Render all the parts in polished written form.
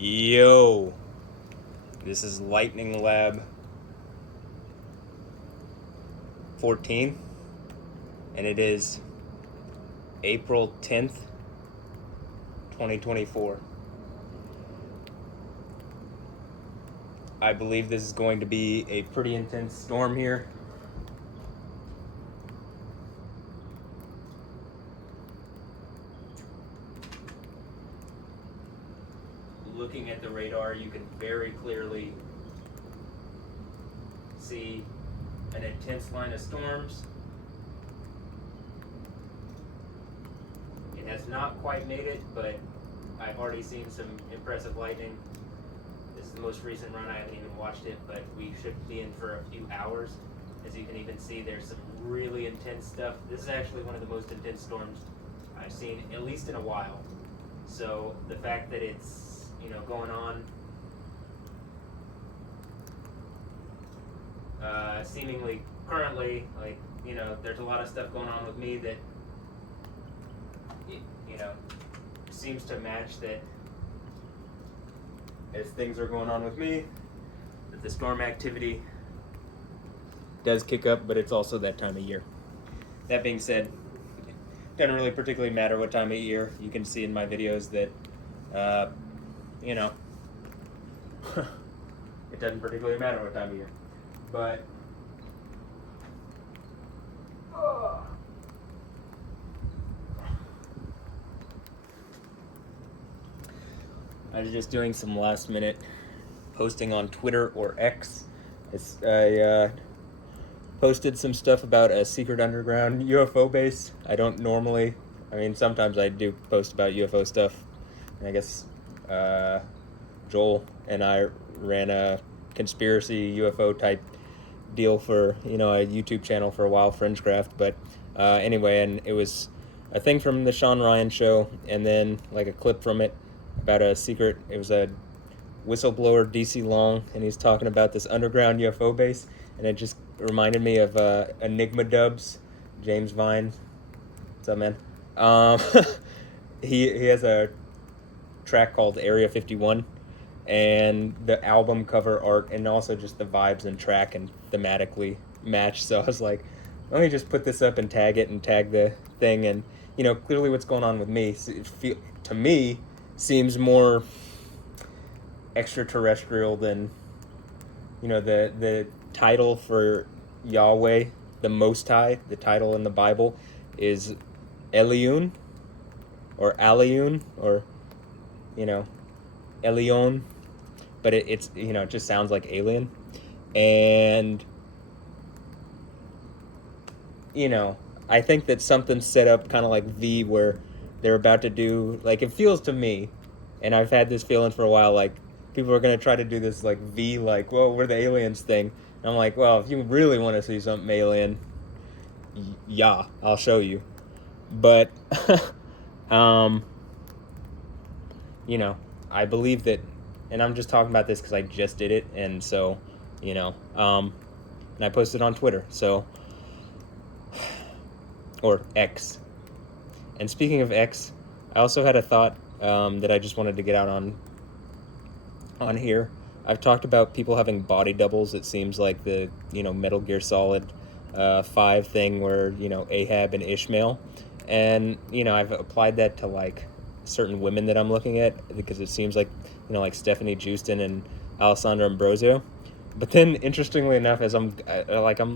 Yo, this is Lightning Lab 14, and it is April 10th, 2024. I believe this is going to be a pretty intense storm here. Looking at the radar, you can very clearly see an intense line of storms. It has not quite made it, but I've already seen some impressive lightning. This is the most recent run. I haven't even watched it, but we should be in for a few hours. As you can even see, there's some really intense stuff. This is actually one of the most intense storms I've seen, at least in a while. So the fact that it's going on seemingly currently, there's a lot of stuff going on with me that seems to match that. As things are going on with me, that the storm activity does kick up, but it's also that time of year. That being said, it doesn't really particularly matter what time of year. You can see in my videos that it doesn't particularly matter what time of year. But I was just doing some last minute posting on Twitter or X. I posted some stuff about a secret underground UFO base. I don't normally, sometimes I do post about UFO stuff. And I guess Joel and I ran a conspiracy UFO type deal for a YouTube channel for a while, Fringecraft. But anyway, and it was a thing from the Sean Ryan show, and then like a clip from it about a secret. It was a whistleblower, DC Long, and he's talking about this underground UFO base, and it just reminded me of Enigma Dubs, James Vine. What's up, man? He has a track called Area 51, and the album cover art and also just the vibes and track and thematically match. So I was like, let me just put this up and tag it and tag the thing. And clearly what's going on with me, to me, seems more extraterrestrial than the title for Yahweh, the Most High. The title in the Bible is Elion or Alion or Elion, but it's it just sounds like alien. And I think that something's set up kind of like V, where they're about to do, like, it feels to me, and I've had this feeling for a while, like people are going to try to do this like V, like, well, we're the aliens thing. And I'm like, well, if you really want to see something alien, yeah, I'll show you. But I believe that, and I'm just talking about this because I just did it, and so and I posted on Twitter, so, or X. And speaking of X, I also had a thought that I just wanted to get out on here. I've talked about people having body doubles. It seems like the Metal Gear Solid 5 thing where Ahab and Ishmael, and I've applied that to like certain women that I'm looking at, because it seems like like Stephanie Houston and Alessandra Ambrosio. But then, interestingly enough, as I'm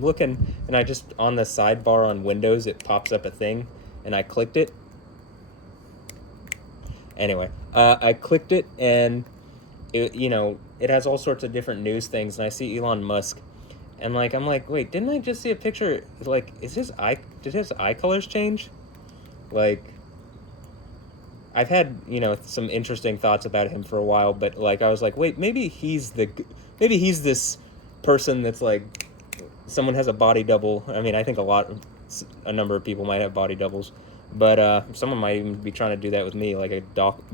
looking, and I just, on the sidebar on Windows, it pops up a thing, and I clicked it. Anyway, I clicked it, and it it has all sorts of different news things, and I see Elon Musk, and I'm like, wait, didn't I just see a picture? Like, did his eye colors change? Like, I've had some interesting thoughts about him for a while, but like I was like, wait, maybe he's this person that's like, someone has a body double. I think a number of people might have body doubles, but someone might even be trying to do that with me, like a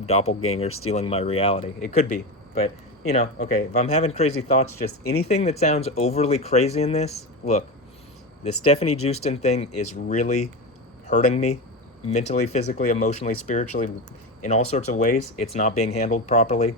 doppelganger stealing my reality. It could be, but okay, if I'm having crazy thoughts, just anything that sounds overly crazy in this, look, the Stephanie Houston thing is really hurting me mentally, physically, emotionally, spiritually, in all sorts of ways. It's not being handled properly.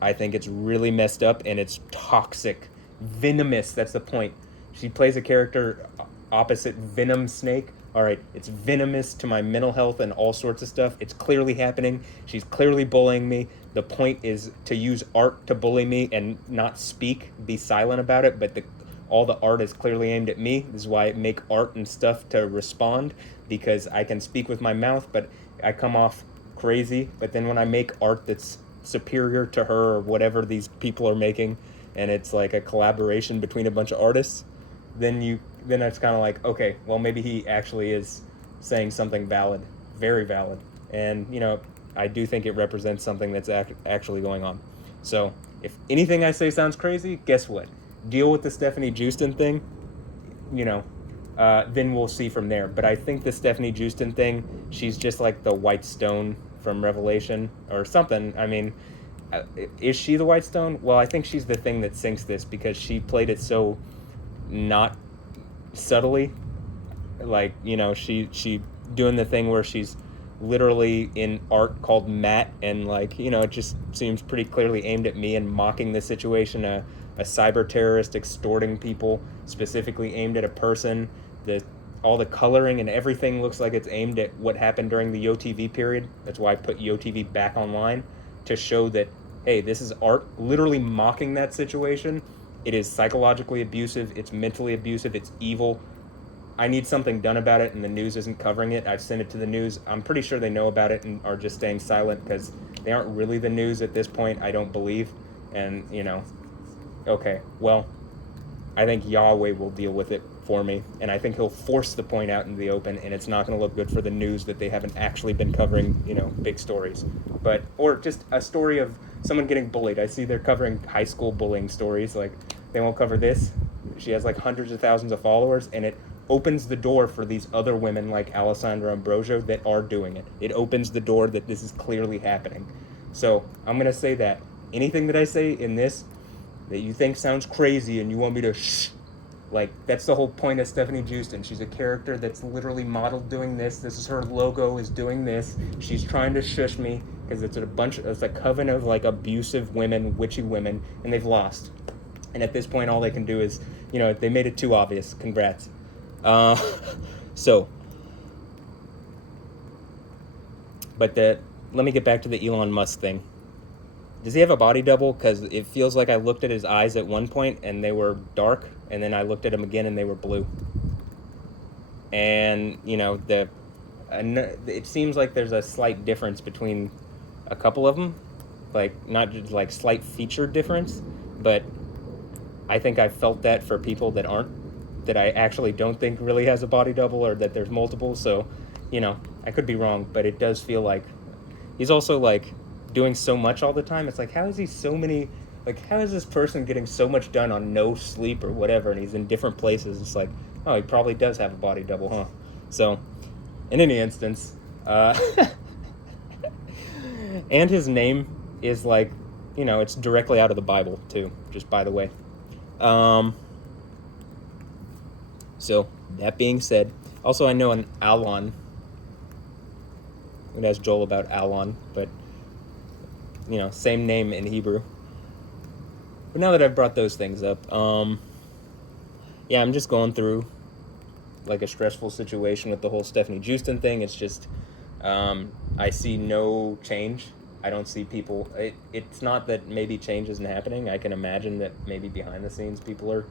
I think it's really messed up and it's toxic, venomous. That's the point. She plays a character opposite Venom Snake. All right, it's venomous to my mental health and all sorts of stuff. It's clearly happening. She's clearly bullying me. The point is to use art to bully me and not speak, be silent about it. But all the art is clearly aimed at me. This is why I make art and stuff to respond, because I can speak with my mouth, but I come off crazy. But then when I make art that's superior to her or whatever these people are making, and it's like a collaboration between a bunch of artists, then it's kind of like, okay, well, maybe he actually is saying something valid, very valid. And, I do think it represents something that's actually going on. So if anything I say sounds crazy, guess what? Deal with the Stephanie Justin thing, then we'll see from there. But I think the Stephanie Justin thing, she's just like the white stone from Revelation or something. I mean, is she the white stone? Well, I think she's the thing that sinks this, because she played it so not subtly. Like, she doing the thing where she's literally in art called matte, and like, it just seems pretty clearly aimed at me and mocking the situation, a cyber terrorist extorting people, specifically aimed at a person. All the coloring and everything looks like it's aimed at what happened during the YoTV period. That's why I put YoTV back online, to show that, hey, this is art literally mocking that situation. It is psychologically abusive, it's mentally abusive, it's evil. I need something done about it, and the news isn't covering it. I've sent it to the news. I'm pretty sure they know about it and are just staying silent, because they aren't really the news at this point, I don't believe. And, okay, well, I think Yahweh will deal with it for me, and I think he'll force the point out into the open, and it's not going to look good for the news that they haven't actually been covering, big stories. Or just a story of someone getting bullied. I see they're covering high school bullying stories. Like, they won't cover this. She has like hundreds of thousands of followers, and it opens the door for these other women like Alessandra Ambrosio that are doing it. It opens the door that this is clearly happening. So I'm going to say that anything that I say in this that you think sounds crazy and you want me to shh, like, that's the whole point of Stephanie Justin. She's a character that's literally modeled doing this. This is her logo, is doing this. She's trying to shush me because it's a coven of like abusive women, witchy women, and they've lost. And at this point, all they can do is, they made it too obvious. Congrats. Let me get back to the Elon Musk thing. Does he have a body double? Because it feels like I looked at his eyes at one point and they were dark, and then I looked at him again and they were blue. And, it seems like there's a slight difference between a couple of them. Like, not just like slight feature difference, but I think I felt that for people that I actually don't think really has a body double, or that there's multiple. So, I could be wrong, but it does feel like he's also like doing so much all the time. It's like, how is this person getting so much done on no sleep or whatever, and he's in different places? It's like, oh, he probably does have a body double, huh? So, in any instance, and his name is like, it's directly out of the Bible too, just by the way. So, that being said, also I know an Alon. It has Joel about Alon, but, same name in Hebrew. But now that I've brought those things up, I'm just going through, like, a stressful situation with the whole Stephanie Justin thing. It's just, I see no change. I don't see people, it's not that maybe change isn't happening. I can imagine that maybe behind the scenes people are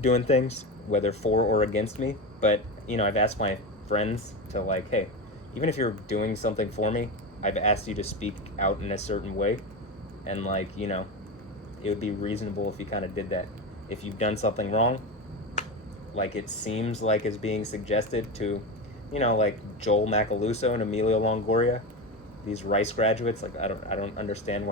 doing things, whether for or against me. But, I've asked my friends to, like, hey, even if you're doing something for me, I've asked you to speak out in a certain way. And, like, it would be reasonable if you kind of did that. If you've done something wrong, like it seems like is being suggested to, like Joel Macaluso and Emilio Longoria, these Rice graduates, like, I don't understand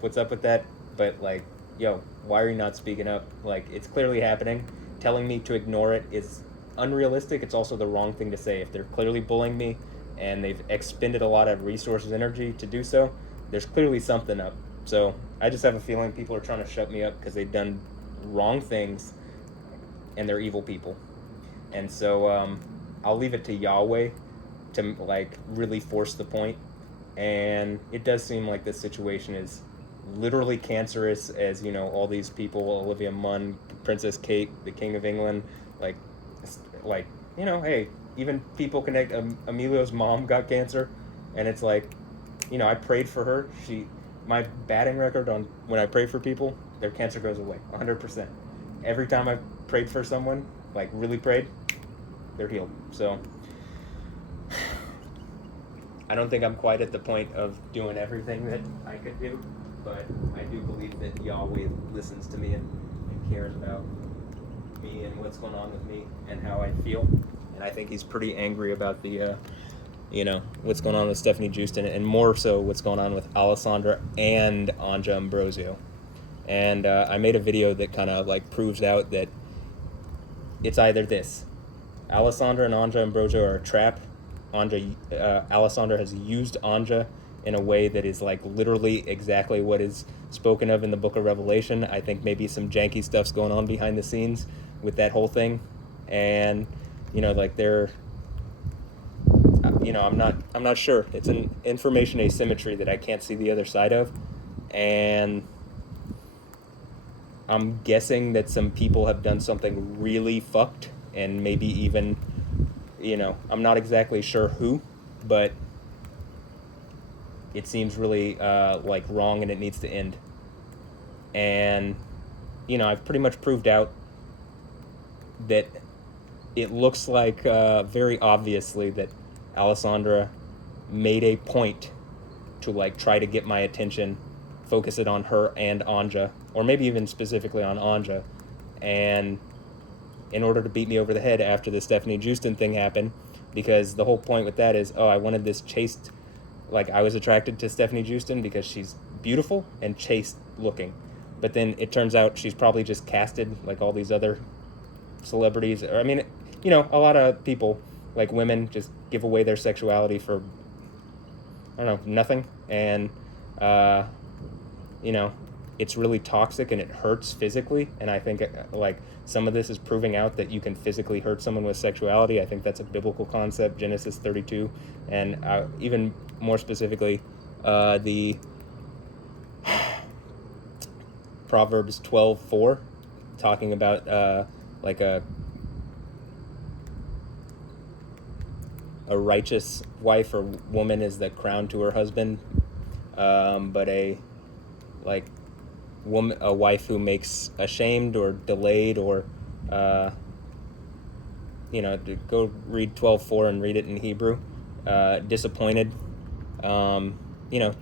what's up with that. But, like, yo, why are you not speaking up? Like, it's clearly happening. Telling me to ignore it is unrealistic. It's also the wrong thing to say. If they're clearly bullying me and they've expended a lot of resources, energy to do so, there's clearly something up. So I just have a feeling people are trying to shut me up because they've done wrong things and they're evil people. And so I'll leave it to Yahweh to, like, really force the point. And it does seem like this situation is literally cancerous as, you know, all these people, Olivia Munn, Princess Kate, the King of England, like, like, you know, hey, even people connect. Emilio's mom got cancer, and it's like, you know, I prayed for her. My batting record on when I pray for people, their cancer goes away, 100%. Every time I prayed for someone, like really prayed, they're healed. So I don't think I'm quite at the point of doing everything that I could do, but I do believe that Yahweh listens to me and cares about me and what's going on with me and how I feel. And I think he's pretty angry about the, you know, what's going on with Stephanie Houston, and more so what's going on with Alessandra and Anja Ambrosio. And I made a video that kind of like proves out that it's either this: Alessandra and Anja Ambrosio are a trap. Alessandra has used Anja in a way that is like literally exactly what is spoken of in the Book of Revelation. I think maybe some janky stuff's going on behind the scenes with that whole thing, and you know, like they're, you know, I'm not sure. It's an information asymmetry that I can't see the other side of, and I'm guessing that some people have done something really fucked, and maybe even, you know, I'm not exactly sure who, but it seems really like wrong, and it needs to end. And you know, I've pretty much proved out that it looks like very obviously that Alessandra made a point to like try to get my attention, focus it on her and Anja, or maybe even specifically on Anja, and in order to beat me over the head after the Stephanie Houston thing happened, because the whole point with that is, oh, I wanted this chaste, like I was attracted to Stephanie Houston because she's beautiful and chaste looking, but then it turns out she's probably just casted like all these other celebrities, or I mean, you know, a lot of people, like women, just give away their sexuality for, I don't know, nothing, and you know, it's really toxic and it hurts physically, and I think like some of this is proving out that you can physically hurt someone with sexuality. I think that's a biblical concept, Genesis 32, and even more specifically, the Proverbs 12:4, talking about like a righteous wife or woman is the crown to her husband, but a like woman, a wife who makes ashamed or delayed or you know, go read 12:4 and read it in Hebrew. Disappointed. You know,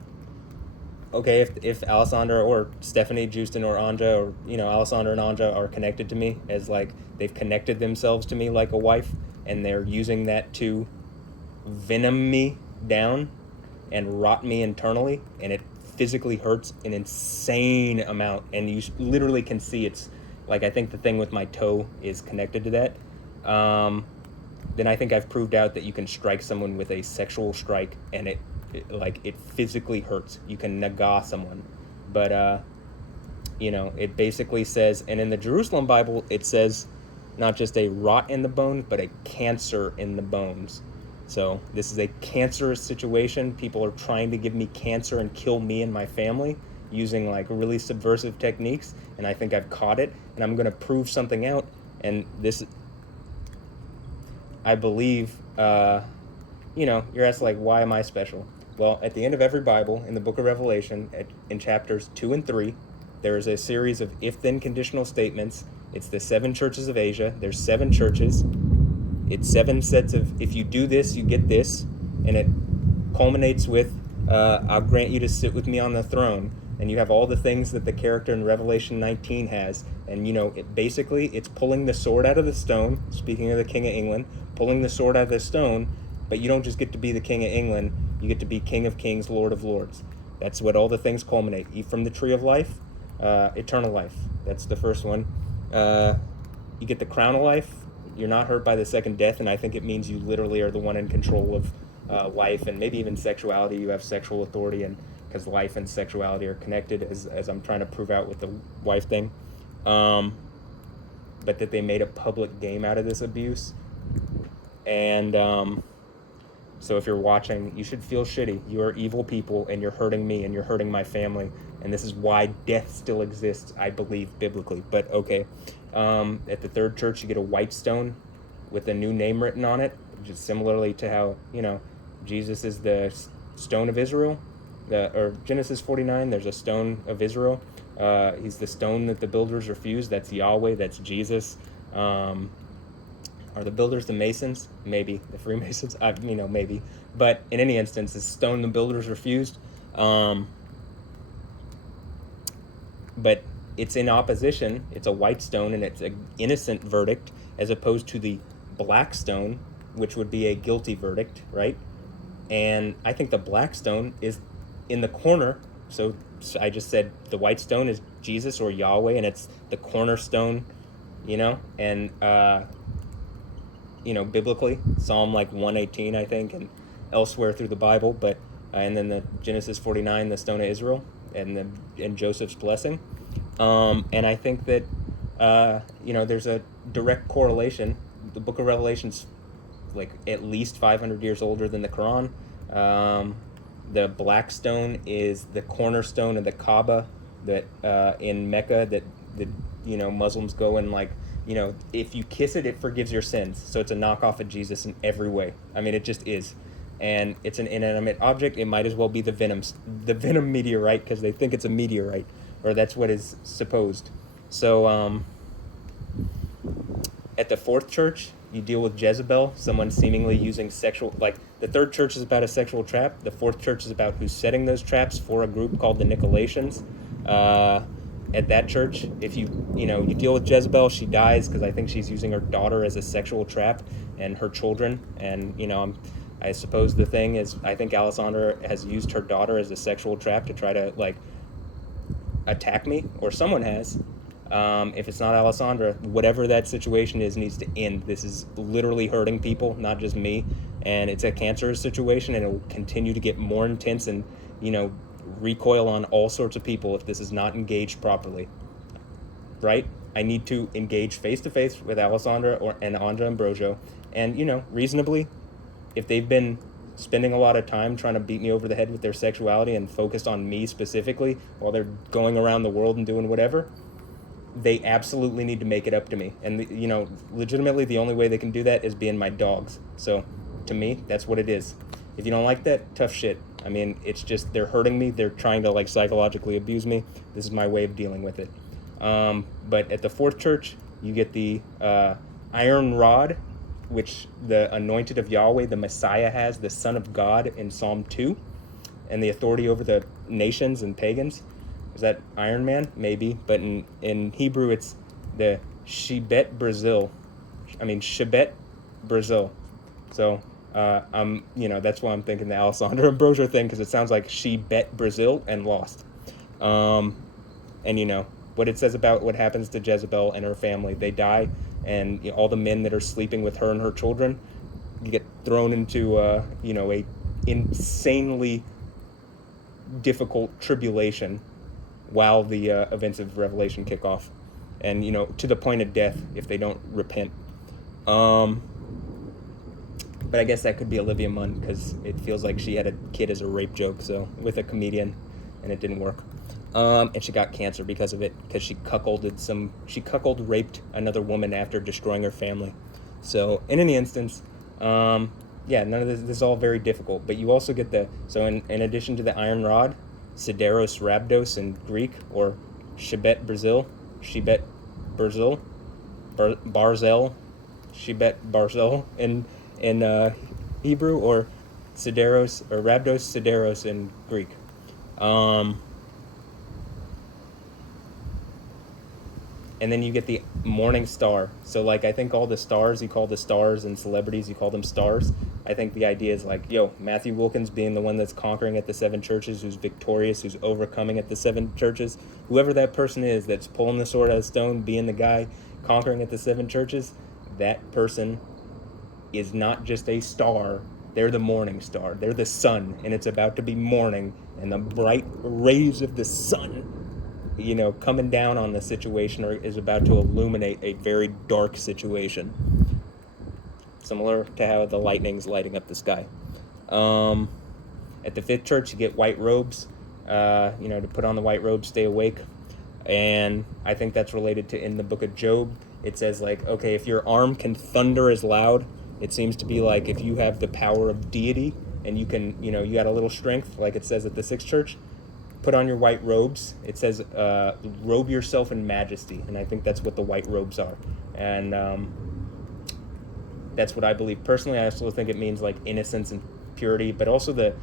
okay, if Alessandra or Stephanie Houston or Anja, or you know, Alessandra and Anja are connected to me as like they've connected themselves to me like a wife, and they're using that to venom me down and rot me internally, and it physically hurts an insane amount, and you literally can see it's like, I think the thing with my toe is connected to that. Then I think I've proved out that you can strike someone with a sexual strike, and it like it physically hurts. You can naga someone, but you know, it basically says, and in the Jerusalem Bible it says not just a rot in the bones, but a cancer in the bones. So this is a cancerous situation. People are trying to give me cancer and kill me and my family using like really subversive techniques, and I think I've caught it, and I'm going to prove something out. And this, I believe, you know, you're asked like, why am I special? Well, at the end of every Bible, in the book of Revelation, in chapters 2 and 3, there is a series of if-then conditional statements. It's the 7 churches of Asia. There's 7 churches. It's 7 sets of, if you do this, you get this, and it culminates with, I'll grant you to sit with me on the throne, and you have all the things that the character in Revelation 19 has, and you know, basically, it's pulling the sword out of the stone, speaking of the King of England, pulling the sword out of the stone, but you don't just get to be the King of England, you get to be King of Kings, Lord of Lords. That's what all the things culminate. Eat from the tree of life, eternal life. That's the first one. You get the crown of life. You're not hurt by the second death, and I think it means you literally are the one in control of life and maybe even sexuality. You have sexual authority, and because life and sexuality are connected, as I'm trying to prove out with the wife thing. But that they made a public game out of this abuse. And So if you're watching, you should feel shitty. You are evil people, and you're hurting me, and you're hurting my family, and this is why death still exists, I believe, biblically. But okay. At the third church, you get a white stone with a new name written on it, which is similarly to how, Jesus is the stone of Israel. Or Genesis 49, there's a stone of Israel. He's the stone that the builders refused. That's Yahweh. That's Jesus. Are the builders the Masons? Maybe. The Freemasons? Maybe. But in any instance, the stone the builders refused. But it's in opposition. It's a white stone, and it's an innocent verdict, as opposed to the black stone, which would be a guilty verdict, right? And I think the black stone is in the corner. So I just said the white stone is Jesus or Yahweh, and it's the cornerstone, and biblically, Psalm 118, I think, and elsewhere through the Bible, but and then the Genesis 49, the stone of Israel, and Joseph's blessing, and I think that there's a direct correlation. The Book of Revelation's at least 500 years older than the Quran. The black stone is the cornerstone of the Kaaba that in Mecca that the Muslims go and if you kiss it, it forgives your sins. So it's a knockoff of Jesus in every way. I mean, it just is. And it's an inanimate object. It might as well be the venom meteorite, because they think it's a meteorite, or that's what is supposed. So at the fourth church, you deal with Jezebel, someone seemingly using sexual, the third church is about a sexual trap. The fourth church is about who's setting those traps for a group called the Nicolaitans. At that church, if you deal with Jezebel, she dies because I think she's using her daughter as a sexual trap, and her children. And I suppose the thing is, I think Alessandra has used her daughter as a sexual trap to try to attack me, or someone has. If it's not Alessandra, whatever that situation is needs to end. This is literally hurting people, not just me, and it's a cancerous situation, and it will continue to get more intense and recoil on all sorts of people if this is not engaged properly, right? I need to engage face-to-face with Alessandra and Andra Ambrosio, and reasonably, if they've been spending a lot of time trying to beat me over the head with their sexuality and focused on me specifically while they're going around the world and doing whatever, they absolutely need to make it up to me. And legitimately the only way they can do that is being my dogs. So to me, that's what it is. If you don't like that, tough shit. I mean, it's just, they're hurting me. They're trying to psychologically abuse me. This is my way of dealing with it. But at the fourth church, you get the iron rod, which the anointed of Yahweh, the Messiah, has, the Son of God in Psalm 2, and the authority over the nations and pagans. Is that Iron Man? Maybe. But in Hebrew, it's the Shebet Brazil. So that's why I'm thinking the Alessandra Ambrosio thing, because it sounds like she bet Brazil and lost. And what it says about what happens to Jezebel and her family. They die, and all the men that are sleeping with her and her children get thrown into a insanely difficult tribulation while the events of Revelation kick off, and to the point of death if they don't repent. But I guess that could be Olivia Munn, because it feels like she had a kid as a rape joke, so with a comedian, and it didn't work. And she got cancer because of it, because she raped another woman after destroying her family. So in any instance, none of this is all very difficult. But you also get in addition to the iron rod, Sideros Rhabdos in Greek, or Shebet Brazil, Barzel, Shebet Barzel in Hebrew, or Sideros or Rhabdos Sideros in Greek. And then you get the morning star. So I think all the stars, you call the stars, and celebrities, you call them stars. I think the idea is Matthew Wilkins being the one that's conquering at the seven churches, who's victorious, who's overcoming at the seven churches. Whoever that person is that's pulling the sword out of stone, being the guy conquering at the seven churches, that person is not just a star. They're the morning star. They're the sun, and it's about to be morning, and the bright rays of the sun coming down on the situation is about to illuminate a very dark situation. Similar to how the lightning's lighting up the sky. At the fifth church, you get white robes, to put on the white robes, stay awake. And I think that's related to in the book of Job. It says, like, okay, if your arm can thunder as loud, it seems to be like if you have the power of deity and you can, you got a little strength, like it says at the sixth church, put on your white robes. It says, robe yourself in majesty. And I think that's what the white robes are. And that's what I believe. Personally, I also think it means like innocence and purity, but also the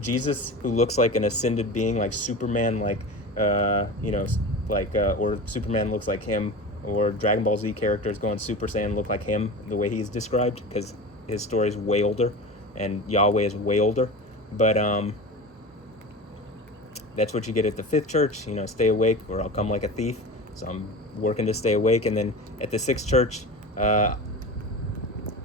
Jesus who looks like an ascended being, like Superman, like or Superman looks like him, or Dragon Ball Z characters going Super Saiyan look like him, the way he's described, because his story is way older, and Yahweh is way older. But that's what you get at the fifth church. Stay awake, or I'll come like a thief. So I'm working to stay awake. And then at the sixth church, it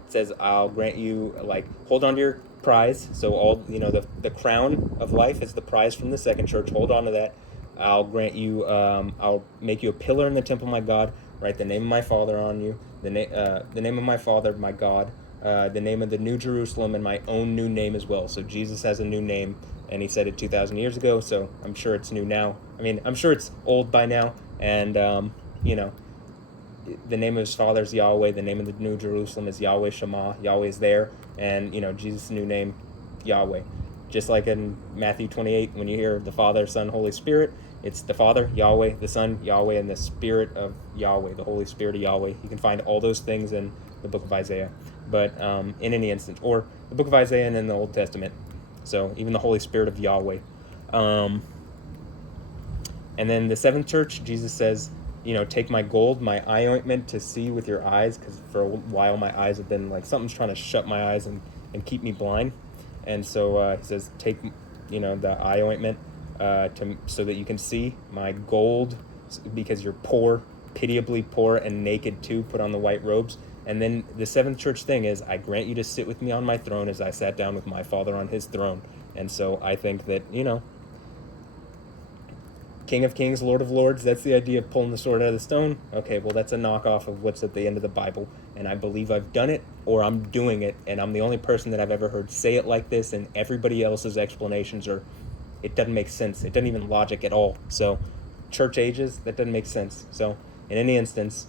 says, I'll grant you, like, hold on to your prize. So all, the crown of life is the prize from the second church. Hold on to that. I'll grant you, I'll make you a pillar in the temple of my God. Write the name of my Father on you, the name of my Father, my God, the name of the New Jerusalem, and my own new name as well. So Jesus has a new name, and he said it 2,000 years ago, so I'm sure it's new now. I mean, I'm sure it's old by now, and, the name of his Father is Yahweh, the name of the New Jerusalem is Yahweh Shema, Yahweh is there, and, Jesus' new name, Yahweh. Just like in Matthew 28, when you hear the Father, Son, Holy Spirit, it's the Father, Yahweh, the Son, Yahweh, and the Spirit of Yahweh, the Holy Spirit of Yahweh. You can find all those things in the book of Isaiah, but in any instance, or the book of Isaiah and in the Old Testament. So even the Holy Spirit of Yahweh. And then the seventh church, Jesus says, take my gold, my eye ointment to see with your eyes, because for a while my eyes have been like, something's trying to shut my eyes and keep me blind. And so he says, take, the eye ointment so that you can see, my gold, because you're poor, pitiably poor and naked too, put on the white robes. And then the seventh church thing is, I grant you to sit with me on my throne as I sat down with my Father on his throne. And so I think that, King of Kings, Lord of Lords, that's the idea of pulling the sword out of the stone. Okay, well, that's a knockoff of what's at the end of the Bible. And I believe I've done it, or I'm doing it, and I'm the only person that I've ever heard say it like this, and everybody else's explanations are, it doesn't make sense. It doesn't even logic at all. So, church ages, that doesn't make sense. So, in any instance,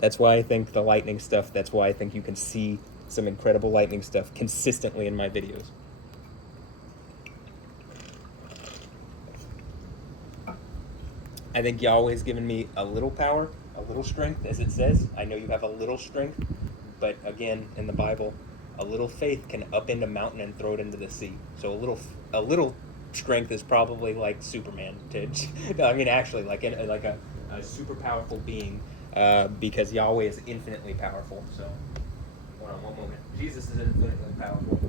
that's why I think the lightning stuff, that's why I think you can see some incredible lightning stuff consistently in my videos. I think Yahweh's given me a little power, a little strength, as it says. I know you have a little strength, but again, in the Bible, a little faith can upend a mountain and throw it into the sea. So a little strength is probably like Superman. Actually, like a super powerful being, because Yahweh is infinitely powerful. So, hold on one moment. Jesus is infinitely powerful.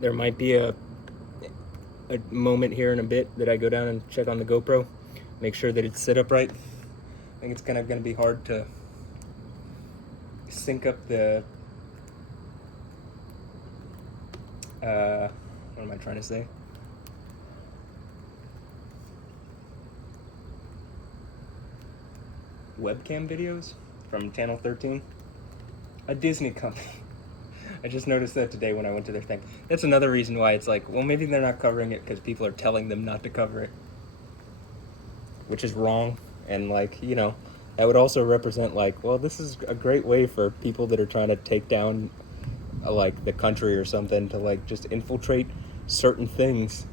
There might be a moment here in a bit that I go down and check on the GoPro, make sure that it's set up right. I think it's kind of going to be hard to sync up the, what am I trying to say? Webcam videos from Channel 13, a Disney company. I just noticed that today when I went to their thing. That's another reason why it's like, well, maybe they're not covering it because people are telling them not to cover it, which is wrong. And like, that would also represent like, well, this is a great way for people that are trying to take down like the country or something to like just infiltrate certain things.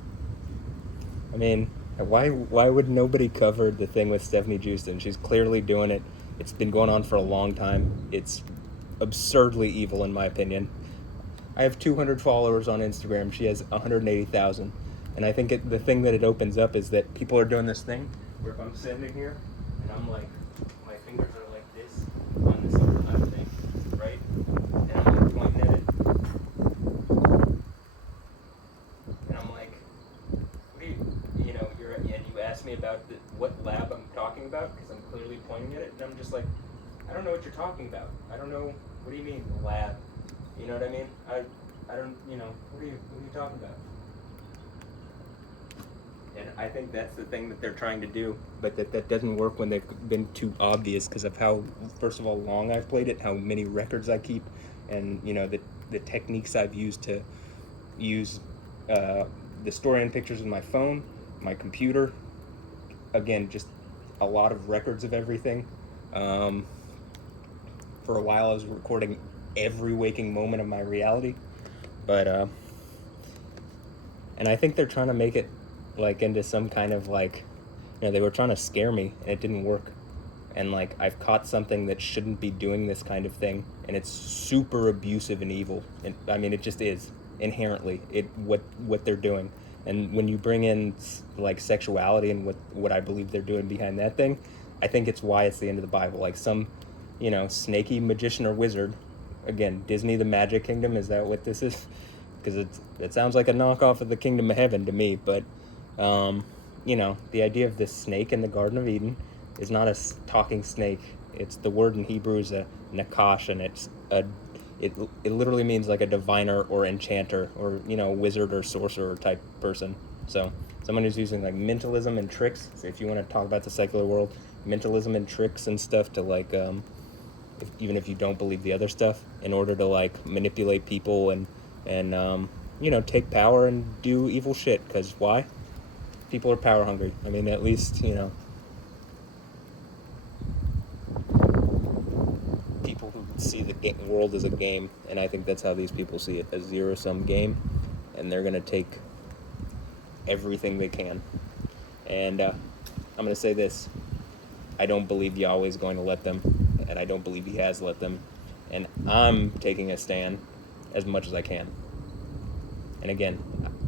I mean, why would nobody cover the thing with Stephanie Houston? She's clearly doing it. It's been going on for a long time. It's absurdly evil in my opinion. I have 200 followers on Instagram. She has 180,000. And I think the thing that it opens up is that people are doing this thing where if I'm sitting here and I'm like, my fingers are like this on this upper left thing, right? And I'm like pointing at it. And I'm like, what do you know, and you ask me about what lab I'm talking about because I'm clearly pointing at it. And I'm just like, I don't know what you're talking about. I don't know, what do you mean, lab? You know what I mean? I don't, what are you talking about? And I think that's the thing that they're trying to do, but that doesn't work when they've been too obvious because of how, first of all, long I've played it, how many records I keep, and, the techniques I've used to use the story-in pictures with my phone, my computer, again, just a lot of records of everything. For a while I was recording every waking moment of my reality, but and I think they're trying to make it like into some kind of like, they were trying to scare me and it didn't work, and like I've caught something that shouldn't be doing this kind of thing, and it's super abusive and evil, and I mean it just is inherently what they're doing. And when you bring in like sexuality and what I believe they're doing behind that thing, I think it's why it's the end of the Bible. Like some snaky magician or wizard, again, Disney, the Magic Kingdom, is that what this is? Because it sounds like a knockoff of the Kingdom of Heaven to me. But the idea of this snake in the Garden of Eden is not a talking snake. It's, the word in Hebrew is a nakash, and it literally means like a diviner or enchanter or wizard or sorcerer type person. So someone who's using like mentalism and tricks. So if you want to talk about the secular world, mentalism and tricks and stuff to like even if you don't believe the other stuff, in order to like manipulate people and take power and do evil shit. Because why? People are power hungry. I mean, at least people who see the world as a game, and I think that's how these people see it, a zero-sum game, and they're gonna take everything they can. And I'm gonna say this: I don't believe Yahweh's going to let them, and I don't believe He has let them, and I'm taking a stand as much as I can. And again,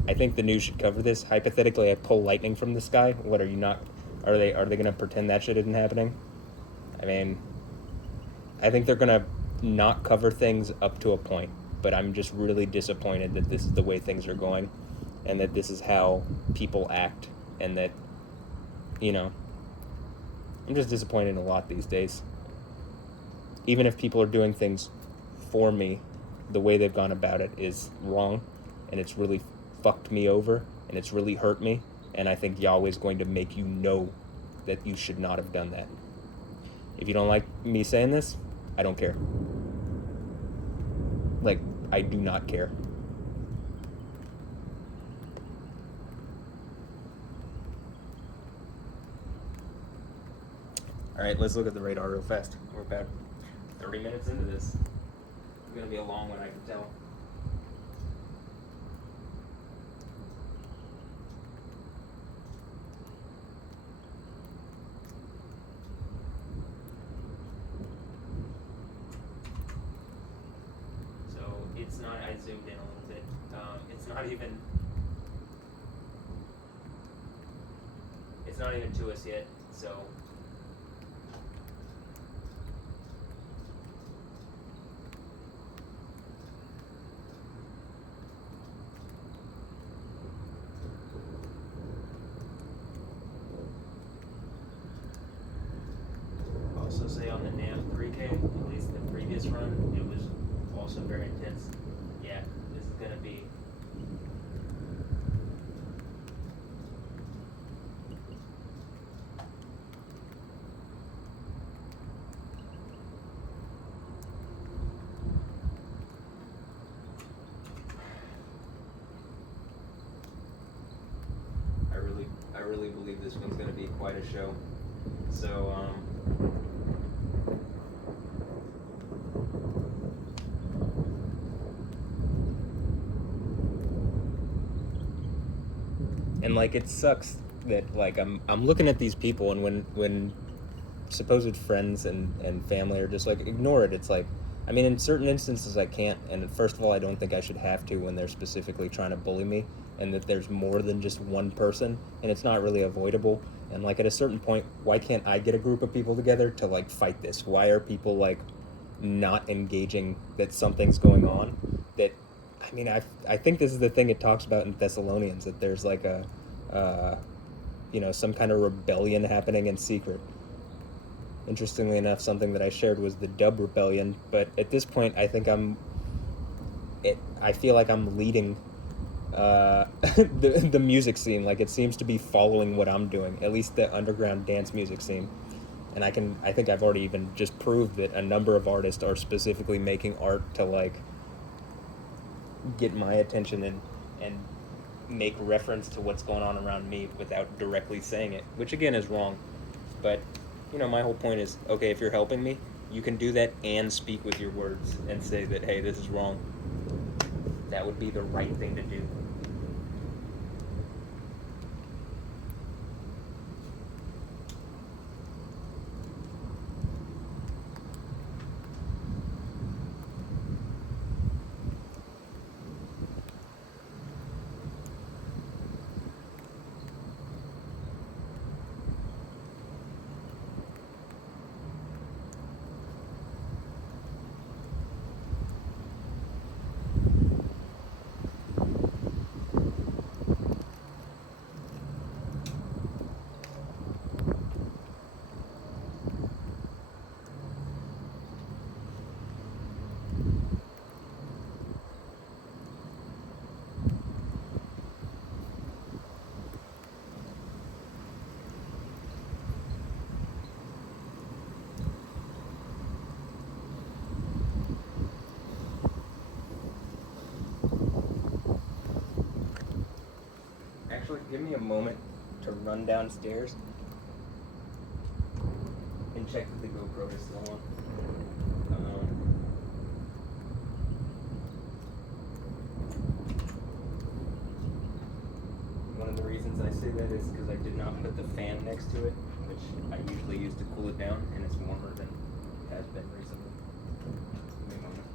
I think the news should cover this. Hypothetically, I pull lightning from the sky. What are you not? Are they gonna pretend that shit isn't happening? I mean, I think they're gonna not cover things up to a point, but I'm just really disappointed that this is the way things are going, and that this is how people act, and that I'm just disappointed in a lot these days. Even if people are doing things for me, the way they've gone about it is wrong, and it's really fucked me over, and it's really hurt me, and I think Yahweh's going to make you know that you should not have done that. If you don't like me saying this, I don't care. Like, I do not care. Alright, let's look at the radar real fast. We're about 30 minutes into this. It's going to be a long one, I can tell. So it's not, I zoomed in a little bit. It's not even to us yet, so also say on the NAM 3K, at least the previous run, it was also very intense. Yeah, this is gonna be I really believe this one's gonna be quite a show. So And like it sucks that like I'm looking at these people, and when supposed friends and family are just like ignore it, it's like, I mean, in certain instances I can't, and first of all I don't think I should have to when they're specifically trying to bully me, and that there's more than just one person and it's not really avoidable. And like at a certain point, why can't I get a group of people together to like fight this? Why are people like not engaging that something's going on? That, I mean, I think this is the thing it talks about in Thessalonians, that there's like a some kind of rebellion happening in secret. Interestingly enough, something that I shared was the Dub Rebellion, but at this point, I think I feel like I'm leading the music scene. Like it seems to be following what I'm doing, at least the underground dance music scene. And I think I've already even just proved that a number of artists are specifically making art to like get my attention and make reference to what's going on around me without directly saying it, which again is wrong. But my whole point is, okay, if you're helping me, you can do that and speak with your words and say that, hey, this is wrong. That would be the right thing to do. Actually, give me a moment to run downstairs and check that the GoPro is still on. One of the reasons I say that is because I did not put the fan next to it, which I usually use to cool it down, and it's warmer than it has been recently. Give me a moment.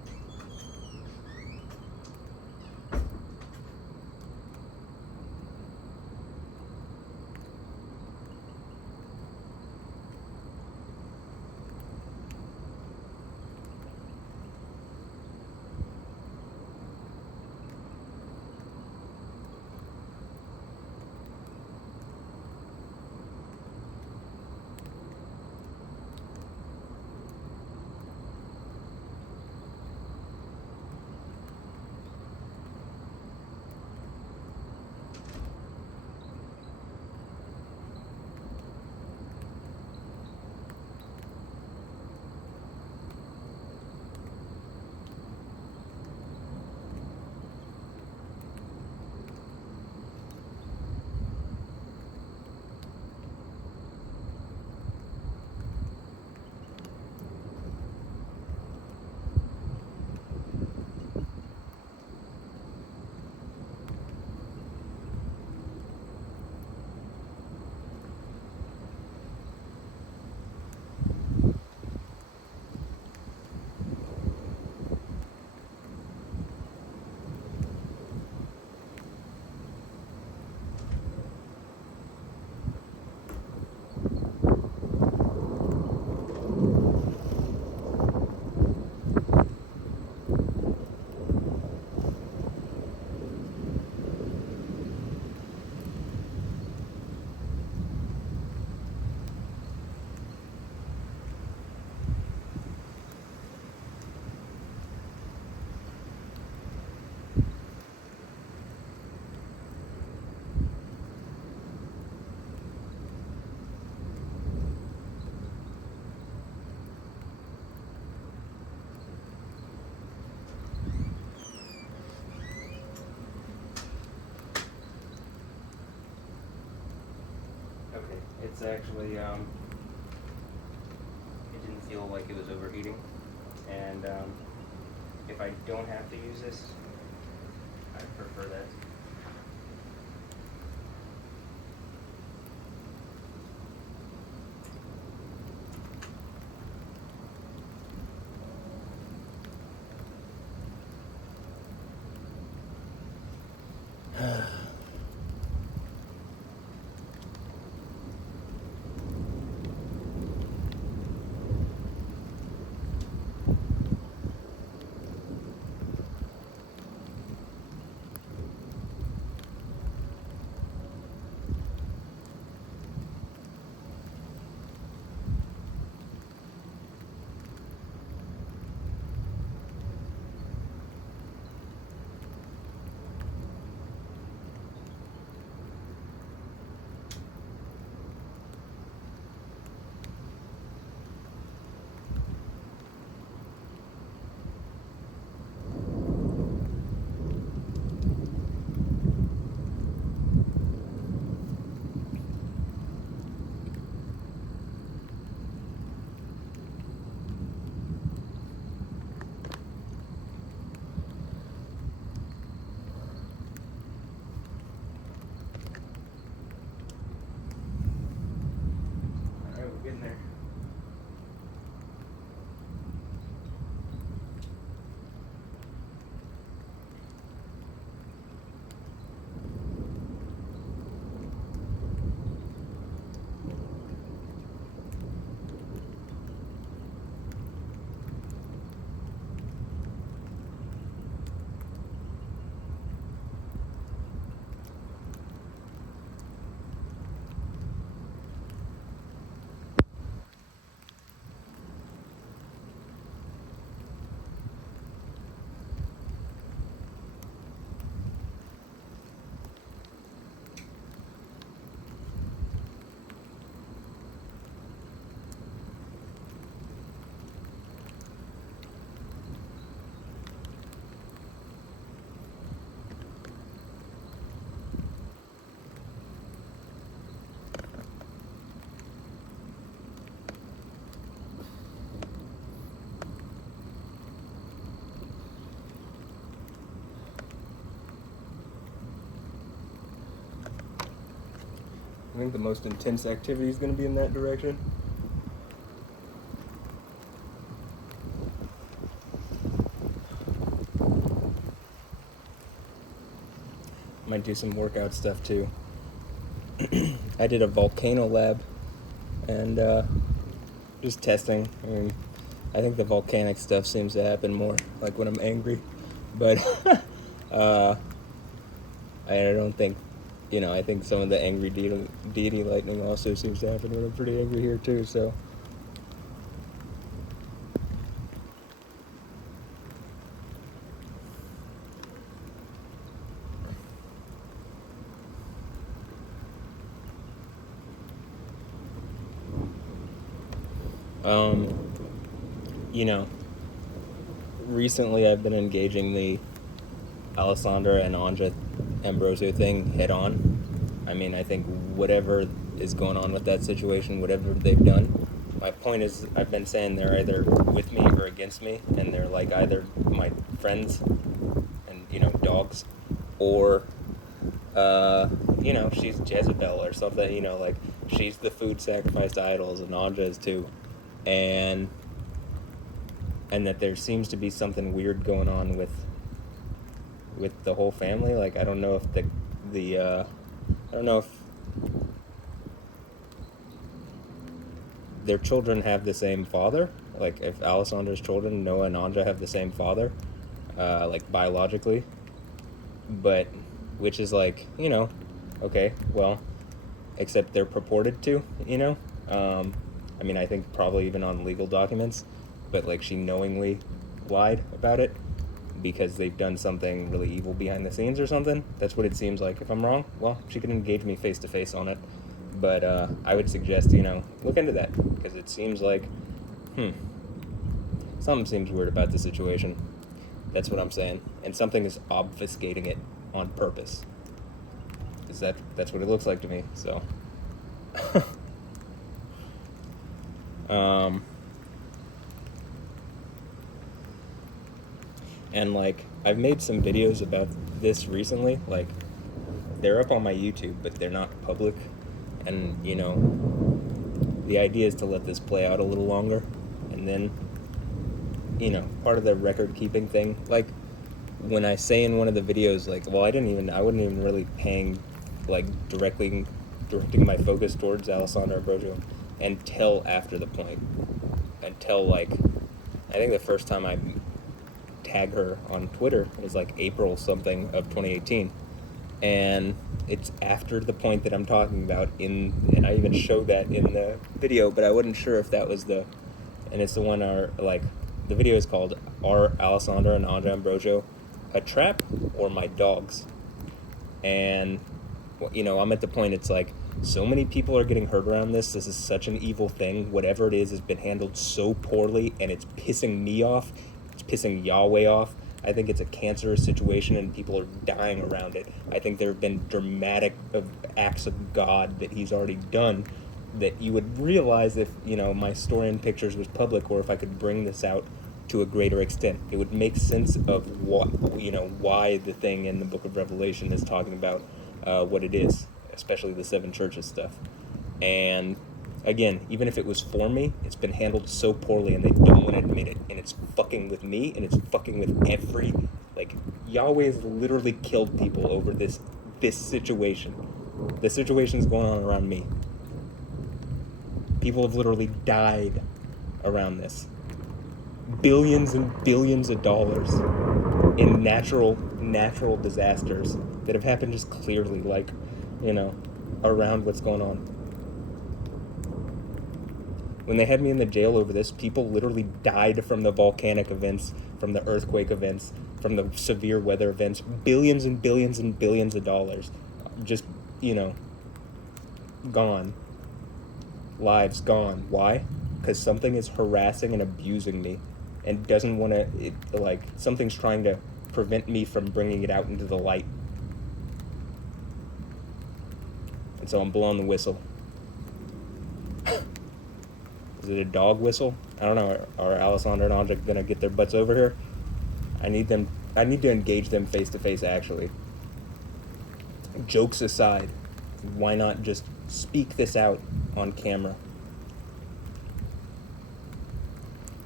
It's actually, it didn't feel like it was overheating, and if I don't have to use this, I prefer that. I think the most intense activity is going to be in that direction. Might do some workout stuff too. I did a volcano lab and just testing. I mean, I think the volcanic stuff seems to happen more like when I'm angry, but I don't think, I think some of the angry deity lightning also seems to happen when I'm pretty angry here too, so. Recently I've been engaging the Alessandra and Anja Ambrosio thing head on. I mean, I think whatever is going on with that situation, whatever they've done, my point is, I've been saying they're either with me or against me, and they're like either my friends and, dogs, or, she's Jezebel or something, like she's the food sacrificed to idols, and Anja is too. And that there seems to be something weird going on with the whole family. Like, I don't know if I don't know if their children have the same father. Like, if Alessandra's children, Noah and Anja, have the same father, like biologically, but which is like, okay, well, except they're purported to, I mean, I think probably even on legal documents, but like she knowingly lied about it because they've done something really evil behind the scenes or something. That's what it seems like. If I'm wrong, well, she can engage me face to face on it. But I would suggest, look into that, because it seems like, something seems weird about the situation. That's what I'm saying. And something is obfuscating it on purpose. Because that's what it looks like to me, so. And like, I've made some videos about this recently. Like, they're up on my YouTube, but they're not public. And, the idea is to let this play out a little longer. And then, part of the record keeping thing, like, when I say in one of the videos, like, well, I wasn't even really directing my focus towards Alessandra Ambrosio until after the point. Until, like, I think the first time I tag her on Twitter was like April something of 2018, and it's after the point that I'm talking about and I even showed that in the video, but I wasn't sure if that was and it's the one the video is called "Are Alessandra and Anja Ambrosio a Trap or My Dogs?" And I'm at the point, it's like, so many people are getting hurt around this. This is such an evil thing. Whatever it is has been handled so poorly, and it's pissing me off. It's pissing Yahweh off. I think it's a cancerous situation, and people are dying around it. I think there have been dramatic acts of God that he's already done that you would realize if, my story in pictures was public, or if I could bring this out to a greater extent. It would make sense of why the thing in the book of Revelation is talking about what it is, especially the 7 churches stuff. And again, even if it was for me, it's been handled so poorly, and they don't want to admit it, and it's fucking with me, and it's fucking with Yahweh has literally killed people over this situation. The situation's going on around me. People have literally died around this. Billions and billions of dollars in natural disasters that have happened just clearly, around what's going on. When they had me in the jail over this, people literally died from the volcanic events, from the earthquake events, from the severe weather events. Billions and billions and billions of dollars. Just, gone. Lives gone. Why? Because something is harassing and abusing me and doesn't want to, something's trying to prevent me from bringing it out into the light. And so I'm blowing the whistle. Is it a dog whistle? I don't know. Are Alessandra and Anja gonna get their butts over here? I need to engage them face to face, actually. Jokes aside, why not just speak this out on camera?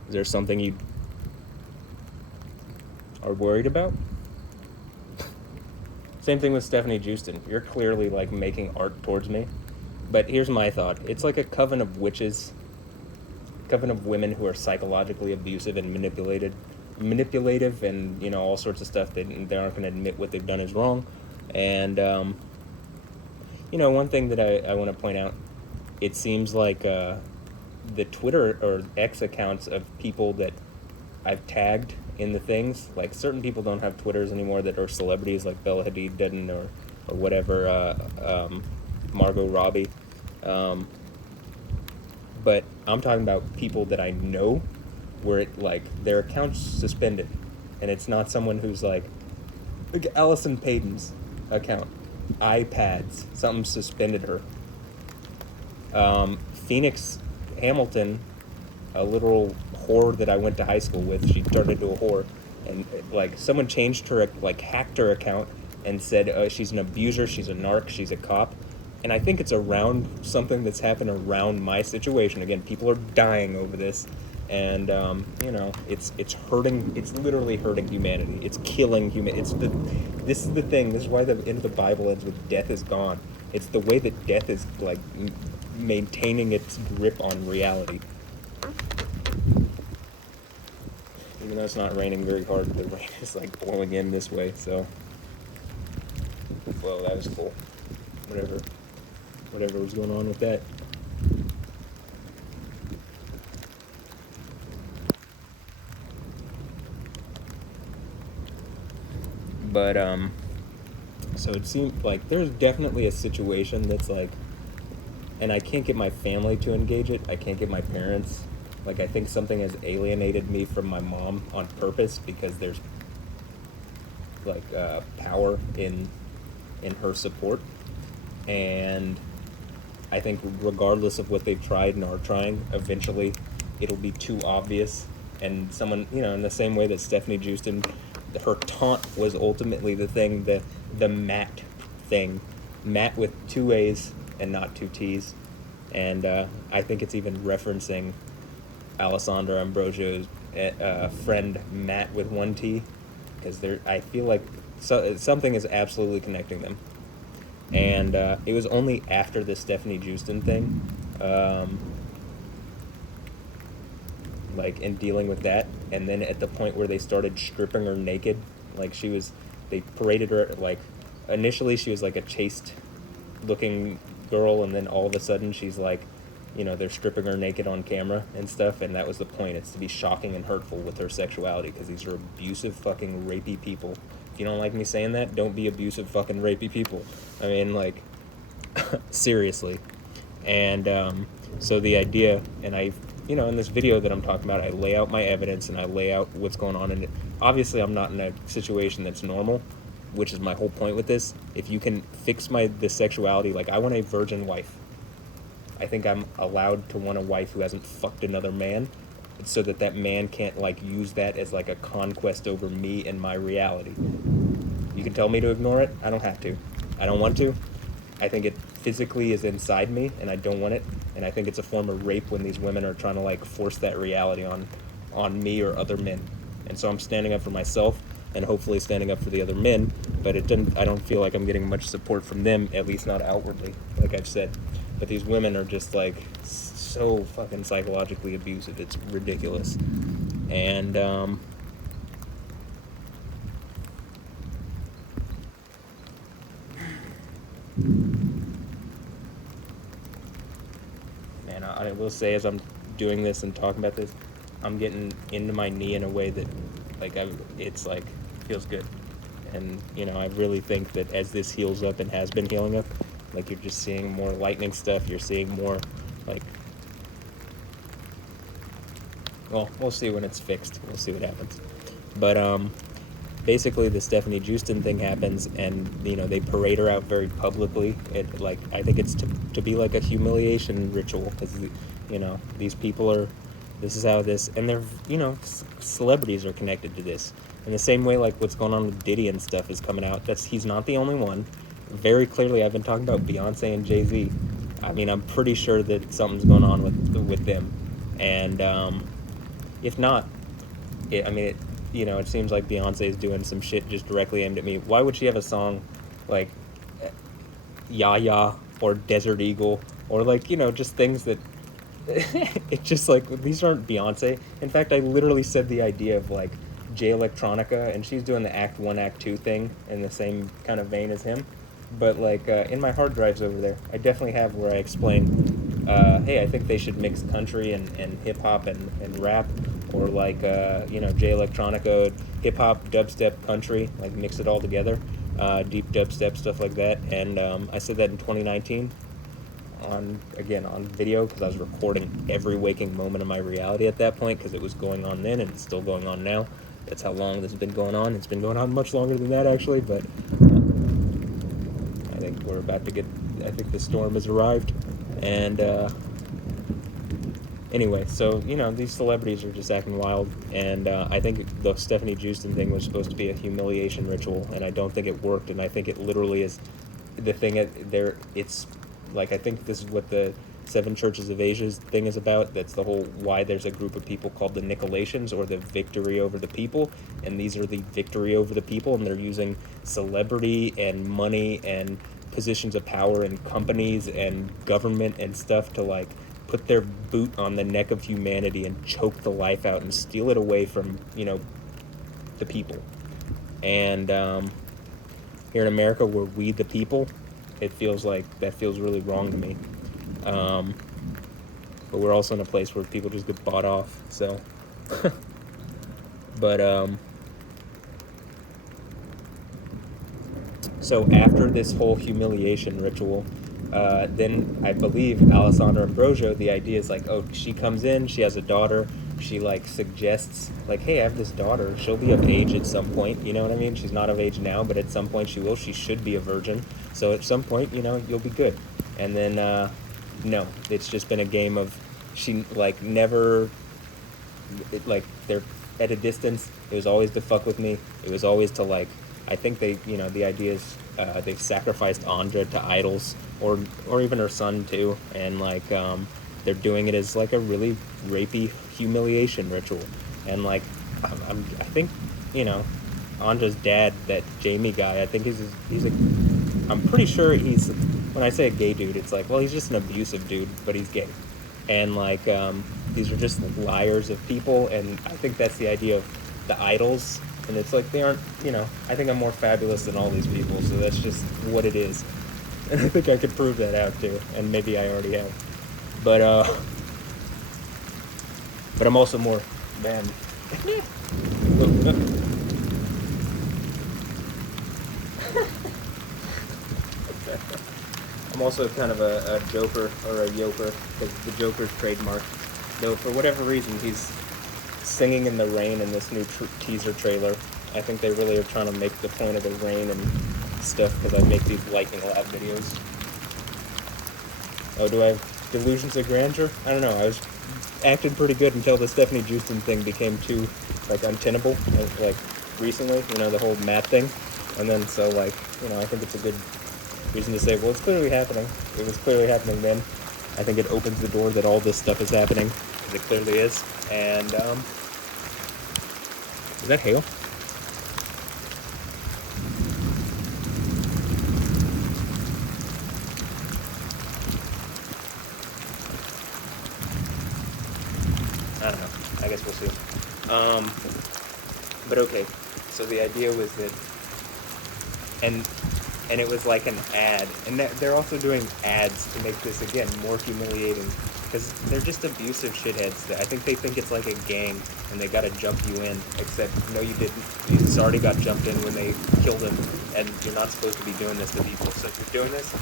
Is there something you are worried about? Same thing with Stephanie Houston. You're clearly like making art towards me. But here's my thought. It's like a coven of witches, coven of women who are psychologically abusive and manipulative and, you know, all sorts of stuff that they aren't going to admit what they've done is wrong. And, you know, one thing that I want to point out, it seems like the Twitter or X accounts of people that I've tagged in the things, like certain people don't have Twitters anymore that are celebrities, like Bella Hadid didn't, or whatever, Margot Robbie. But I'm talking about people that I know where it, like, their account's suspended, and it's not someone who's like Allison Payton's account, iPads, something suspended her. Phoenix Hamilton, a little whore that I went to high school with, she turned into a whore, and like someone changed her, like hacked her account and said she's an abuser, she's a narc, she's a cop. And I think it's around something that's happened around my situation. Again, people are dying over this, and you know, it's hurting. It's literally hurting humanity. It's killing humanity. This is the thing. This is why the end of the Bible ends with death is gone. It's the way that death is like maintaining its grip on reality. Even though it's not raining very hard, the rain is like blowing in this way. So, whoa, that was cool. Whatever was going on with that. But so it seemed like there's definitely a situation that's like, and I can't get my family to engage it. I can't get my parents. Like, I think something has alienated me from my mom on purpose, because there's like power in her support. And I think regardless of what they've tried and are trying, eventually it'll be too obvious. And someone, you know, in the same way that Stephanie Houston, her taunt was ultimately the thing, the Matt thing. Matt with 2 A's and not 2 T's. And I think it's even referencing Alessandra Ambrosio's friend Matt with 1 T, because I feel like something is absolutely connecting them. And it was only after the Stephanie Houston thing, like in dealing with that, and then at the point where they started stripping her naked, like they paraded her, like initially she was like a chaste looking girl, and then all of a sudden she's like, you know, they're stripping her naked on camera and stuff, and that was the point. It's to be shocking and hurtful with her sexuality, because these are abusive fucking rapey people. If you don't like me saying that, don't be abusive fucking rapey people. I mean, like, seriously. And so the idea, and you know, in this video that I'm talking about, I lay out my evidence and I lay out what's going on in it. Obviously, I'm not in a situation that's normal, which is my whole point with this. If you can fix the sexuality, like, I want a virgin wife. I think I'm allowed to want a wife who hasn't fucked another man, so that man can't, like, use that as, like, a conquest over me and my reality. You can tell me to ignore it. I don't have to. I don't want to. I think it physically is inside me, and I don't want it. And I think it's a form of rape when these women are trying to, like, force that reality on me or other men. And so I'm standing up for myself, and hopefully standing up for the other men, but I don't feel like I'm getting much support from them, at least not outwardly, like I've said. But these women are just, like, so fucking psychologically abusive. It's ridiculous. And, man, I will say, as I'm doing this and talking about this, I'm getting into my knee in a way that, like, it's, like, feels good. And, you know, I really think that as this heals up and has been healing up, like, you're just seeing more lightning stuff. You're seeing more, like, well, we'll see when it's fixed. We'll see what happens. But basically, the Stephanie Houston thing happens, and, you know, they parade her out very publicly. It, like, I think it's to be like a humiliation ritual, because, you know, these people are, this is how this, and they're, you know, celebrities are connected to this. In the same way, like, what's going on with Diddy and stuff is coming out. He's not the only one. very clearly I've been talking about Beyonce and Jay-Z. I mean, I'm pretty sure that something's going on with them, and if not, it seems like Beyonce is doing some shit just directly aimed at me. Why would she have a song like Yaya or Desert Eagle or like, just things that it's just like, these aren't Beyonce. In fact, I literally said the idea of like Jay Electronica, and she's doing the Act 1, Act 2 thing in the same kind of vein as him. But like in my hard drives over there, I definitely have where I explain, hey, I think they should mix country and hip hop and rap, or like Jay Electronica, hip hop, dubstep, country, like mix it all together, deep dubstep stuff like that. And I said that in 2019 on video, because I was recording every waking moment of my reality at that point, because it was going on then and it's still going on now. That's how long this has been going on. It's been going on much longer than that, actually, but I think we're about to I think the storm has arrived. And anyway, so these celebrities are just acting wild, and I think the Stephanie Houston thing was supposed to be a humiliation ritual, and I don't think it worked, and I think it literally is the thing there. It's like, I think this is what the Seven Churches of Asia's thing is about. That's the whole why there's a group of people called the Nicolaitans, or the victory over the people, and these are the victory over the people, and they're using celebrity and money and positions of power and companies and government and stuff to like put their boot on the neck of humanity and choke the life out and steal it away from the people. And here in America, we're we the people. It feels like that feels really wrong to me. But we're also in a place where people just get bought off. So, but so after this whole humiliation ritual, then I believe Alessandra Ambrosio, the idea is like, oh, she comes in, she has a daughter, she like suggests like, hey, I have this daughter, she'll be of age at some point, you know what I mean? She's not of age now, but at some point she will. She should be a virgin, so at some point, you'll be good. And then no, it's just been a game of, she like never, they're at a distance. It was always to fuck with me. It was always to like, I think they, the idea is they've sacrificed Andra to idols, or even her son too, and like they're doing it as like a really rapey humiliation ritual. And like I think Andra's dad, that Jamie guy, I think I'm pretty sure he's, when I say a gay dude, it's like, well, he's just an abusive dude, but he's gay. And like these are just liars of people, and I think that's the idea of the idols. And it's like, they aren't, I think I'm more fabulous than all these people, so that's just what it is. And I think I could prove that out too, and maybe I already have. But I'm also more, man. I'm also kind of a joker, or a yoker, because the Joker's trademark. Though for whatever reason, he's singing in the rain in this new teaser trailer. I think they really are trying to make the point of the rain and stuff, because I make these lightning lab videos. Oh, do I have delusions of grandeur? I don't know. I was acting pretty good until the Stephanie Houston thing became too like untenable, like recently, the whole Matt thing. And then so like, I think it's a good reason to say, well, it's clearly happening. It was clearly happening then. I think it opens the door that all this stuff is happening, because it clearly is. And is that hail? I don't know. I guess we'll see. But okay. So the idea was that, and it was like an ad, and they're also doing ads to make this again more humiliating, because they're just abusive shitheads. I think they think it's like a gang, and they gotta jump you in. Except no, you didn't. You just already got jumped in when they killed him, and you're not supposed to be doing this to people. So if you're doing this,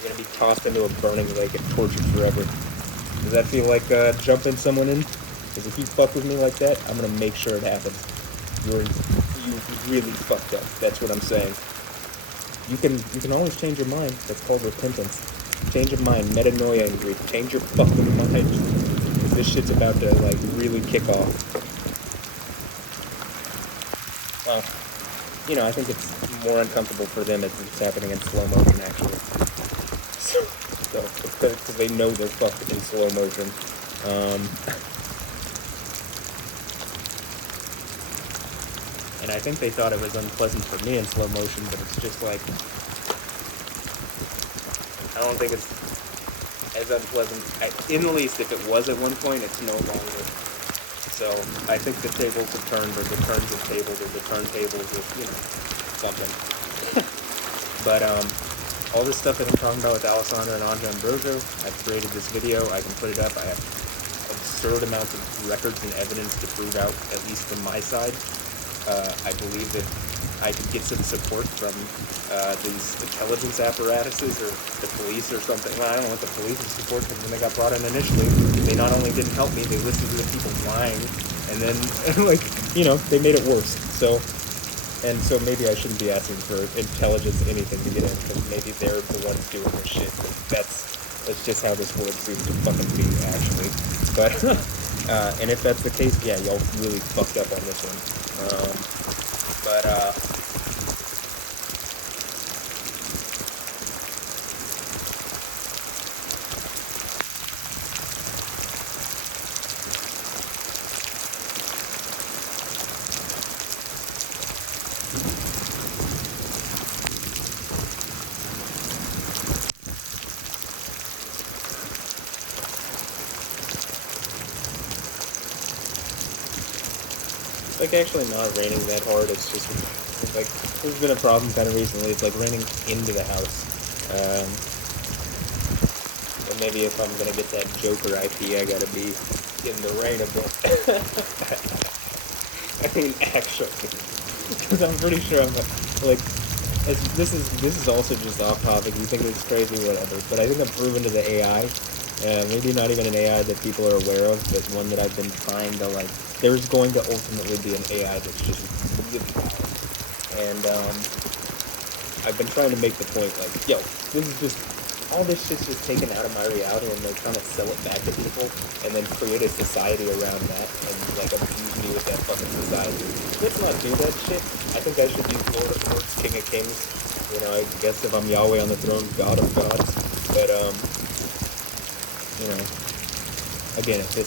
you're gonna be tossed into a burning lake and tortured forever. Does that feel like jumping someone in? Because if you fuck with me like that, I'm gonna make sure it happens. You really fucked up. That's what I'm saying. You can always change your mind. That's called repentance. Change of mind, metanoia in Greek. Change your fucking mind. Because this shit's about to like really kick off. you know, I think it's more uncomfortable for them if it's happening in slow motion, actually. So because they know they're fucked in slow motion. And I think they thought it was unpleasant for me in slow motion, but it's just like, I don't think it's as unpleasant, in the least. If it was at one point, it's no longer. So I think the tables have turned, or the turns have tabled, or the turntables have, you know, something. But all this stuff that I'm talking about with Alessandro and Anja Ambrosio, I've created this video. I can put it up. I have absurd amounts of records and evidence to prove out, at least from my side. I believe that I could get some support from these intelligence apparatuses or the police or something. Well, I don't know what the police's support, because when they got brought in initially, they not only didn't help me, they listened to the people lying, and then, like, you know, they made it worse. So maybe I shouldn't be asking for intelligence anything to get in, because maybe they're the ones doing this shit. That's just how this world seems to fucking be, actually. But, and if that's the case, yeah, y'all really fucked up on this one. It's like actually not raining that hard. It's just like, there's been a problem kind of recently. It's like raining into the house. And maybe if I'm gonna get that Joker IP, I gotta be in the rain a bit. I mean, actually, because I'm pretty sure I'm like, this is also just off topic. You think it's crazy, whatever. But I think I've proven to the AI. Maybe not even an AI that people are aware of, but one that I've been trying to, like, there's going to ultimately be an AI that's just really powerful. And I've been trying to make the point, like, yo, this is just, all this shit's just taken out of my reality, and they're trying to sell it back to people, and then create a society around that, and, like, abuse me with that fucking society. Let's not do that shit. I think I should be Lord of Lords, King of Kings. You know, I guess if I'm Yahweh on the throne, God of gods. But, you know, again, if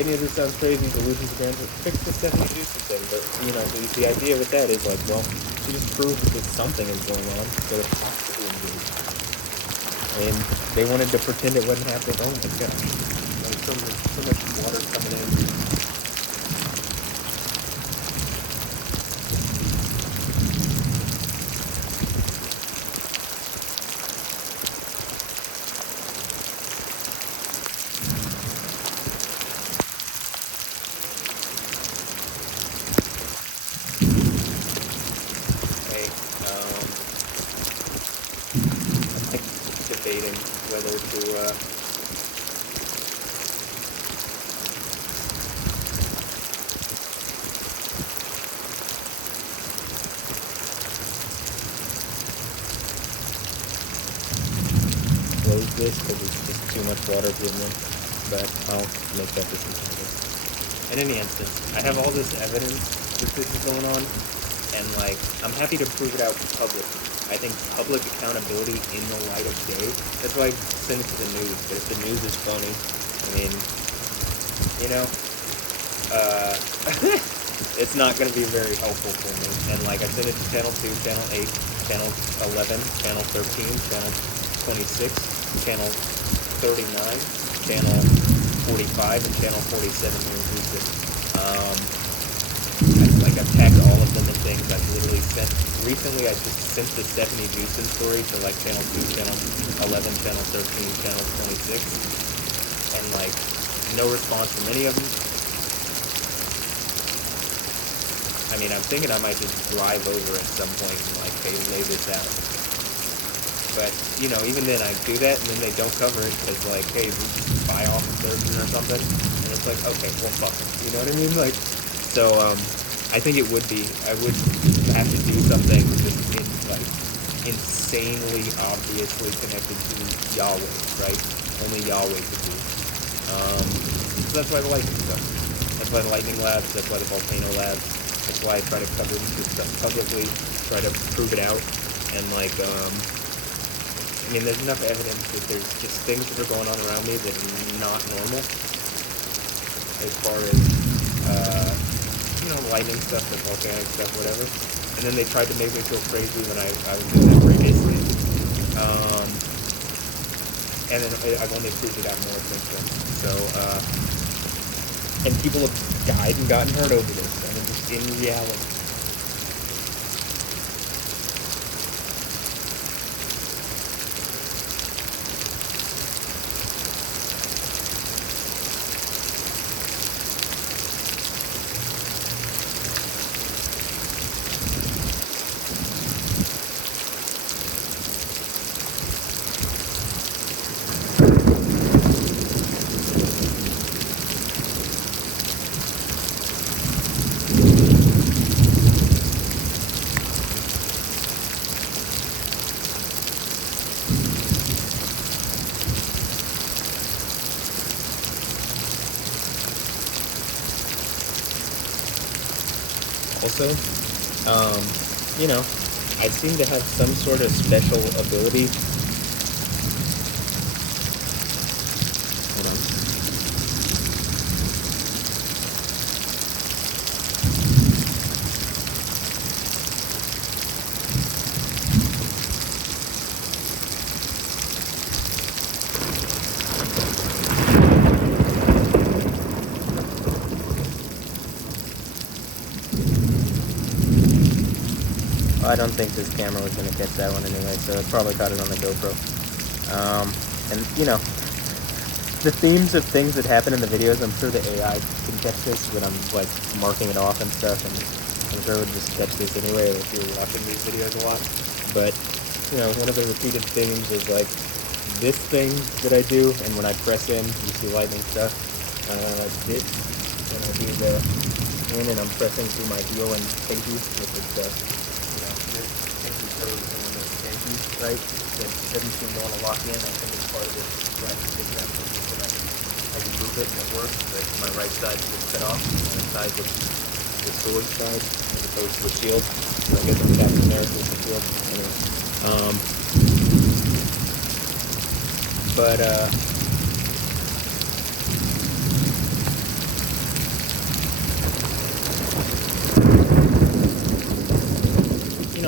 any of this sounds crazy, delusions of grandeur, fix the Stephanie Houston thing. But, you know, the idea with that is like, well, she just proved that something is going on, so it has to be engaged. And they wanted to pretend it wasn't happening. Oh my gosh, like so much water coming in. Debating whether to close this because it's just too much water getting in, but I'll make that decision. In any instance, I have all this evidence that this is going on, and like, I'm happy to prove it out publicly. I think public accountability in the light of day, that's why I send it to the news. But if the news is funny, I mean, you know, it's not going to be very helpful for me. And like, I sent it to Channel 2, Channel 8, Channel 11, Channel 13, Channel 26, Channel 39, Channel 45, and Channel 47 here in Houston. I've tagged all of them in things. I've literally sent, recently I just sent the Stephanie Houston story to like Channel 2, Channel 11, Channel 13, Channel 26, and like, no response from any of them. I mean, I'm thinking I might just drive over at some point and like, hey, lay this out. But, you know, even then I do that and then they don't cover it because like, hey, we just buy off a surgeon or something. And it's like, okay, well, fuck it. You know what I mean? Like, so, I think it would be, I would have to do something just like insanely obviously connected to Yahweh, right? Only Yahweh could do. So that's why the lightning stuff. That's why the lightning labs, that's why the volcano labs. That's why I try to cover this stuff publicly, try to prove it out, and like, I mean, there's enough evidence that there's just things that are going on around me that are not normal, as far as, lightning stuff, the volcanic stuff, whatever. And then they tried to make me feel crazy when I was doing that previously. And then I've only proved it out more since then. So, and people have died and gotten hurt over this. I mean, just in reality. Also, I seem to have some sort of special ability. Hold on. I don't think this camera was going to catch that one anyway, so it probably caught it on the GoPro. And, the themes of things that happen in the videos, I'm sure the AI can catch this when I'm, like, marking it off and stuff, and I'm sure it would just catch this anyway if you're watching these videos a lot. But, one of the repeated themes is, like, this thing that I do, and when I press in, you see lightning stuff, like this, and I do the in, and I'm pressing through my heel and pinky, which is the pinky toes and then the pinky, right? That doesn't seem to want to lock in. I think it's part of this right stick down so that I can move it and it works, but my right side gets cut off, and the side with the sword side, as opposed to the shield. So I guess I'm Captain America with the shield. Anyway.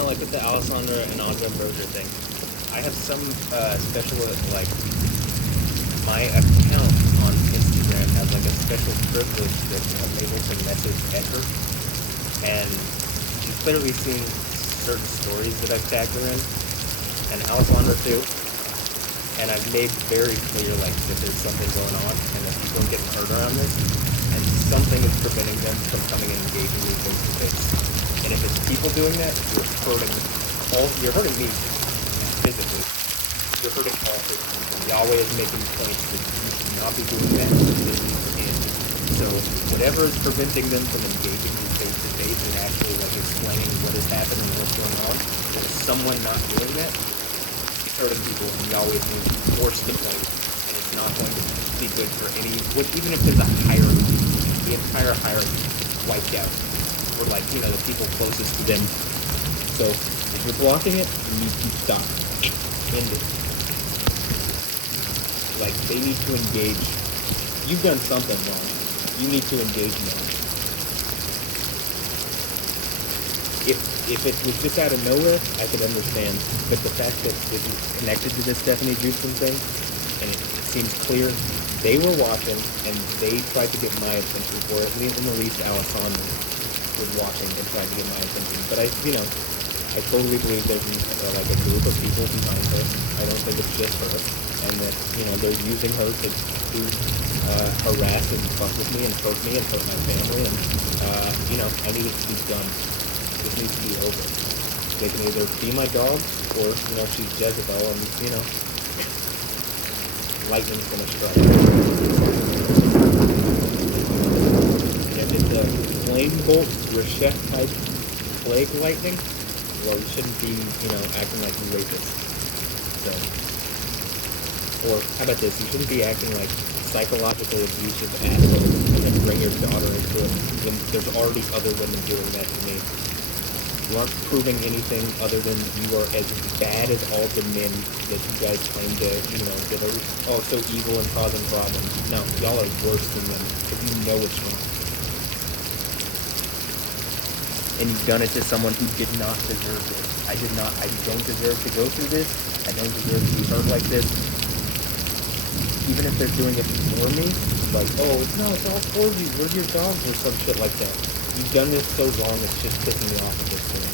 Like with the Alessandra and Andre Berger thing, I have some special, like, my account on Instagram has like a special privilege that I'm able to message at her, and she's clearly seen certain stories that I've tagged her in, and Alessandra too, and I've made very clear, like, that there's something going on, and that people are getting hurt around this, and something is preventing them from coming and engaging me face to face. And if it's people doing that, you're hurting me physically. You're hurting all people. Yahweh is making points that you should not be doing that. This needs to end. So whatever is preventing them from engaging you face to face and actually, like, explaining what is happening and what's going on, there's someone not doing that. It's hurting people, and Yahweh is going to force the point, and it's not going to be good for even if there's a hierarchy, the entire hierarchy wiped out. Or, like, the people closest to them. So, if you're blocking it, you need to stop. End it. Like, they need to engage. You've done something wrong. You need to engage now. If it was just out of nowhere, I could understand. But the fact that it was connected to this Stephanie Judson thing, and it seems clear, they were watching, and they tried to get my attention for it. In the least, Alessandra was watching and tried to get my attention. But I totally believe there's like a group of people behind her. I don't think it's just her, and that they're using her to harass and fuck with me and hurt my family, and I need it to be done. This needs to be over. They can either be my dog or she's Jezebel, and lightning's gonna strike. And if it's a flame bolt, Reshef type plague lightning, well, you shouldn't be, acting like rapists. So, or how about this? You shouldn't be acting like psychological abusive asshole and then bring your daughter into it when there's already other women doing that to me. You aren't proving anything other than you are as bad as all the men that you guys claim to, that are so evil and causing problems. No, y'all are worse than them if you know it's wrong. And you've done it to someone who did not deserve it. I don't deserve to go through this. I don't deserve to be hurt like this. Even if they're doing it for me, like, oh, no, it's all for you. We're your dogs or some shit like that. You've done this so wrong, it's just pissing me off at this point.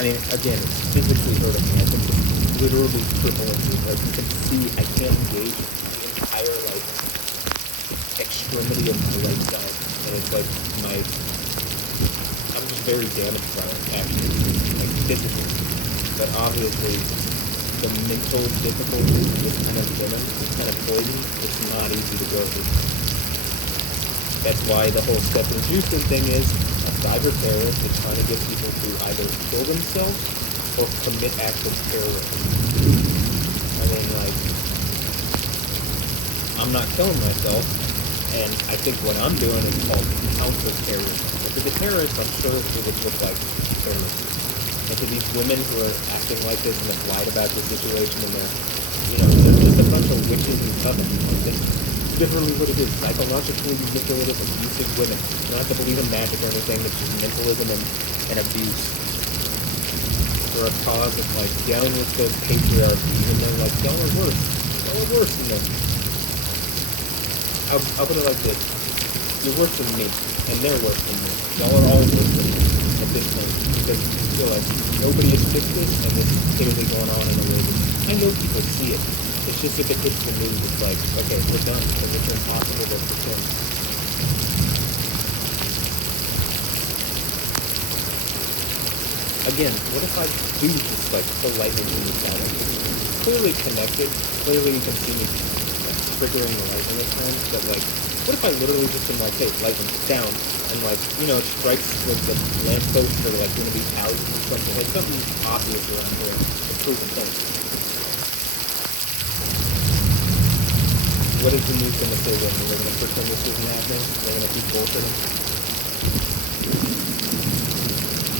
I mean, again, it's physically hurting me. I think it's literally crippling me. Like, you can see I can't engage the entire, like, extremity of my right side. And it's like I'm just very damaged by it, actually. Like, physically. But obviously, the mental difficulties of this kind of women, this kind of poison, it's not easy to go through. That's why the whole Stephen Houston thing is a cyber terrorist is trying to get people to either kill themselves or commit acts of terrorism. I mean, like, I'm not killing myself, and I think what I'm doing is called counter-terrorism. If it's a terrorist, I'm sure it would look like terrorism. And to these women who are acting like this and have lied about the situation and they're just a bunch of witches and covens. Like, literally what it is, psychologically manipulative, abusive women. You don't have to believe in magic or anything, it's just mentalism and abuse. For a cause of, like, down with the patriarchy, even though, like, y'all are worse. Y'all are worse than them. I'll put it like this. You're worse than me, and they're worse than me. Y'all are all worse than me at this point, because you feel like nobody has fixed this, and this is clearly going on in a way that I know people see it. It's just if it hits the news, it's like, okay, we're done, because it's impossible to pretend. Again, what if I do just, like, pull lightning from the sky? It's clearly connected, clearly you can see me triggering the lightning at times, but, like, what if I literally just am like, hey, lightning, down, and, like, it strikes the lamppost or, like, one of these houses or something, like, something obvious around here, a proven thing. What is the news going to say then? They're going to pretend this isn't happening? They're going to keep bullshitting?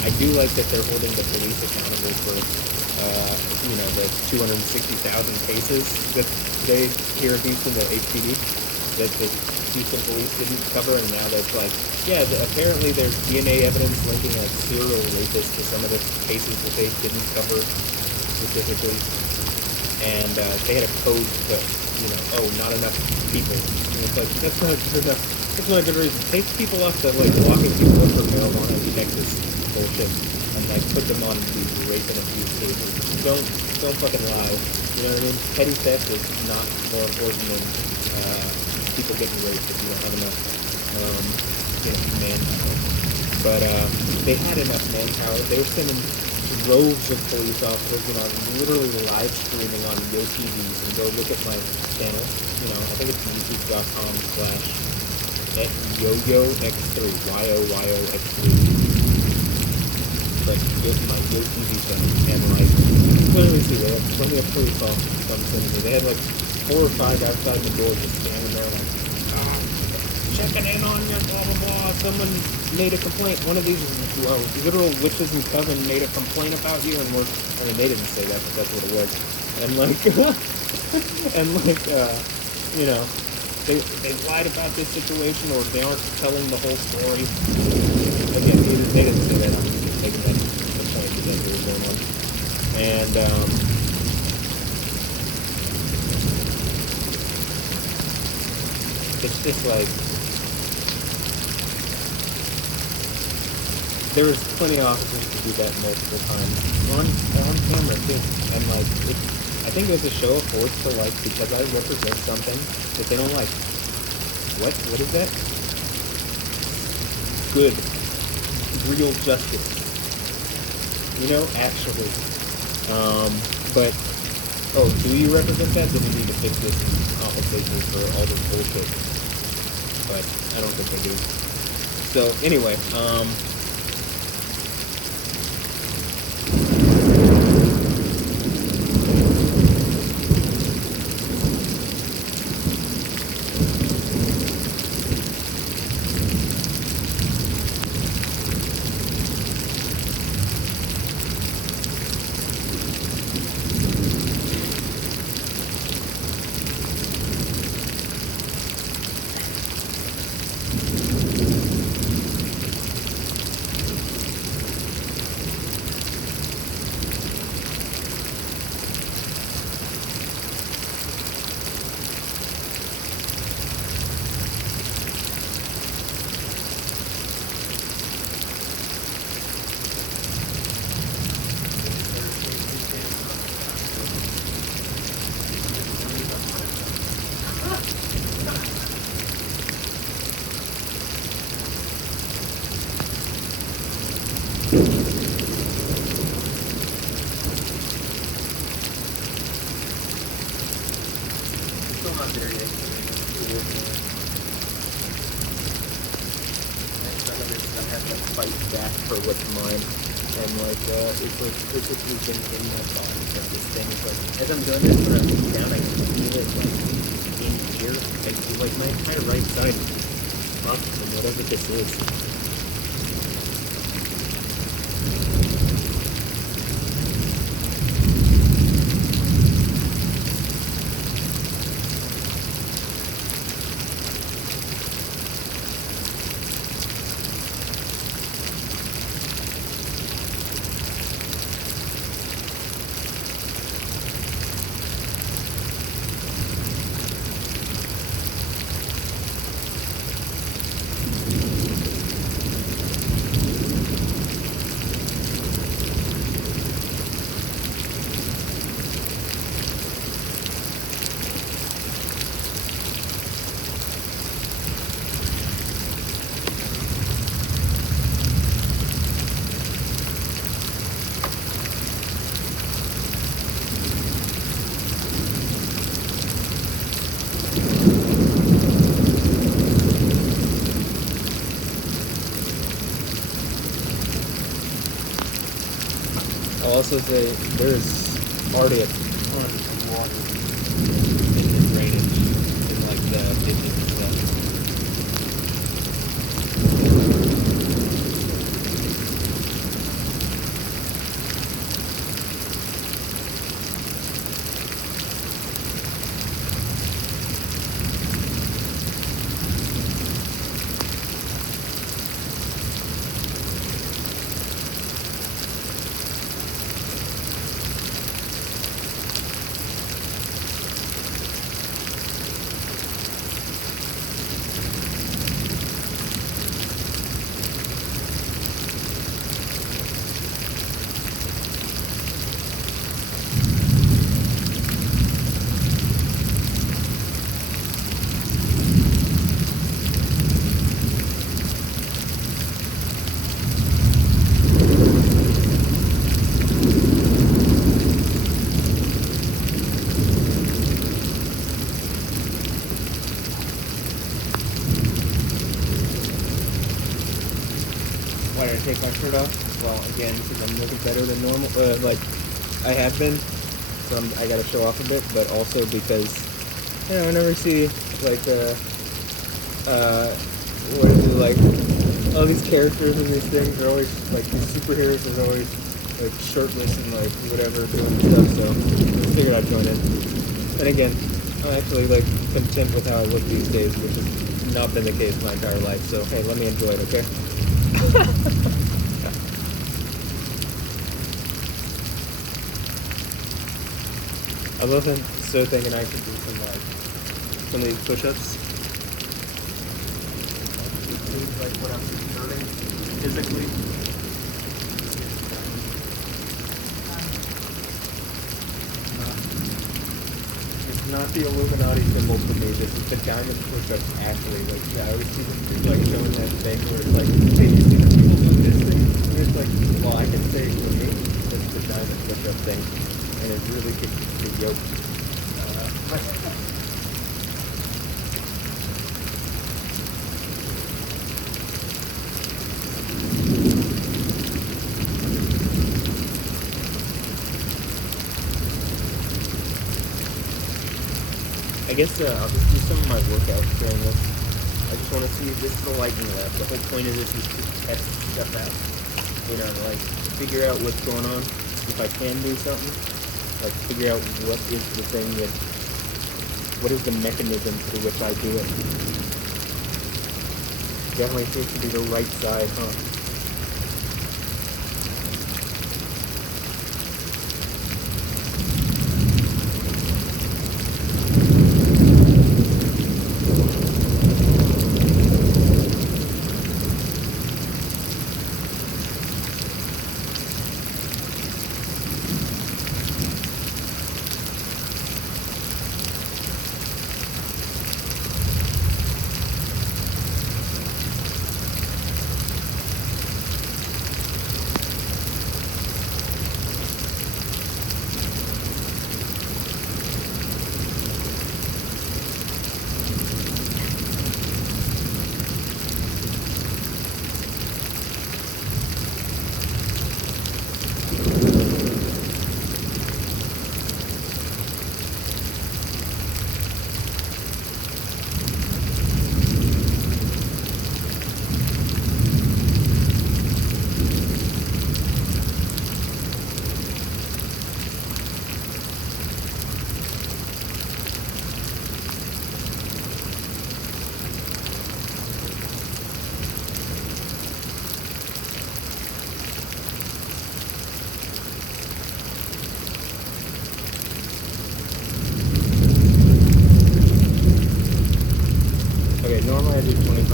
I do like that they're holding the police accountable for, the 260,000 cases that they here in Houston, the HPD, that the Houston police didn't cover, and now that's like, yeah, apparently there's DNA evidence linking, like, serial rapists to some of the cases that they didn't cover specifically. And they had a code to, not enough people. And it's like, that's not good enough. That's not a good reason. Take people off the, like, locking people up for marijuana and Texas bullshit, and, like, put them on these rape and abuse cases. Don't fucking lie. You know what I mean? Petty theft is not more important than people getting raped if you don't have enough, manpower. But they had enough manpower. They were sending droves of police officers, literally live streaming on YoTV. And go look at my channel. I think it's yoyox3, yoyox3. Like, my YoTV channel, and, like, clearly see, they had plenty of police officers come sending me. They had, like, 4 or 5 outside the door just standing there, like, checking in on you, blah, blah, blah. Someone made a complaint. One of these literal witches and coven made a complaint about you, and they didn't say that, but that's what it was. And, like, they lied about this situation, or they aren't telling the whole story. Again, they didn't say that. I'm just making that the point that they were going on. And, it's just like, there was plenty of officers to do that multiple times on camera too, and, like, I think it was a show of force to, like, because I represent something that they don't like. What is that? Good, real justice. Actually. But do you represent that? Then you need to fix this and compensate me for all this bullshit. But I don't think they do. So anyway, not there yet. I have to fight back for what's mine. And like, it's just been in my body. But this thing is like, as I'm doing this, when I'm looking down, I can feel it like in here. I feel like my entire right side up from whatever this is. I'll also say there's already a ton of water in the drainage in like the ditches and stuff. Why did I take my shirt off? Well, again, because I'm looking better than normal, like I have been, so I gotta show off a bit, but also because, you know, I never see, like, what is it, like, all these characters and these things are always, like, these superheroes are always, like, shirtless and, like, whatever, doing stuff, so I figured I'd join in. And again, I'm actually, like, content with how I look these days, which has not been the case my entire life, so, hey, let me enjoy it, okay? I was also so thinking I could do some of these push-ups. Like what I'm exerting physically. It's not the Illuminati symbol for me. This is the diamond push-ups actually. Like, yeah, I always see them like showing that thing where it's like, hey, you see the people do this thing? And it's like, well, I can say for me, it's the diamond push-up thing. And it really gets the yoke. I guess I'll just do some of my workouts during this. I just want to see if this is the lightning lab. The whole point of this is to test stuff out. You know, like figure out what's going on. If I can do something, like figure out what is the thing that, what is the mechanism through which I do it. Definitely seems to be the right side, huh?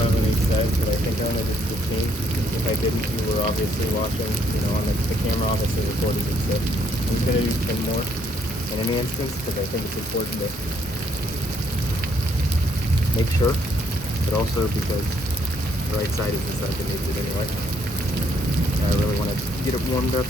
out on each side, but I think I only did 15. If I didn't, you were obviously watching, on the camera obviously recorded it, so I'm just going to do 10 more in any instance, because I think it's important to make sure, but also because the right side is the side that needs it anyway. I really want to get it warmed up.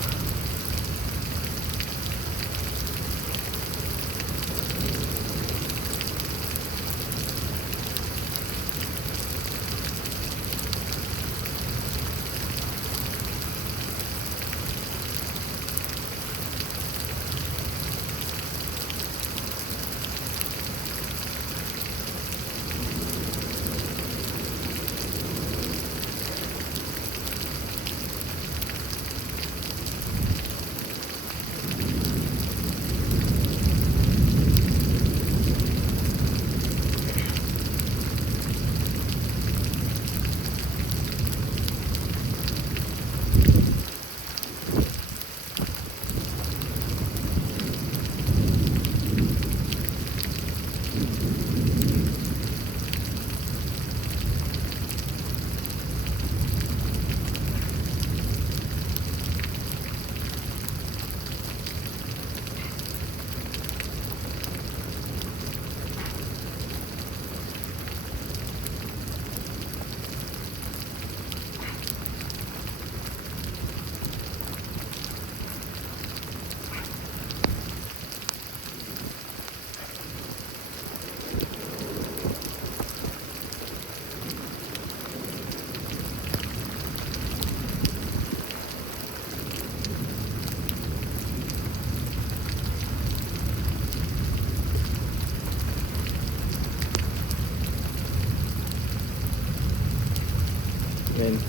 And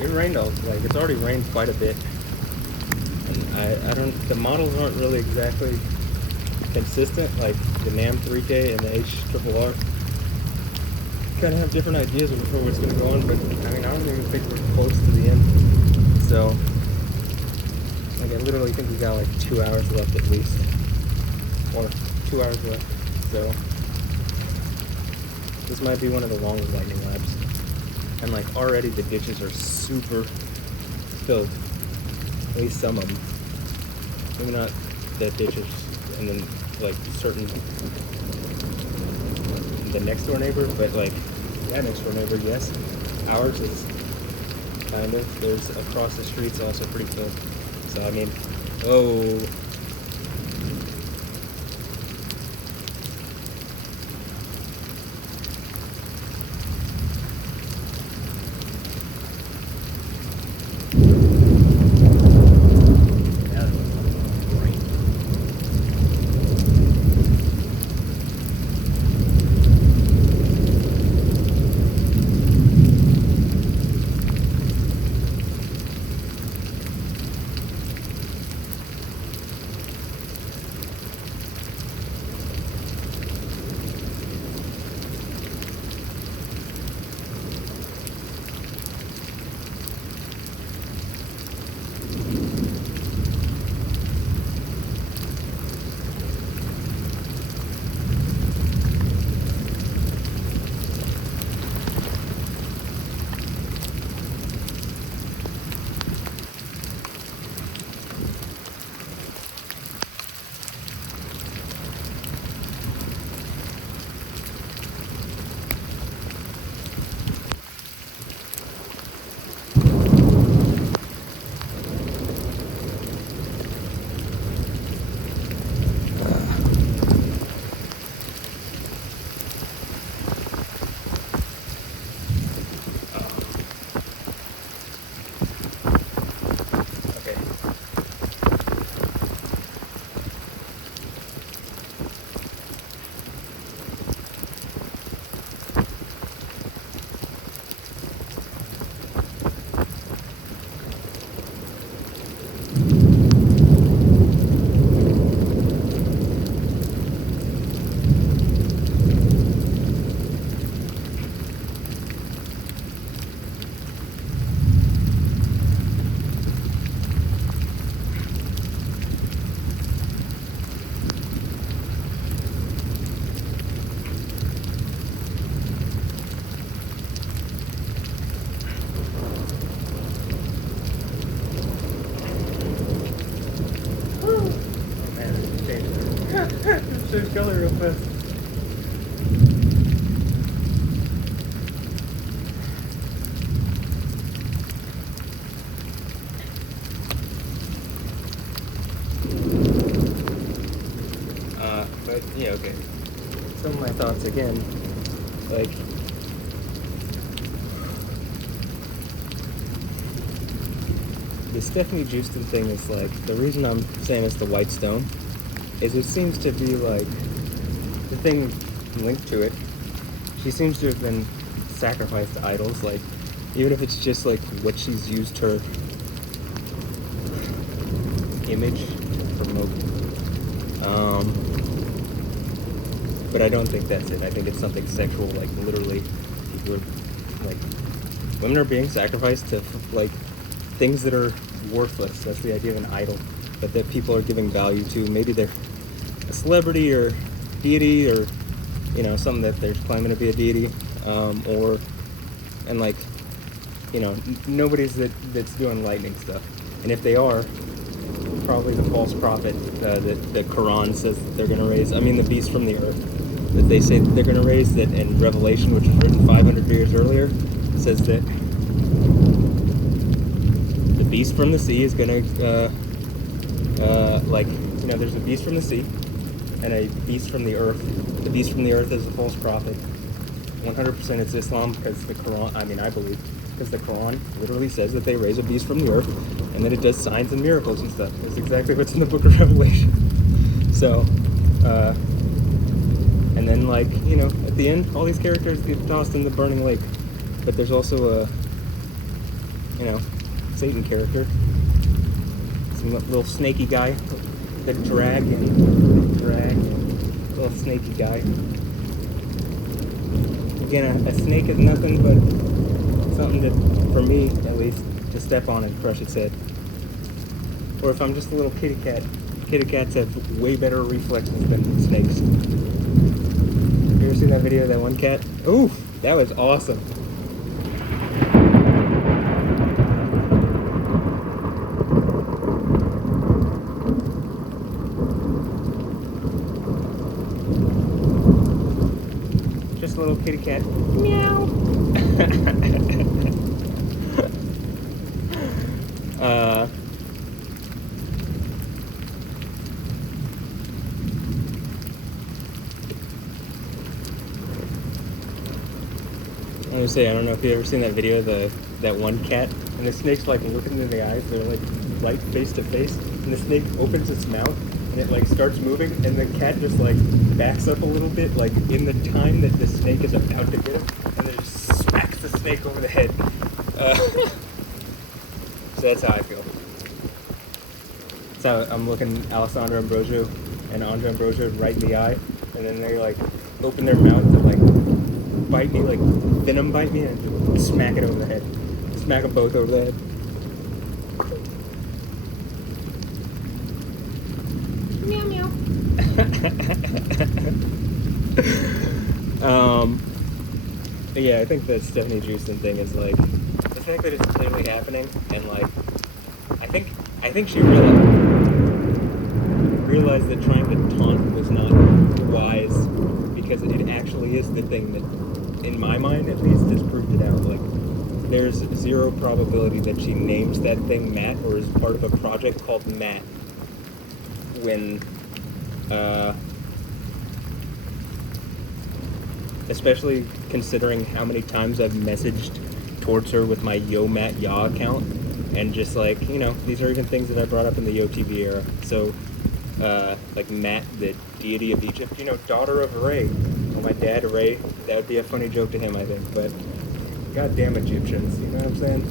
it rained it's already rained quite a bit, and the models aren't really exactly consistent, like the NAM 3K and the HRRR kind of have different ideas of where it's going to go on, but I don't even think we're close to the end, so I literally think we got 2 hours left at least, or 2 hours left, so this might be one of the longest lightning laps. And already the ditches are super filled, at least some of them. Maybe not the ditches, and then certain, the next door neighbor, but that next door neighbor, yes. Ours is kind of, there's across the streets also pretty filled. So I mean, oh. Change color real fast. But yeah, okay. Some of my thoughts again, like, the Stephanie Houston thing is like, the reason I'm saying it's the white stone is it seems to be like, the thing linked to it, she seems to have been sacrificed to idols, like, even if it's just like what she's used her image to promote. But I don't think that's it. I think it's something sexual, like literally, people are, like, women are being sacrificed to like things that are worthless. That's the idea of an idol, but that people are giving value to. Maybe they're a celebrity or deity, or you know, something that they're claiming to be a deity, or and like, you know, nobody's that's doing lightning stuff. And if they are, probably the false prophet that the Quran says that they're going to raise. I mean, the beast from the earth that they say that they're going to raise. That in Revelation, which was written 500 years earlier, says that the beast from the sea is going to, like, you know, there's a beast from the sea and a beast from the earth. The beast from the earth is a false prophet. 100% it's Islam, because the Quran, I mean, I believe, because the Quran literally says that they raise a beast from the earth and that it does signs and miracles and stuff. It's exactly what's in the book of Revelation. So, and then, like, you know, at the end, all these characters get tossed in the burning lake. But there's also a, you know, Satan character. Some little snaky guy. The dragon. Little snaky guy. Again, a snake is nothing but something that, for me at least, to step on and crush its head. Or if I'm just a little kitty cats have way better reflexes than snakes. You ever seen that video of that one cat? Ooh, that was awesome. Just a little kitty cat. Meow. I was gonna say, I don't know if you've ever seen that video of that one cat, and the snake's like looking in the eyes, they're like right face to face, and the snake opens its mouth, and it like starts moving, and the cat just like backs up a little bit, like in the time that the snake is about to get him, and then just smacks the snake over the head. So that's how I feel. That's how I'm looking Alessandro Ambrosio and Andre Ambrosio right in the eye, and then they like open their mouth and like bite me, like venom bite me, and smack it over the head. Smack them both over the head. Meow meow. Yeah, I think the Stephanie Houston thing is like the fact that it's clearly happening, and like I think she realized that trying to taunt was not wise, because it actually is the thing that, in my mind at least, has proved it out. Like, there's zero probability that she names that thing Matt, or is part of a project called Matt, when especially considering how many times I've messaged towards her with my Yo Matt Ya account, and just like, you know, these are even things that I brought up in the Yo TV era. So like Matt, the deity of Egypt, you know, daughter of Ray. Well, my dad, Ray, that would be a funny joke to him, I think, but goddamn Egyptians, you know what I'm saying?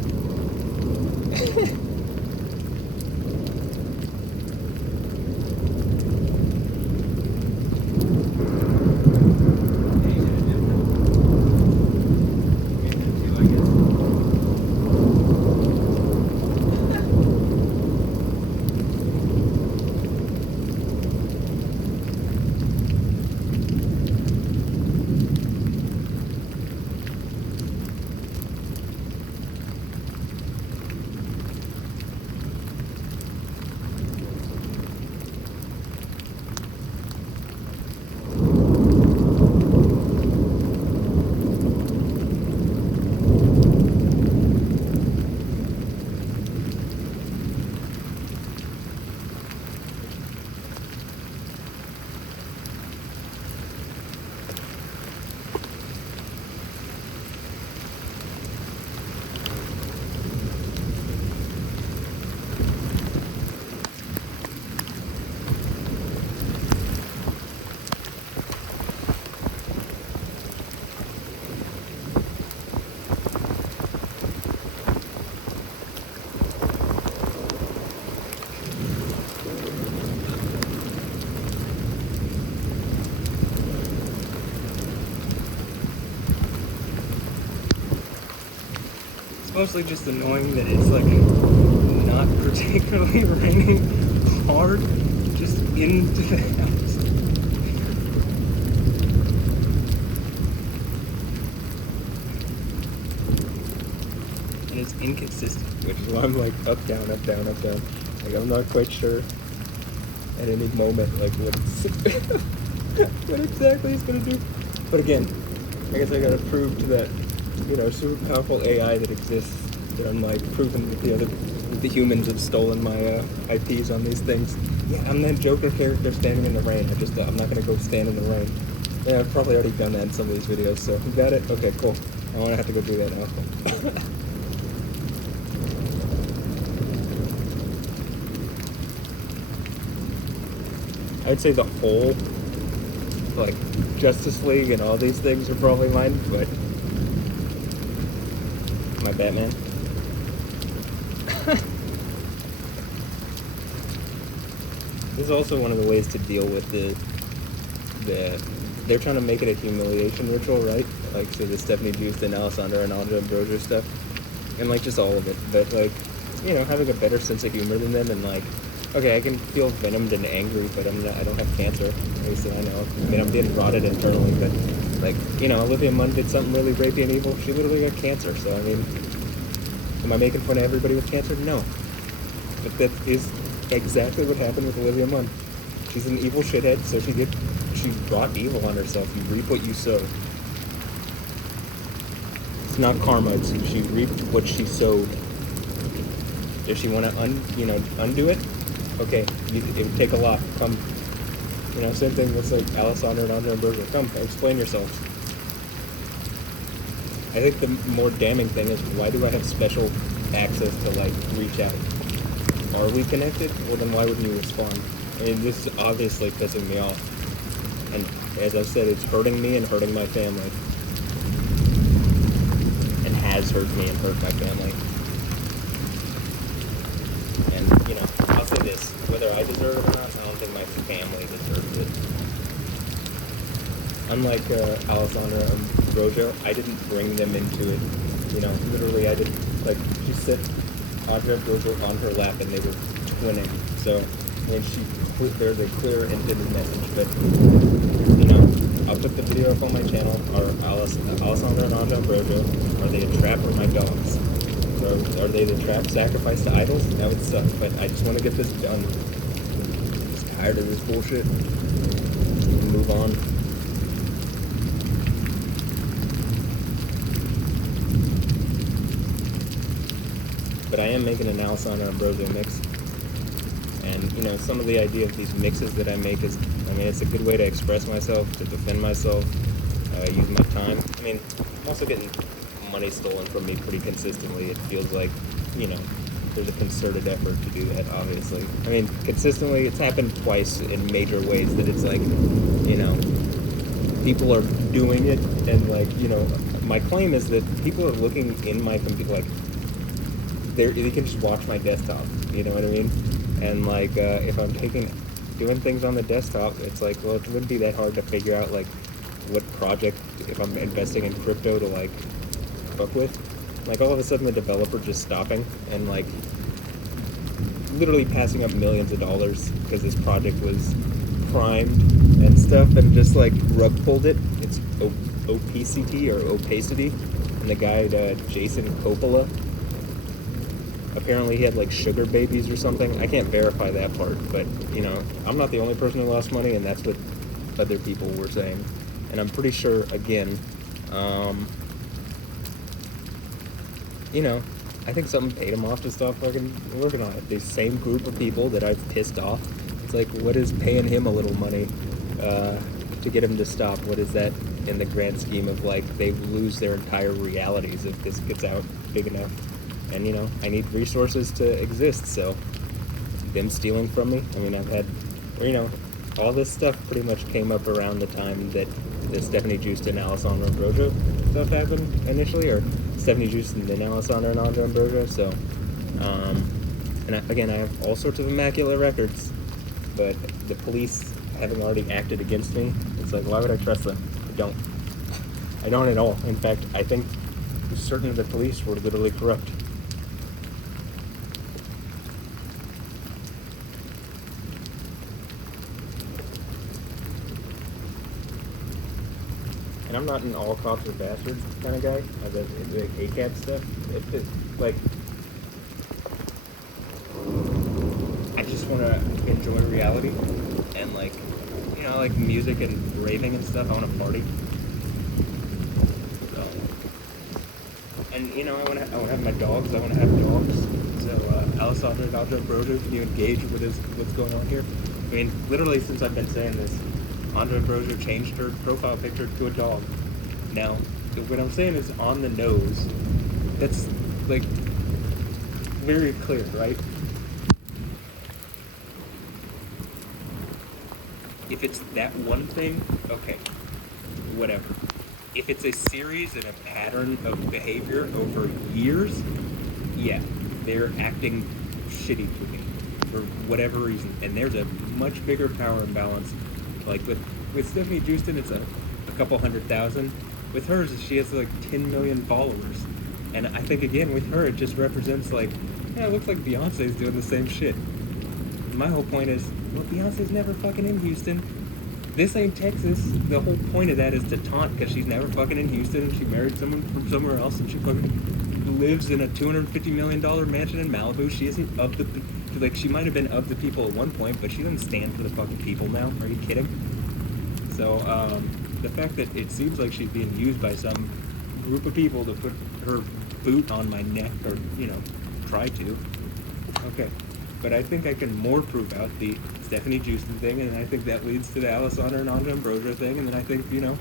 mostly just annoying that it's like not particularly raining hard just into the house. And it's inconsistent, which is why I'm like up, down, up, down, up, down. Like I'm not quite sure at any moment like what exactly it's gonna do. But again, I guess I gotta prove to that, super powerful AI that exists that I'm like proving that the humans have stolen my IPs on these things. Yeah, I'm that Joker character standing in the rain. I'm not gonna go stand in the rain. Yeah, I've probably already done that in some of these videos, so you got it? Okay, cool. I wanna have to go do that now. I'd say the whole, like, Justice League and all these things are probably mine, but my Batman. This is also one of the ways to deal with they're trying to make it a humiliation ritual, right? Like, so the Stephanie Juice and Alessandra and Andre Ambrosia stuff, and like just all of it, but like, having a better sense of humor than them, and like, okay, I can feel venomed and angry, but I don't have cancer. At least I know. I mean, I'm being rotted internally, but like, Olivia Munn did something really rapey and evil. She literally got cancer. So I mean, am I making fun of everybody with cancer? No. But that is exactly what happened with Olivia Munn. She's an evil shithead, so she brought evil on herself. You reap what you sow. It's not karma. She reaped what she sowed. Does she want to undo it? Okay, it would take a lot. Come, same thing with like Alessandra and Andre Ambrosia. Come, explain yourselves. I think the more damning thing is, why do I have special access to like reach out? Are we connected? Well, then why wouldn't you respond? I mean, this is obviously pissing me off. And as I've said, it's hurting me and hurting my family. And has hurt me and hurt my family. And, I'll say this, whether I deserve it or not, I don't think my family deserves it. Unlike Alessandra Ambrosia, I didn't bring them into it. Literally I didn't, like, she set Andre Ambrosia on her lap and they were twinning. So, there's a clear intended message, but, I'll put the video up on my channel. Are Alessandra and Andre Ambrosia, are they a trap or my dogs? Are they the trap sacrificed to idols? That would suck, but I just want to get this done. I'm just tired of this bullshit. Move on. But I am making an Alessandra Ambrosia mix. And, some of the idea of these mixes that I make is, it's a good way to express myself, to defend myself, use my time. I'm also getting money stolen from me pretty consistently. It feels like, there's a concerted effort to do that, obviously. Consistently, it's happened twice in major ways that it's like, people are doing it, and like, my claim is that people are looking in my computer, like, they can just watch my desktop, you know what I mean? And like, if I'm doing things on the desktop, it's like, well, it wouldn't be that hard to figure out like what project, if I'm investing in crypto, to like fuck with. Like, all of a sudden the developer just stopping and like literally passing up millions of dollars because this project was primed and stuff, and just like rug pulled it. It's opacity or opacity, and the guy Jason Coppola, apparently he had like sugar babies or something. I can't verify that part, but I'm not the only person who lost money, and that's what other people were saying. And I'm pretty sure, again, I think something paid him off to stop fucking working on it. The same group of people that I've pissed off, it's like, what is paying him a little money to get him to stop? What is that in the grand scheme of like, they lose their entire realities if this gets out big enough? And I need resources to exist, so them stealing from me, I've had, all this stuff pretty much came up around the time that the Stephanie Juice and Alessandra Ambrosia stuff happened initially, or Stephanie Juice and then Alessandra and Andre Ambrosia, so, and I have all sorts of immaculate records, but the police having already acted against me, it's like, why would I trust them? I don't at all. In fact, I think certain the police were literally corrupt. And I'm not an all cops are bastards kind of guy. The ACAB stuff. Like, I just want to enjoy reality and, like, you know, like music and raving and stuff. I want to party. So, and you know, I want to have my dogs. I want to have dogs. So, Alessandro and Andre Broder, can you engage with what's going on here? I mean, literally since I've been saying this, Andre Broder changed her profile picture to a dog. Now, what I'm saying is on the nose. That's, like, very clear, right? If it's that one thing, okay, whatever. If it's a series and a pattern of behavior over years, yeah, they're acting shitty to me for whatever reason. And there's a much bigger power imbalance. Like with Stephanie Houston, it's a couple 100,000. With hers, she has like 10 million followers. And I think, again, with her, it just represents, like, yeah, it looks like Beyonce's doing the same shit. And my whole point is, well, Beyonce's never fucking in Houston. This ain't Texas. The whole point of that is to taunt, because she's never fucking in Houston, and she married someone from somewhere else, and she fucking lives in a $250 million mansion in Malibu. She isn't of the, like, she might have been of the people at one point, but she doesn't stand for the fucking people now. Are you kidding? So, the fact that it seems like she's being used by some group of people to put her boot on my neck, or, you know, try to. Okay. But I think I can more prove out the Stephanie Houston thing, and I think that leads to the Alessandra and Andre Ambrosio thing, and then I think, you know...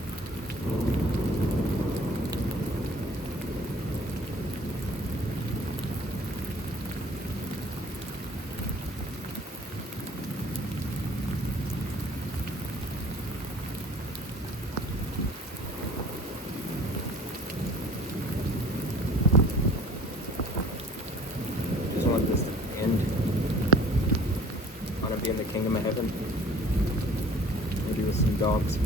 I just want this to end. I want to be in the kingdom of heaven. Maybe with some dogs.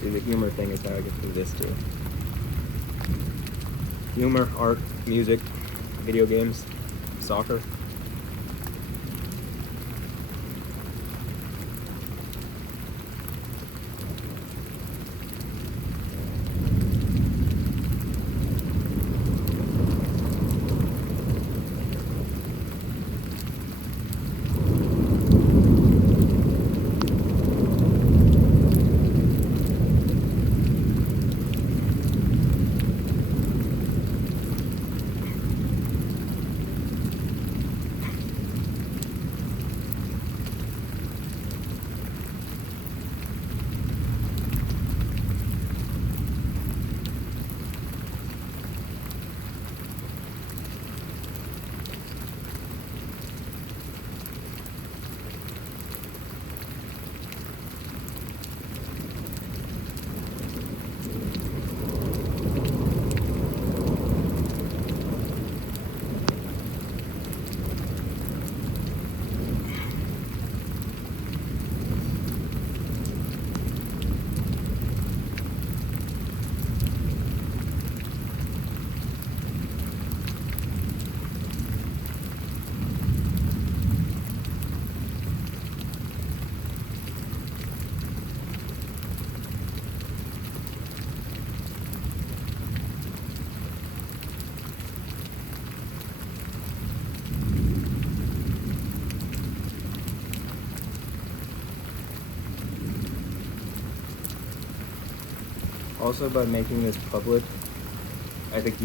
See, the humor thing is how I get through this too. Humor, art, music, video games, soccer. Also, by making this public, I think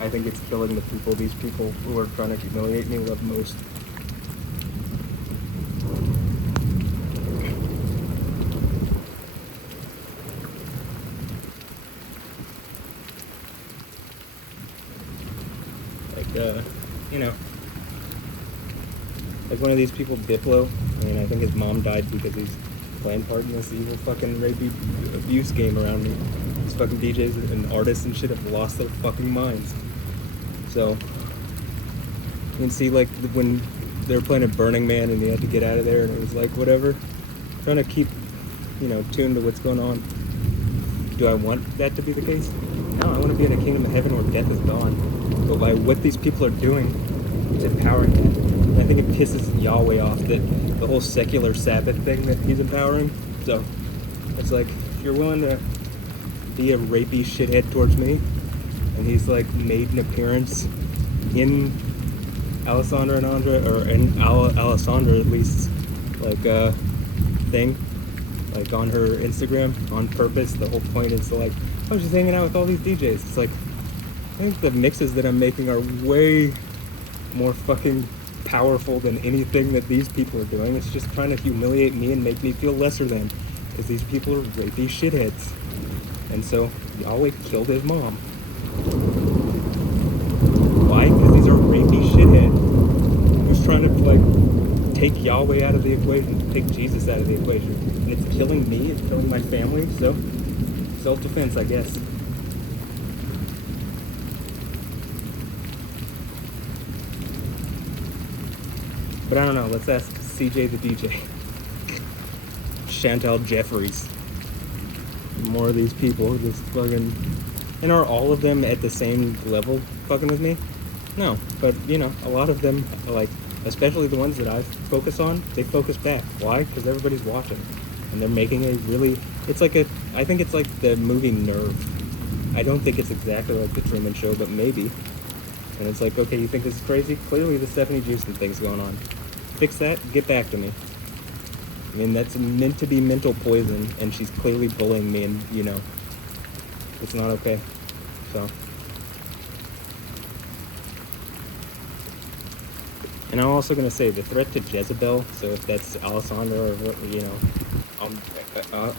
I think it's killing the people these people who are trying to humiliate me love most. Like, you know, like one of these people, Diplo. I mean, I think his mom died because he's playing part in this evil fucking rape abuse game around me. These fucking DJs and artists and shit have lost their fucking minds. So, you can see, like, when they were playing at Burning Man and they had to get out of there, and it was like, whatever. Trying to keep tuned to what's going on. Do I want that to be the case? No, I want to be in a kingdom of heaven where death is gone. But by what these people are doing, it's empowering that. And I think it pisses Yahweh off, that the whole secular Sabbath thing that he's empowering. So it's like, if you're willing to be a rapey shithead towards me, and he's like made an appearance in Alessandra and Andra, or in Alessandra at least, like thing, like on her Instagram on purpose. The whole point is to like, oh, she's hanging out with all these DJs. It's like, I think the mixes that I'm making are way more fucking powerful than anything that these people are doing. It's just trying to humiliate me and make me feel lesser than, because these people are rapey shitheads. And so Yahweh killed his mom. Why? Because he's a rapey shithead who's trying to like take Yahweh out of the equation, take Jesus out of the equation. And it's killing me, it's killing my family, so self-defense, I guess. But I don't know, let's ask CJ the DJ. Chantal Jeffries. More of these people just fucking... And are all of them at the same level fucking with me? No, but a lot of them, like, especially the ones that I focus on, they focus back. Why? Because everybody's watching. And they're making a really... I think it's like the movie Nerve. I don't think it's exactly like The Truman Show, but maybe. And it's like, okay, you think this is crazy? Clearly the Stephanie Houston thing's going on. Fix that, get back to me. I mean, that's meant to be mental poison, and she's clearly bullying me, and, it's not okay. So. And I'm also going to say, the threat to Jezebel, so if that's Alessandra or,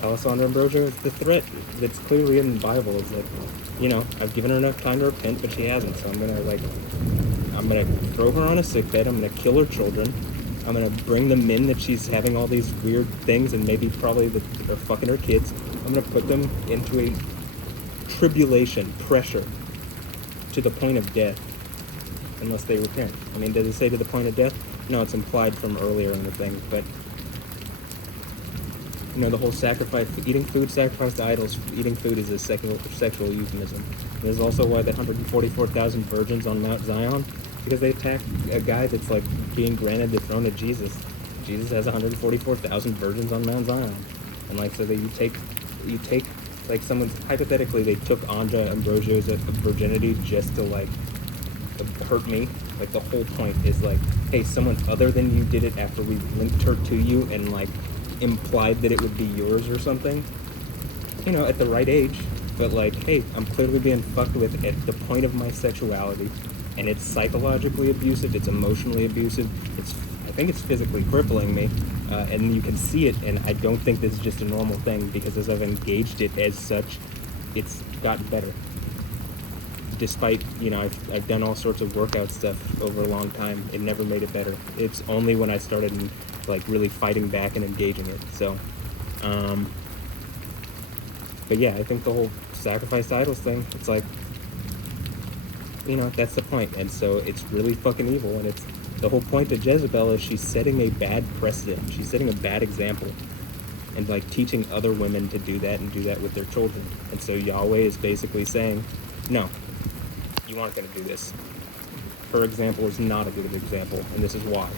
Alessandra Ambrosio, the threat that's clearly in the Bible is that, I've given her enough time to repent, but she hasn't, so I'm going to throw her on a sickbed, I'm going to kill her children, I'm going to bring them in that she's having all these weird things, and maybe probably that they're fucking her kids. I'm going to put them into a tribulation, pressure, to the point of death, unless they repent. I mean, does it say to the point of death? No, it's implied from earlier in the thing, but, the whole sacrifice, eating food sacrificed to idols, eating food is a sexual euphemism. There's also why the 144,000 virgins on Mount Zion, because they attacked a guy that's like being granted the throne of Jesus. Jesus has 144,000 virgins on Mount Zion, and like, so that you take like someone's, hypothetically they took Andra Ambrosio's virginity just to like hurt me. Like, the whole point is like, hey, someone other than you did it after we linked her to you and like implied that it would be yours or something, at the right age. But like, hey, I'm clearly being fucked with at the point of my sexuality, and it's psychologically abusive, it's emotionally abusive, I think it's physically crippling me, and you can see it, and I don't think this is just a normal thing, because as I've engaged it as such, it's gotten better. Despite, I've done all sorts of workout stuff over a long time, it never made it better. It's only when I started like really fighting back and engaging it. So, but yeah, I think the whole sacrifice to idols thing, it's like, that's the point. And so it's really fucking evil, and it's the whole point of Jezebel is she's setting a bad precedent. She's setting a bad example, and like teaching other women to do that and do that with their children. And so Yahweh is basically saying, no, you aren't going to do this. Her example is not a good example, and this is why.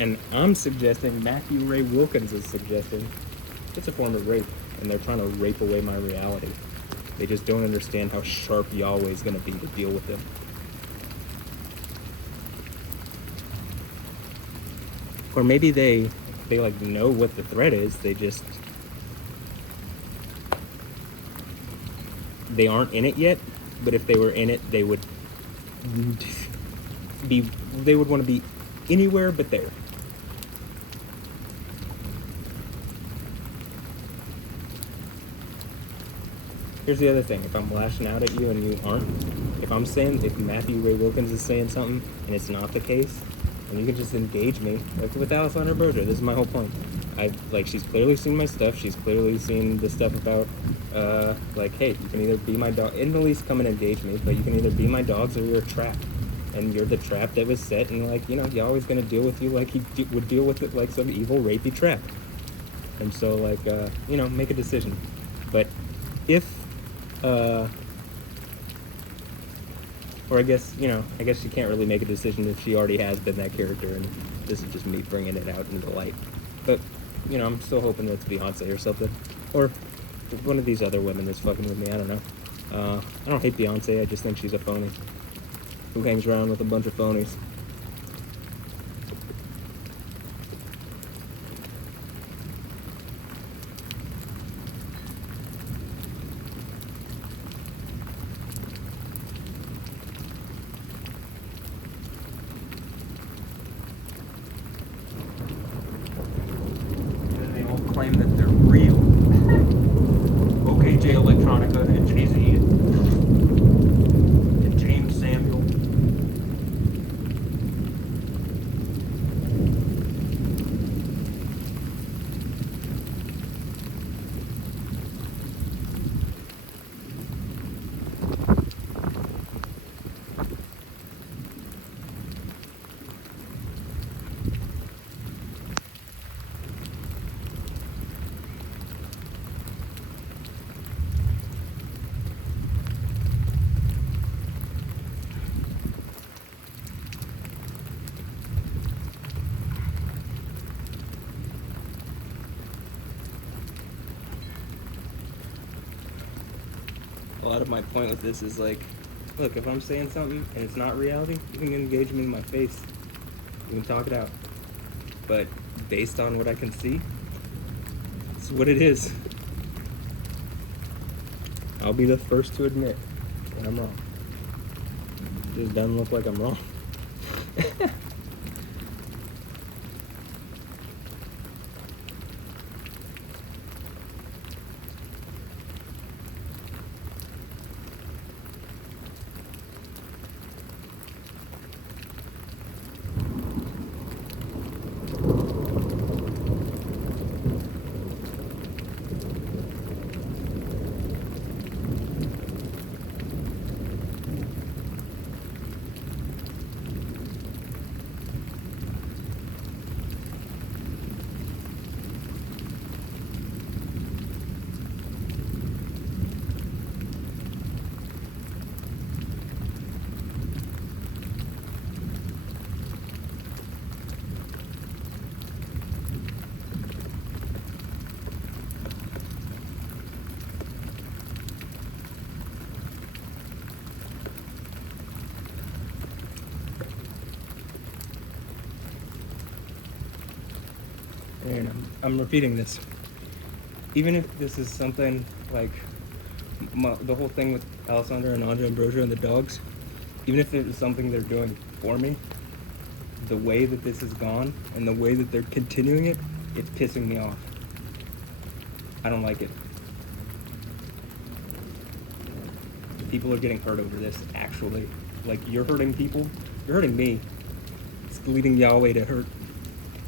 And I'm suggesting, Matthew Ray Wilkins is suggesting, it's a form of rape, and they're trying to rape away my reality. They just don't understand how sharp Yahweh is going to be to deal with them. Or maybe they like know what the threat is, they aren't in it yet, but if they were in it, they would want to be anywhere but there. Here's the other thing, if I'm lashing out at you and you aren't, if Matthew Ray Wilkins is saying something and it's not the case, then you can just engage me, like with Alessandra Berger. This is my whole point. She's clearly seen my stuff, she's clearly seen the stuff about, like, hey, you can either be my dog, in the least come and engage me, but you can either be my dogs or you're a trap. and you're the trap that was set, and like, you know, Yahweh's gonna deal with you like he would deal with it, like some evil rapey trap. And so, like, you know, make a decision. But if, or I guess, you know, I guess you can't really make a decision if she already has been that character, and this is just me bringing it out into the light. But, you know, I'm still hoping that it's Beyonce or something, or one of these other women that's fucking with me. I don't know. I don't hate Beyonce. I just think she's a phony who hangs around with a bunch of phonies. And they all claim that they're real. OKJ Electronica and Jay-Z and James Samuel. A lot of my point with this is like, look, if I'm saying something and it's not reality, you can engage me in my face. You can talk it out. But based on what I can see, it's what it is. I'll be the first to admit when I'm wrong. It just doesn't look like I'm wrong. And I'm repeating this. Even if this is something like the whole thing with Alessandra and Anja Ambrosia and the dogs, even if it was something they're doing for me, the way that this has gone and the way that they're continuing it, it's pissing me off. I don't like it. People are getting hurt over this, actually. Like, you're hurting people, you're hurting me. It's leading Yahweh to hurt,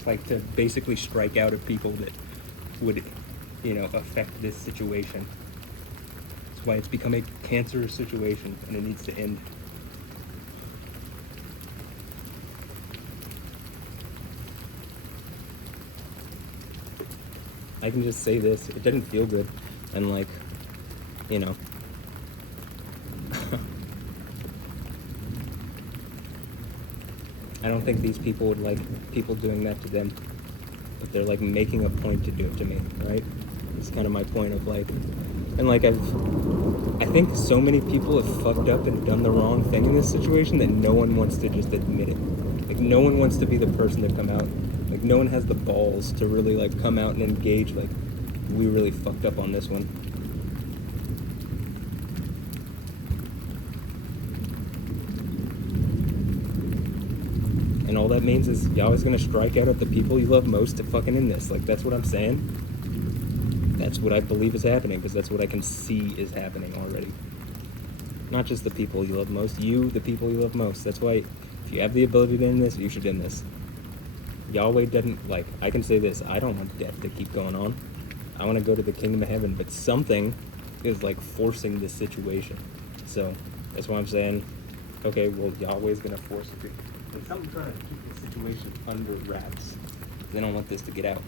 like, to basically strike out at people that would, you know, affect this situation. That's why it's become a cancerous situation, and it needs to end. I can just say this, it doesn't feel good, and like, you know, I don't think these people would like people doing that to them, but they're like making a point to do it to me, right? It's kind of my point of like, and like I think so many people have fucked up and done the wrong thing in this situation that no one wants to just admit it. Like, no one wants to be the person to come out. Like, no one has the balls to really like come out and engage like, we really fucked up on this one. And all that means is Yahweh's gonna strike out at the people you love most to fucking end this. Like, that's what I'm saying. That's what I believe is happening, because that's what I can see is happening already. Not just the people you love most, you, the people you love most. That's why, if you have the ability to end this, you should end this. Yahweh doesn't, like, I can say this, I don't want death to keep going on. I want to go to the kingdom of heaven, but something is, like, forcing this situation. So, that's why I'm saying, Okay, well, Yahweh's gonna force it to. It's something trying to keep the situation under wraps. They don't want this to get out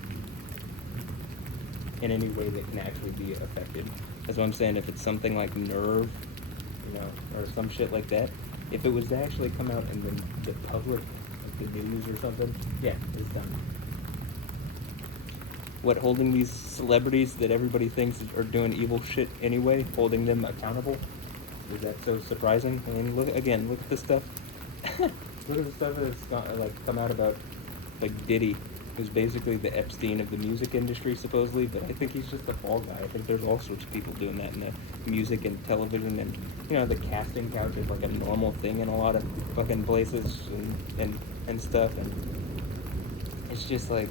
in any way that can actually be affected. That's what I'm saying. If it's something like nerve, or some shit like that, if it was to actually come out in the public, like the news or something, yeah, it's done. What, holding these celebrities that everybody thinks are doing evil shit anyway, holding them accountable? Is that so surprising? I mean, look at the stuff. Look at the stuff that's come out about, like, Diddy, who's basically the Epstein of the music industry, supposedly, but I think he's just a fall guy. I think there's all sorts of people doing that in the music and television, and, the casting couch is like a normal thing in a lot of fucking places and stuff, and it's just like,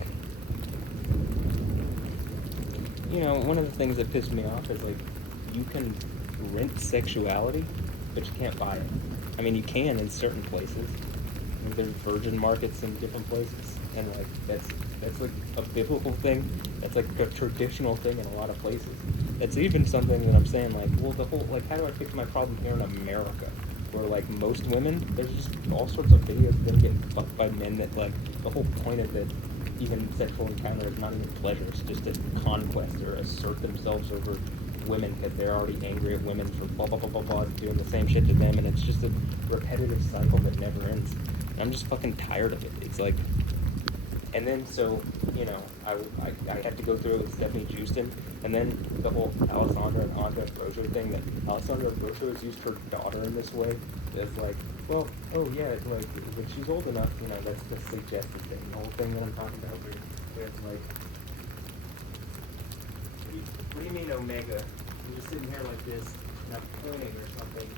one of the things that pissed me off is, like, you can rent sexuality, but you can't buy it. I mean, you can in certain places. Like, there's virgin markets in different places, and, like, that's like a biblical thing. That's like a traditional thing in a lot of places. It's even something that I'm saying, like, well, the whole, like, how do I fix my problem here in America, where, like, most women, there's just all sorts of videos of them getting fucked by men that, like, the whole point of it, even sexual encounter, is not even pleasure. It's just a conquest or assert themselves over women because they're already angry at women for blah blah blah blah blah doing the same shit to them, and it's just a repetitive cycle that never ends. And I'm just fucking tired of it. It's like, and then so I had to go through it with Stephanie Houston, and then the whole Alessandra and Andrea Rojo thing, that Alessandra Rojo has used her daughter in this way. It's like, well, oh yeah, like when she's old enough, that's the suggested thing. The whole thing that I'm talking about where it's like, what do you mean omega? I'm just sitting here like this, and I'm pointing or something.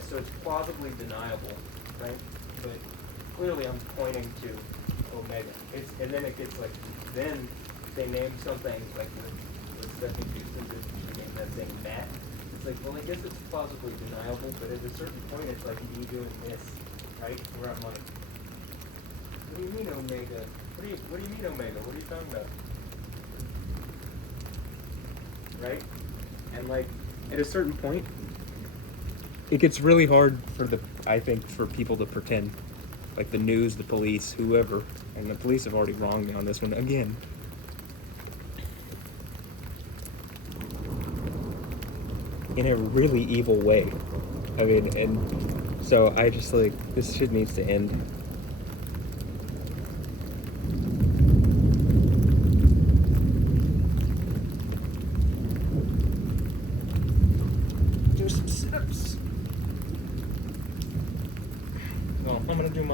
So it's plausibly deniable, right? But clearly I'm pointing to omega. And then it gets like, then they name something like with Stephanie Houston, she named that thing Matt. It's like, well, I guess it's plausibly deniable, but at a certain point it's like me doing this, right? Where I'm like, what do you mean omega? What do you mean omega? What are you talking about? Right? And like, at a certain point, it gets really hard for people to pretend. Like the news, the police, whoever, and the police have already wronged me on this one again. In a really evil way. I mean, and so I just like, this shit needs to end. Do some sit-ups. No, I'm gonna do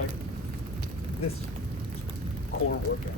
this core workout.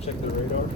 Check the radar.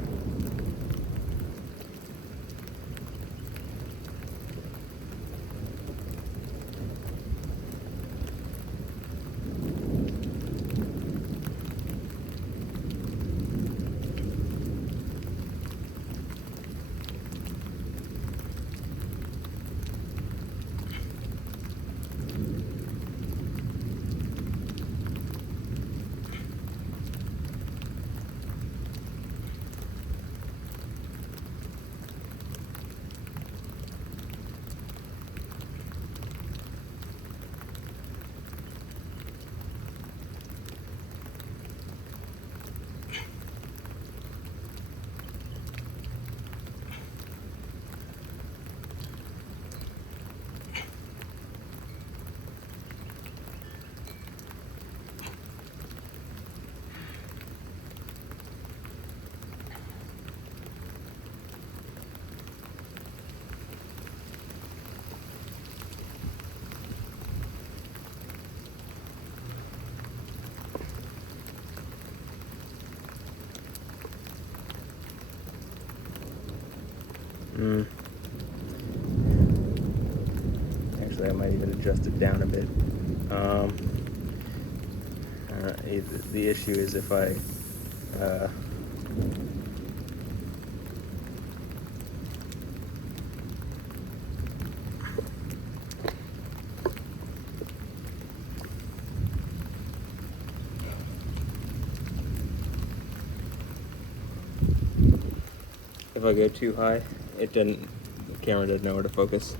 Actually, I might even adjust it down a bit. The issue is if I if I go too high, the camera doesn't know where to focus.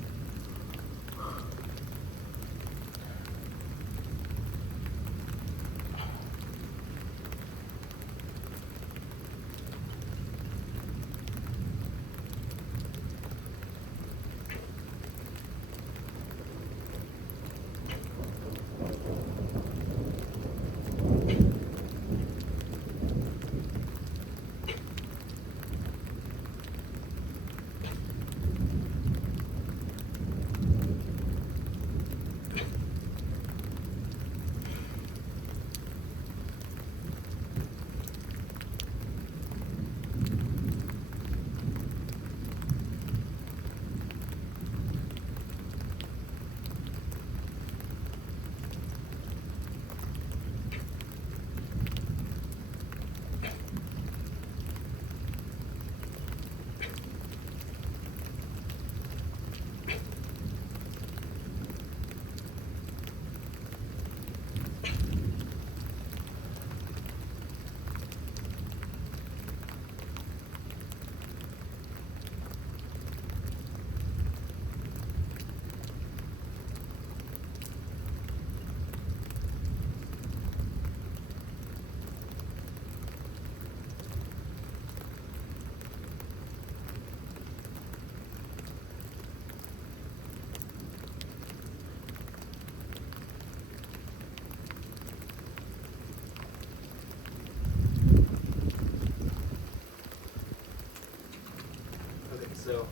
So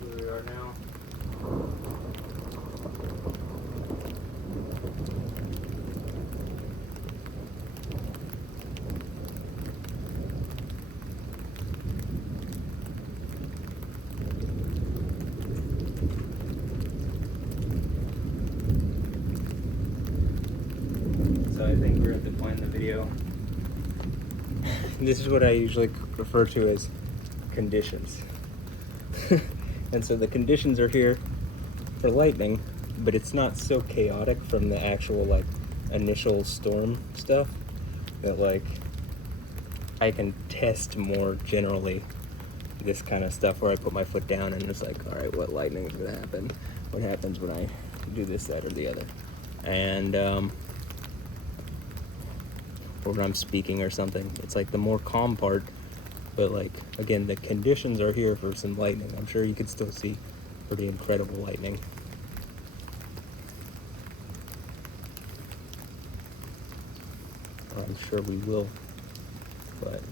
where we are now. So I think we're at the point in the video. This is what I usually refer to as conditions. And so the conditions are here for lightning, but it's not so chaotic from the actual like initial storm stuff that like I can test more generally this kind of stuff where I put my foot down and it's like, all right, what lightning is going to happen? What happens when I do this, that, or the other? And or when I'm speaking or something, it's like the more calm part. But like, again, the conditions are here for some lightning. I'm sure you could still see pretty incredible lightning. I'm sure we will, but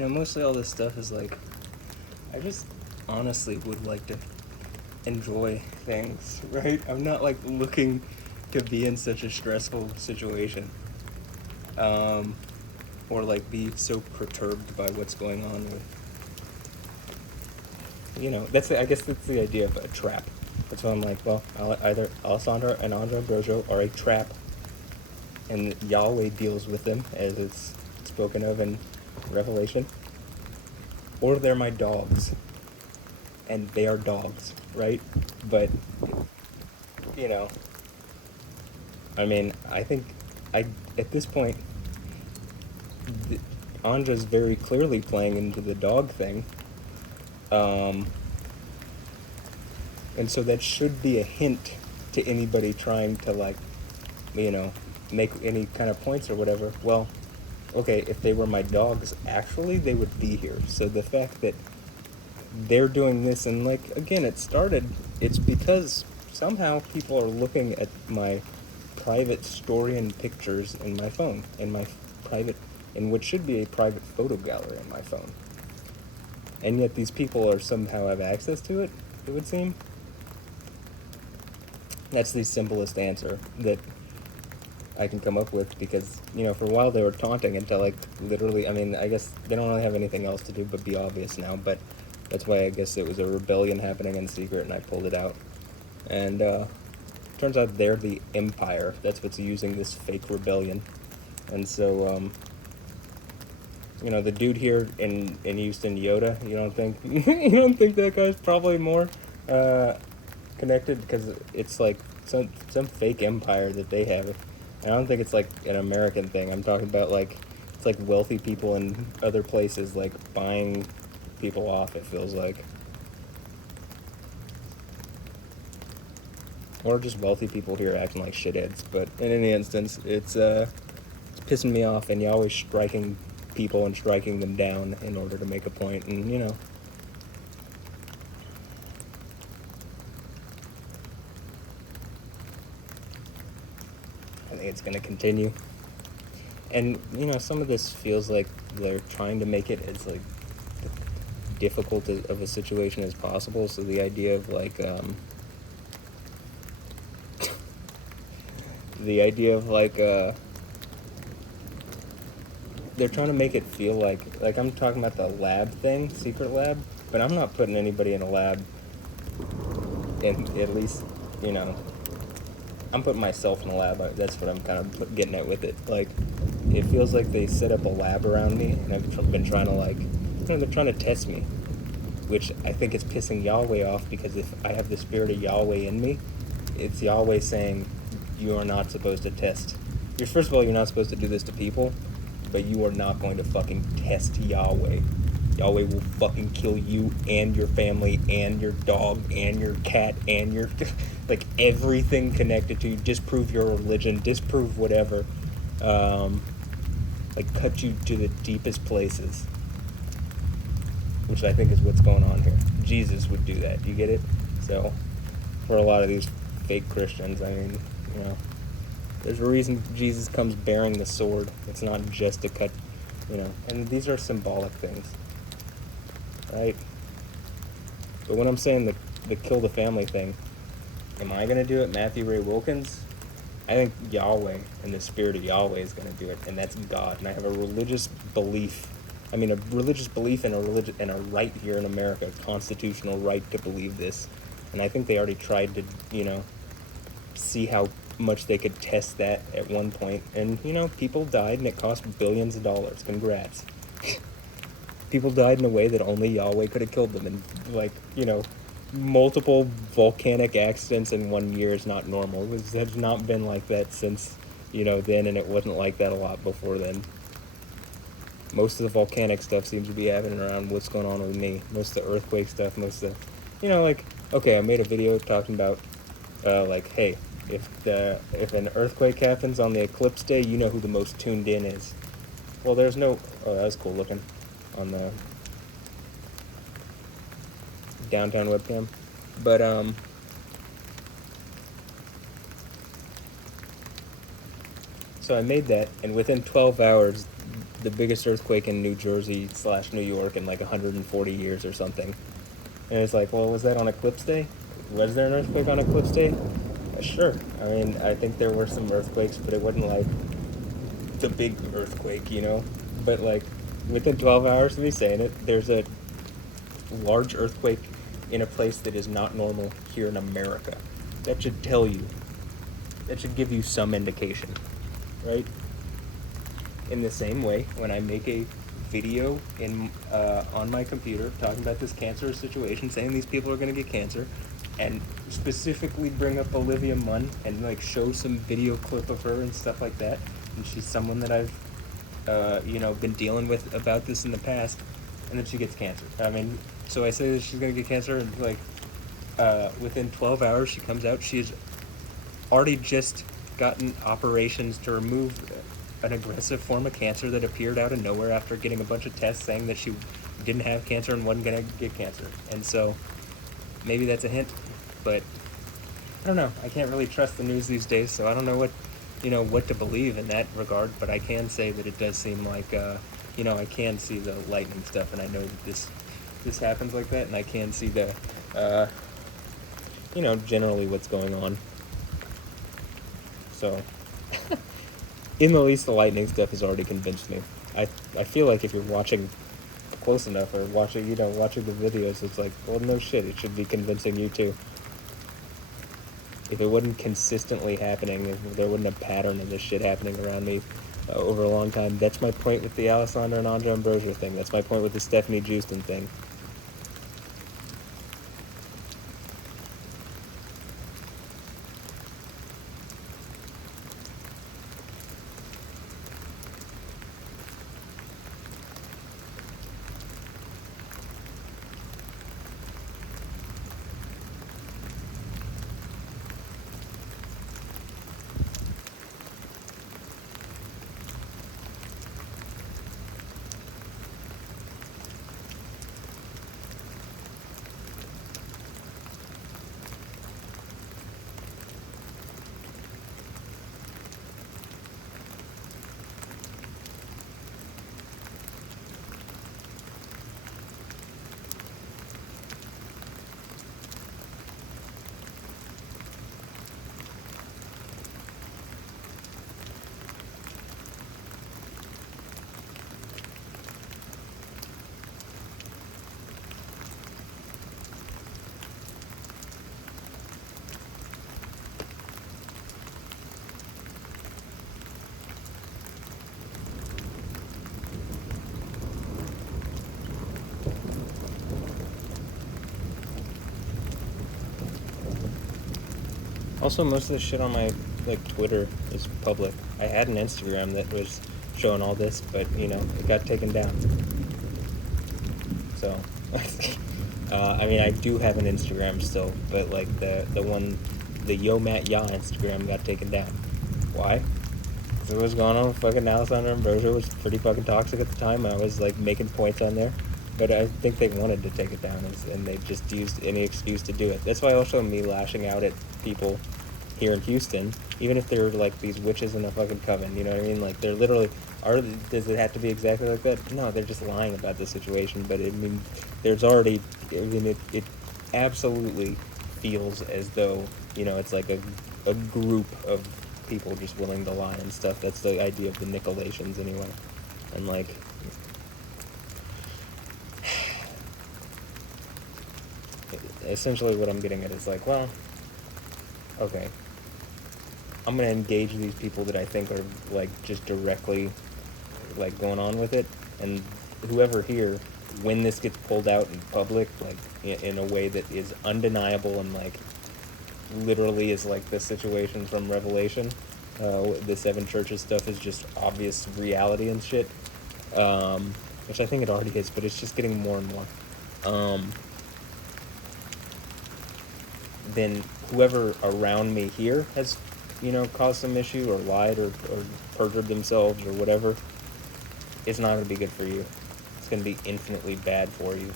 mostly all this stuff is like, I just honestly would like to enjoy things, right? I'm not like looking to be in such a stressful situation, or like be so perturbed by what's going on with, I guess that's the idea of a trap. That's why I'm like, well, either Alessandra and Andra Brojo are a trap, and Yahweh deals with them as it's spoken of in Revelation, or they're my dogs, and they are dogs, right? But I mean, I think at this point, Andra's very clearly playing into the dog thing, and so that should be a hint to anybody trying to like, make any kind of points or whatever. Well, okay, if they were my dogs, actually, they would be here. So the fact that they're doing this, and like, again, it's because somehow people are looking at my private story and pictures in my phone, in what should be a private photo gallery on my phone. And yet these people somehow have access to it, it would seem. That's the simplest answer that I can come up with, because, for a while they were taunting until, like, literally, I mean, I guess they don't really have anything else to do but be obvious now, but that's why I guess it was a rebellion happening in secret and I pulled it out. And, turns out they're the Empire. That's what's using this fake rebellion. And so, the dude here in Houston, Yoda, you don't think that guy's probably more connected, because it's like some fake empire that they have. And I don't think it's like an American thing. I'm talking about like, it's like wealthy people in other places like buying people off, it feels like. Or just wealthy people here acting like shitheads. But in any instance, it's pissing me off, and you're always striking people and striking them down in order to make a point, and I think it's going to continue. And some of this feels like they're trying to make it as like difficult of a situation as possible. So the idea of like they're trying to make it feel like I'm talking about the lab thing, secret lab, but I'm not putting anybody in a lab. And at least, I'm putting myself in a lab. That's what I'm kind of getting at with it. Like, it feels like they set up a lab around me, and I've been trying to like, they're trying to test me, which I think is pissing Yahweh off, because if I have the spirit of Yahweh in me, it's Yahweh saying, you are not supposed to test. First of all, you're not supposed to do this to people, but you are not going to fucking test Yahweh. Yahweh will fucking kill you and your family and your dog and your cat and your like everything connected to you. Disprove your religion, disprove whatever. Like cut you to the deepest places, which I think is what's going on here. Jesus would do that. You get it? So for a lot of these fake Christians, I mean, there's a reason Jesus comes bearing the sword. It's not just to cut, and these are symbolic things, right? But when I'm saying the kill the family thing, am I going to do it Matthew Ray Wilkins? I think Yahweh and the spirit of Yahweh is going to do it, and that's God. And I have a religious belief. I mean, a religious belief and a right here in America, a constitutional right to believe this. And I think they already tried to, see how much they could test that at one point. And, people died, and it cost billions of dollars. Congrats. People died in a way that only Yahweh could have killed them. And, like, multiple volcanic accidents in 1 year is not normal. It has not been like that since, then, and it wasn't like that a lot before then. Most of the volcanic stuff seems to be happening around what's going on with me. Most of the earthquake stuff, most of the, okay, I made a video talking about, hey, if an earthquake happens on the eclipse day, you know who the most tuned in is. Well, there's no, oh, that was cool looking on the downtown webcam. But, so I made that, and within 12 hours, the biggest earthquake in New Jersey / New York in like 140 years or something. And it's like, well, was that on Eclipse Day? Was there an earthquake on Eclipse Day? Sure. I mean, I think there were some earthquakes, but it wasn't like the big earthquake, you know? But like, within 12 hours of me saying it, there's a large earthquake in a place that is not normal here in America. That should tell you. That should give you some indication, right? In the same way, when I make a video on my computer talking about this cancerous situation, saying these people are going to get cancer, and specifically bring up Olivia Munn and like show some video clip of her and stuff like that, and she's someone that I've been dealing with about this in the past, and then she gets cancer. I mean, so I say that she's going to get cancer, and like within 12 hours she comes out, she's already just gotten operations to remove an aggressive form of cancer that appeared out of nowhere after getting a bunch of tests saying that she didn't have cancer and wasn't going to get cancer. And so maybe that's a hint, but I don't know. I can't really trust the news these days, so I don't know what to believe in that regard, but I can say that it does seem like I can see the lightning stuff, and I know that this happens like that, and I can see the generally what's going on. So in the least, the lightning stuff has already convinced me. I feel like if you're watching close enough or watching the videos, it's like, well, no shit, it should be convincing you too. If it wasn't consistently happening, if there wasn't a pattern of this shit happening around me over a long time, that's my point with the Alessandra and Andre Ambrosia thing. That's my point with the Stephanie Houston thing. Also, most of the shit on my Twitter is public. I had an Instagram that was showing all this, but it got taken down. So, I mean, I do have an Instagram still, but the Yo Matt Ya Instagram got taken down. Why? Because what was going on with fucking Alessandra Ambrosia was pretty fucking toxic at the time. I was making points on there. But I think they wanted to take it down, and they just used any excuse to do it. That's why also me lashing out at people here in Houston, even if they're these witches in a fucking coven, you know what I mean? They're literally, does it have to be exactly like that? No, they're just lying about the situation, but there's already, it absolutely feels as though, it's like a group of people just willing to lie and stuff. That's the idea of the Nicolations anyway. And essentially what I'm getting at is well, okay, I'm going to engage these people that I think are just directly going on with it, and whoever here, when this gets pulled out in public in a way that is undeniable and literally is the situation from Revelation, the seven churches stuff is just obvious reality and shit, which I think it already is, but it's just getting more and more. Then whoever around me here has, caused some issue or lied or perjured themselves or whatever, it's not going to be good for you. It's going to be infinitely bad for you.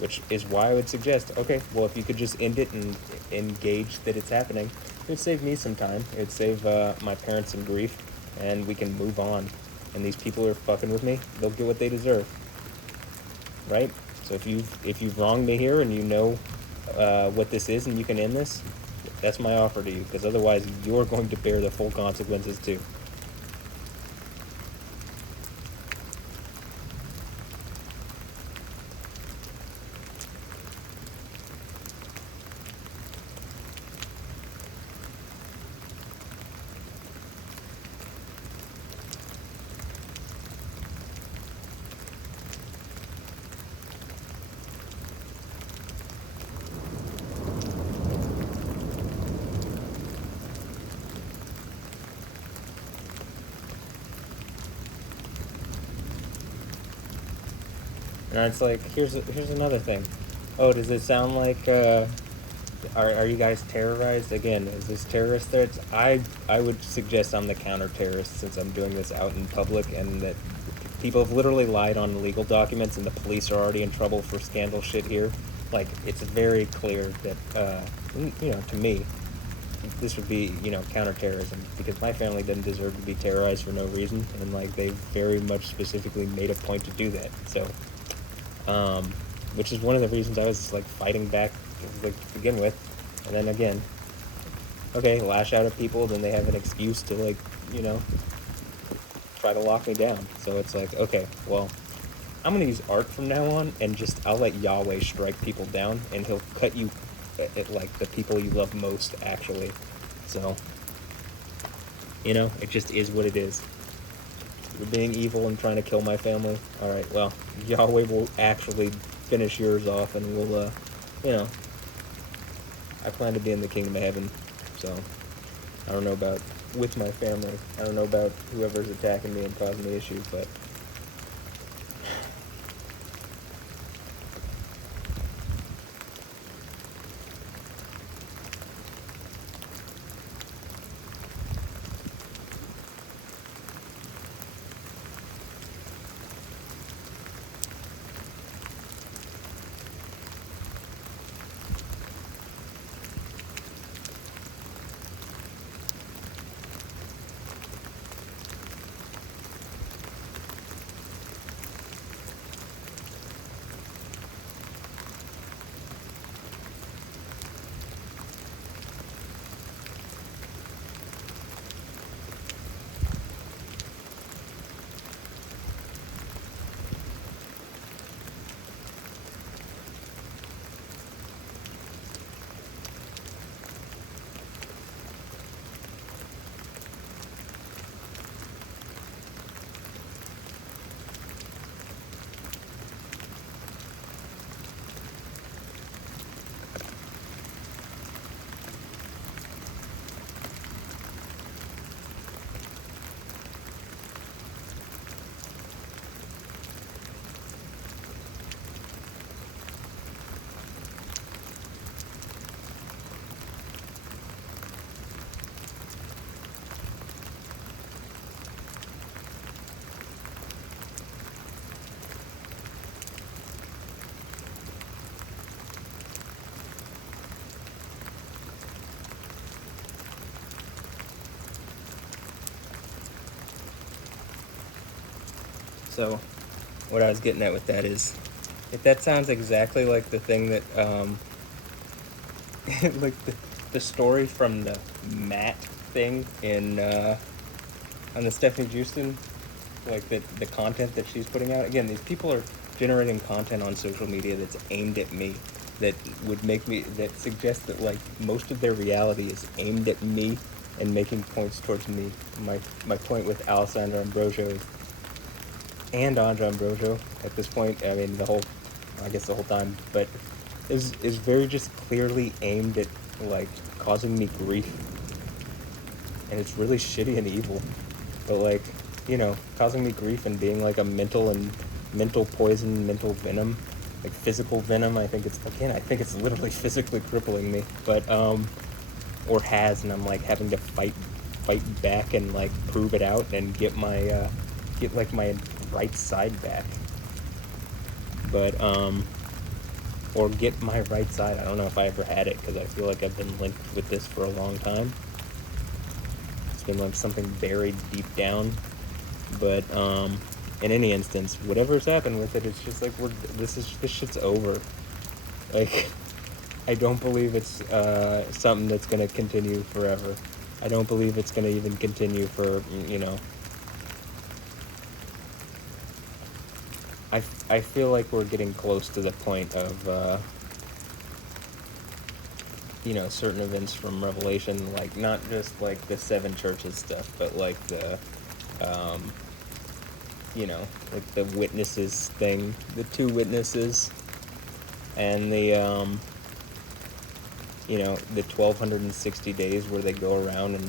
Which is why I would suggest, okay, well, if you could just end it and engage that it's happening, it would save me some time. It would save my parents some grief, and we can move on. and these people are fucking with me, they'll get what they deserve, right? So if you've wronged me here and you know what this is and you can end this, that's my offer to you, because otherwise you're going to bear the full consequences too. And it's like, here's another thing. Oh, does it sound like are you guys terrorized? Again, is this terrorist threats? I would suggest I'm the counter-terrorist, since I'm doing this out in public, and that people have literally lied on legal documents, and the police are already in trouble for scandal shit here. Like, it's very clear that to me, this would be, counterterrorism, because my family doesn't deserve to be terrorized for no reason, and like they very much specifically made a point to do that. So, which is one of the reasons I was like fighting back, like, to begin with, and then again, okay, lash out at people, then they have an excuse to, like, try to lock me down. So it's like, okay, well, I'm gonna use art from now on, and just I'll let Yahweh strike people down, and he'll cut you at like the people you love most, actually. So, it just is what it is. You're being evil and trying to kill my family. All right, well, Yahweh will actually finish yours off, and we'll, I plan to be in the kingdom of heaven. So, I don't know about with my family. I don't know about whoever's attacking me and causing me issues, but so what I was getting at with that is, if that sounds exactly like the thing that, like the story from the Matt thing in, on the Stephanie Houston, like the content that she's putting out. Again, these people are generating content on social media that's aimed at me, that would make me, that suggests that like most of their reality is aimed at me and making points towards me. My point with Alessandro Ambrosio is, and Andre Ambrosio at this point, I mean the whole time, but is very just clearly aimed at like causing me grief, and it's really shitty and evil, but like, causing me grief and being like a mental poison, mental venom, like physical venom. I think it's literally physically crippling me, but or has, and I'm like having to fight back and like prove it out and get my right side back, but or get my right side. I don't know if I ever had it, because I feel like I've been linked with this for a long time. It's been like something buried deep down, But in any instance, whatever's happened with it, it's just like this shit's over. Like, I don't believe it's something that's gonna continue forever. I don't believe it's gonna even continue for, you know. I feel like we're getting close to the point of you know, certain events from Revelation, like not just like the 7 churches stuff, but like the you know, like the witnesses thing, the 2 witnesses, and the you know, the 1260 days where they go around and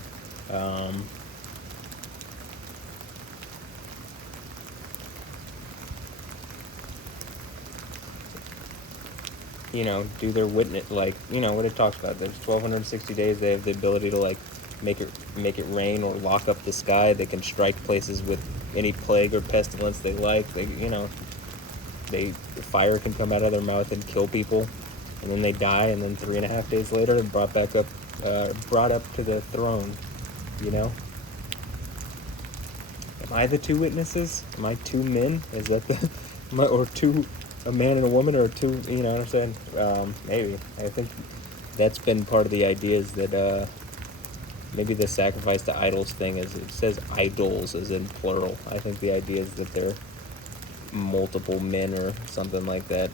you know, do their witness, like, you know, what it talks about. There's 1260 days. They have the ability to, like, make it rain or lock up the sky. They can strike places with any plague or pestilence they like. They, you know, fire can come out of their mouth and kill people, and then they die, and then 3.5 days later, they're brought up to the throne. You know, am I the 2 witnesses? Am I 2 men? Is that the or 2? A man and a woman, or 2, you know what I'm saying? Maybe. I think that's been part of the idea, is that maybe the sacrifice to idols thing is, it says idols as in plural. I think the idea is that they're multiple men or something like that.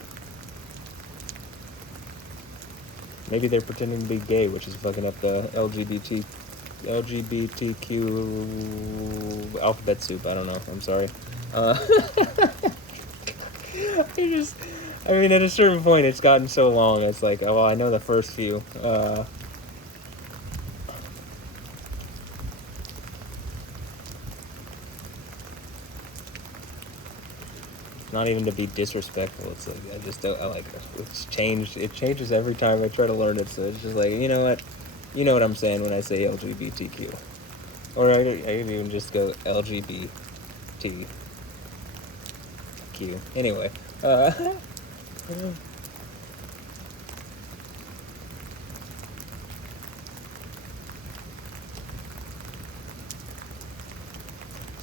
Maybe they're pretending to be gay, which is fucking up the LGBTQ alphabet soup. I don't know. I'm sorry. I mean, at a certain point, it's gotten so long, it's like, oh, well, I know the first few. Not even to be disrespectful, it's like, I just don't, I like it. It's changed, it changes every time I try to learn it, so it's just like, you know what? You know what I'm saying when I say LGBTQ. Or I even just go LGBTQ. Anyway, so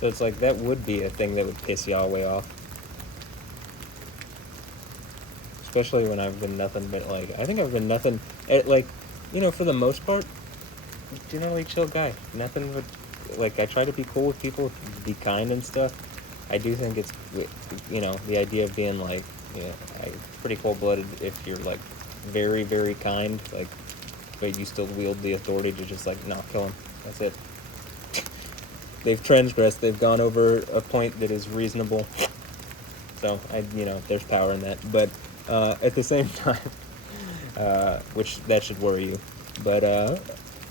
it's like, that would be a thing that would piss y'all way off. Especially when I've been nothing but, like, I think I've been nothing, like, you know, for the most part, generally chill guy. Nothing but, like, I try to be cool with people, be kind and stuff. I do think it's, you know, the idea of being, like, you know, pretty cold-blooded if you're, like, very, very kind, like, but you still wield the authority to just, like, no, kill him. That's it. They've transgressed. They've gone over a point that is reasonable. So, you know, there's power in that. But at the same time, which that should worry you. But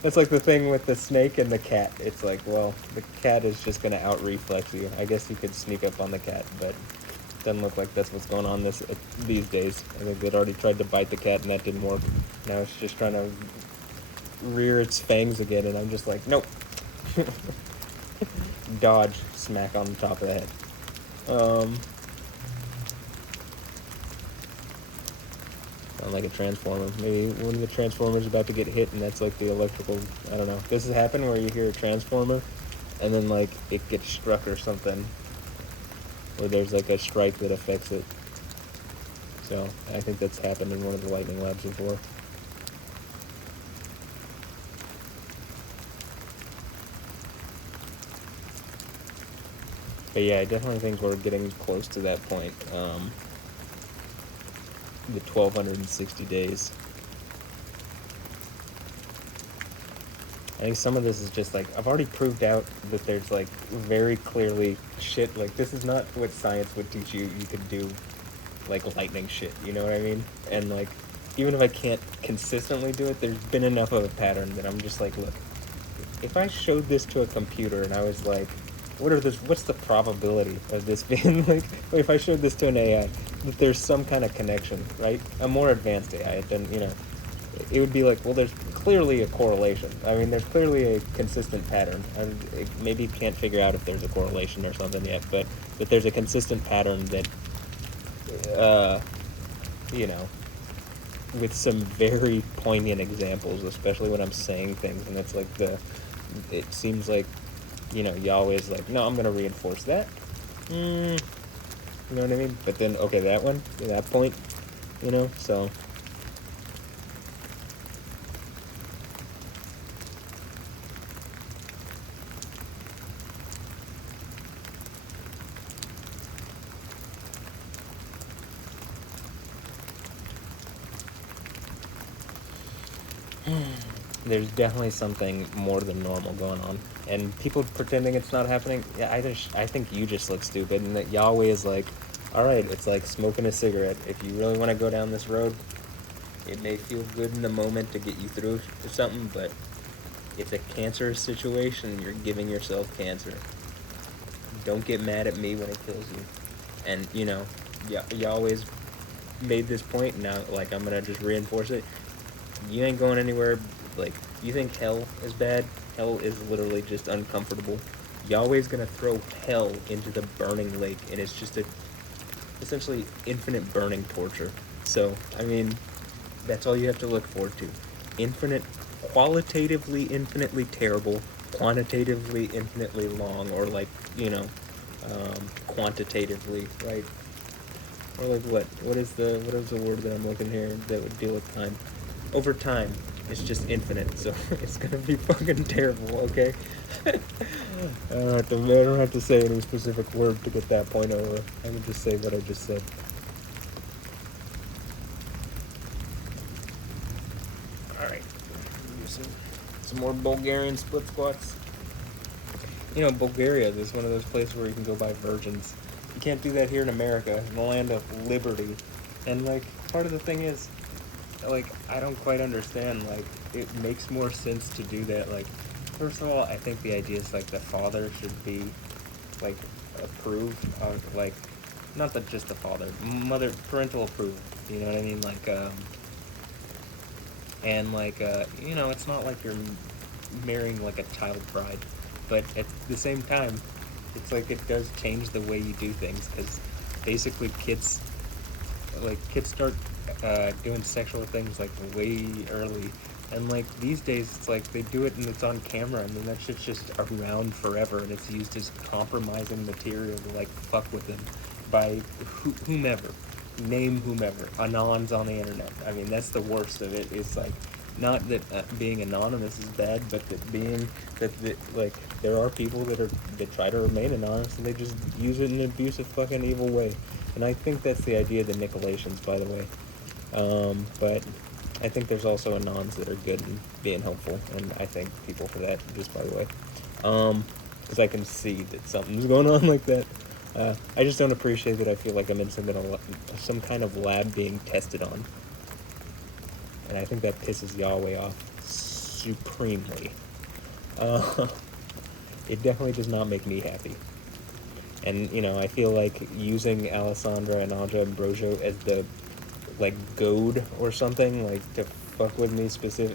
that's like the thing with the snake and the cat. It's like, well, the cat is just going to out-reflex you. I guess you could sneak up on the cat, but it doesn't look like that's what's going on these days. I think they'd already tried to bite the cat, and that didn't work. Now it's just trying to rear its fangs again, and I'm just like, nope. Dodge, smack on the top of the head. Sound like a transformer. Maybe one of the transformers is about to get hit, and that's like the electrical, I don't know. This has happened where you hear a transformer, and then like it gets struck or something, or there's like a strike that affects it. So I think that's happened in one of the lightning labs before. But yeah, I definitely think we're getting close to that point. The 1260 days. I think some of this is just like, I've already proved out that there's like very clearly shit, like this is not what science would teach you could do, like lightning shit, you know what I mean? And like, even if I can't consistently do it, there's been enough of a pattern that I'm just like, look, if I showed this to a computer and I was like, what's the probability of this being like, if I showed this to an AI, that there's some kind of connection, right? A more advanced AI, then, you know, it would be like, well, there's clearly a correlation. I mean, there's clearly a consistent pattern. Maybe you can't figure out if there's a correlation or something yet, but there's a consistent pattern that, you know, with some very poignant examples, especially when I'm saying things, and it's like it seems like you know, Yahweh's like, no, I'm gonna reinforce that. You know what I mean? But then, okay, that one, at that point, you know, so. There's definitely something more than normal going on, and people pretending it's not happening. Yeah, I think you just look stupid, and that Yahweh is like, all right, it's like smoking a cigarette. If you really want to go down this road, it may feel good in the moment to get you through to something, but it's a cancerous situation. You're giving yourself cancer. Don't get mad at me when it kills you. And you know, Yahweh's made this point now. Like I'm gonna just reinforce it. You ain't going anywhere. Like, you think hell is bad? Hell is literally just uncomfortable. Yahweh's gonna throw hell into the burning lake, and it's just essentially infinite burning torture. So, I mean, that's all you have to look forward to. Infinite, qualitatively infinitely terrible, quantitatively infinitely long, or like, you know, quantitatively, right? Or like what is the word that I'm looking here that would deal with time? Over time, it's just infinite, so it's gonna be fucking terrible, okay? I don't have to say any specific word to get that point over. I can just say what I just said. Alright, do some more Bulgarian split squats. You know, Bulgaria is one of those places where you can go buy virgins. You can't do that here in America, in the land of liberty. And, like, part of the thing is, like, I don't quite understand, like, it makes more sense to do that, like, first of all, I think the idea is, like, the father should be, like, approved of, like, not that just the father, parental approval, you know what I mean, like, and, like, you know, it's not like you're marrying, like, a child bride, but at the same time, it's like it does change the way you do things, because basically kids start doing sexual things like way early, and like these days it's like they do it and it's on camera, and then that shit's just around forever, and it's used as compromising material to like fuck with them by whomever, name whomever, anons on the internet. I mean, that's the worst of it. It's like not that being anonymous is bad, but like there are people that try to remain anonymous and they just use it in an abusive fucking evil way. And I think that's the idea of the Nicolations, by the way. But I think there's also anons that are good and being helpful, and I thank people for that, just by the way. Because I can see that something's going on like that. I just don't appreciate that I feel like I'm in some kind of lab being tested on. And I think that pisses Yahweh off supremely. It definitely does not make me happy. And, you know, I feel like using Alessandra and Anja Ambrosio as the, like, goad or something, like, to fuck with me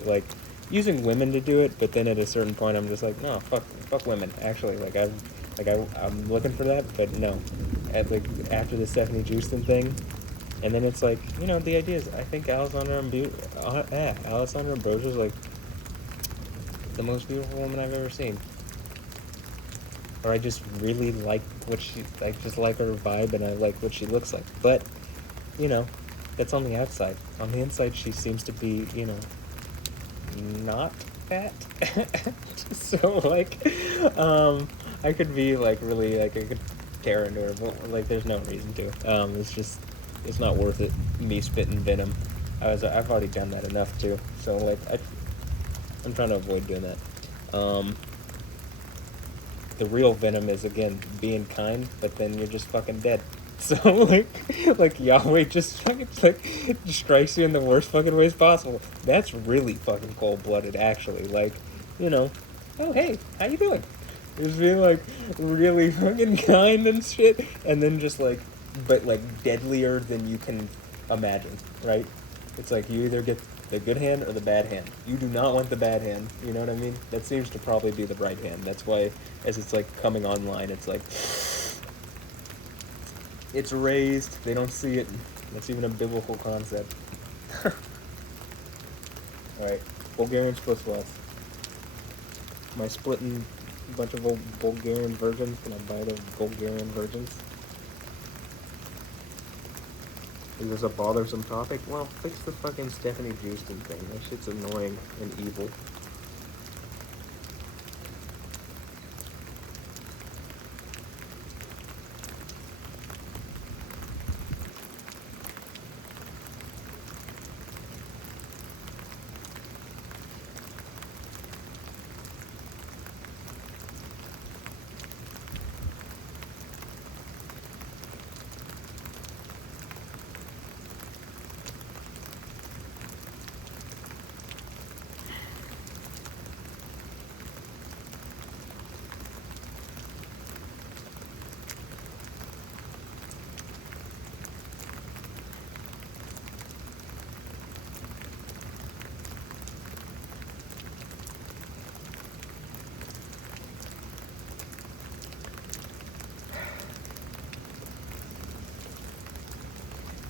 like, using women to do it, but then at a certain point I'm just like, no, fuck women, actually, I'm looking for that, but no. After the Stephanie Houston thing, and then it's like, you know, the idea is, I think Alessandra Ambrosio is, like, the most beautiful woman I've ever seen. Or I just really like just like her vibe, and I like what she looks like. But, you know, that's on the outside. On the inside, she seems to be, you know, not fat. So, like, I could be, like, really, like, I could tear into her, but, like, there's no reason to. It's not worth it, me spitting venom. I've already done that enough, too. So, like, I'm trying to avoid doing that. The real venom is, again, being kind, but then you're just fucking dead. So, like Yahweh just fucking, like, strikes you in the worst fucking ways possible. That's really fucking cold-blooded, actually. Like, you know, oh, hey, how you doing? Just being, like, really fucking kind and shit, and then just, like, but, like, deadlier than you can imagine, right? It's like you either get the good hand or the bad hand. You do not want the bad hand, you know what I mean? That seems to probably be the right hand. That's why, as it's, like, coming online, it's like, it's raised, they don't see it. That's even a biblical concept. Alright, Bulgarian split squats. My splitting A bunch of old Bulgarian virgins. Can I buy the Bulgarian virgins? Is this a bothersome topic? Well, fix the fucking Stephanie Houston thing. That shit's annoying and evil.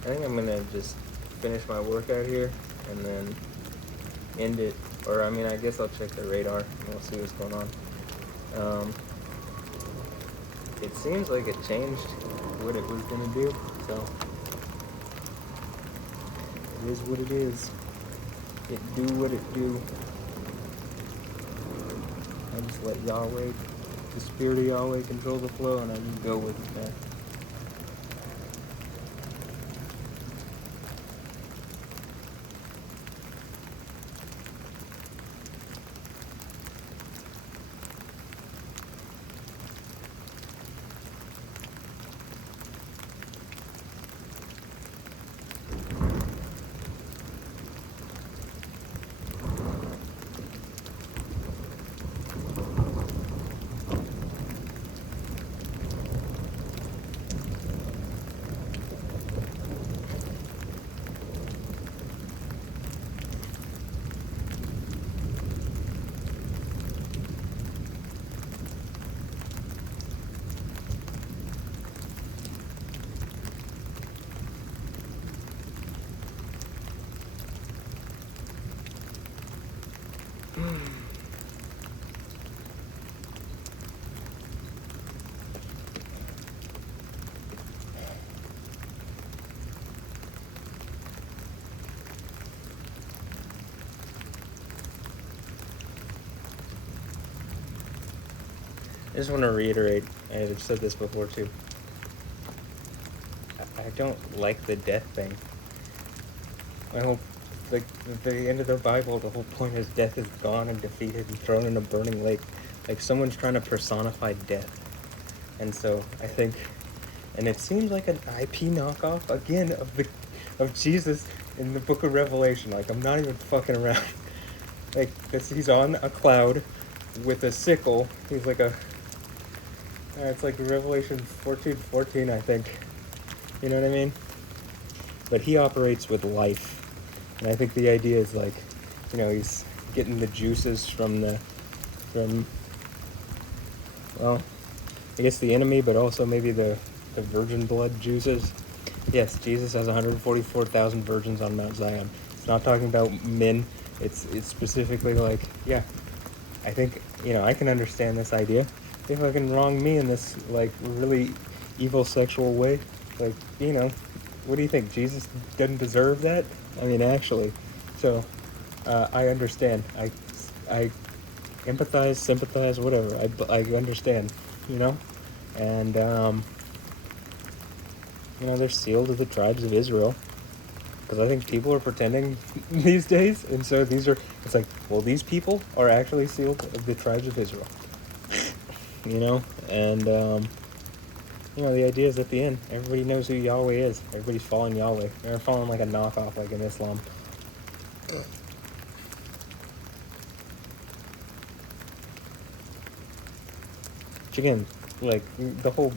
I think I'm gonna just finish my workout here and then end it. Or, I mean, I guess I'll check the radar and we'll see what's going on. It seems like it changed what it was gonna do, so it is what it is. It do what it do. I just let Yahweh, the Spirit of Yahweh, control the flow, and I just go with it, man. I just want to reiterate, I've said this before too. I don't like the death thing. I hope, like, at the end of the Bible, the whole point is death is gone and defeated and thrown in a burning lake. Like, someone's trying to personify death. And so, I think, and it seems like an IP knockoff, again, of Jesus in the book of Revelation. Like, I'm not even fucking around. Like, he's on a cloud with a sickle. He's like it's like Revelation 14:14, I think. You know what I mean? But he operates with life. And I think the idea is like, you know, he's getting the juices from well, I guess the enemy, but also maybe the virgin blood juices. Yes, Jesus has 144,000 virgins on Mount Zion. It's not talking about men. It's specifically like, yeah, I think, you know, I can understand this idea. They fucking wrong me in this, like, really evil sexual way. Like, you know, what do you think? Jesus doesn't deserve that? I mean, actually. So, I understand. I empathize, sympathize, whatever. I understand, you know? And, you know, they're sealed to the tribes of Israel. Because I think people are pretending these days. And so it's like, well, these people are actually sealed of the tribes of Israel. You know? And, you know, the idea is at the end, everybody knows who Yahweh is. Everybody's following Yahweh. They're following like a knockoff, like in Islam. Which again, like, the whole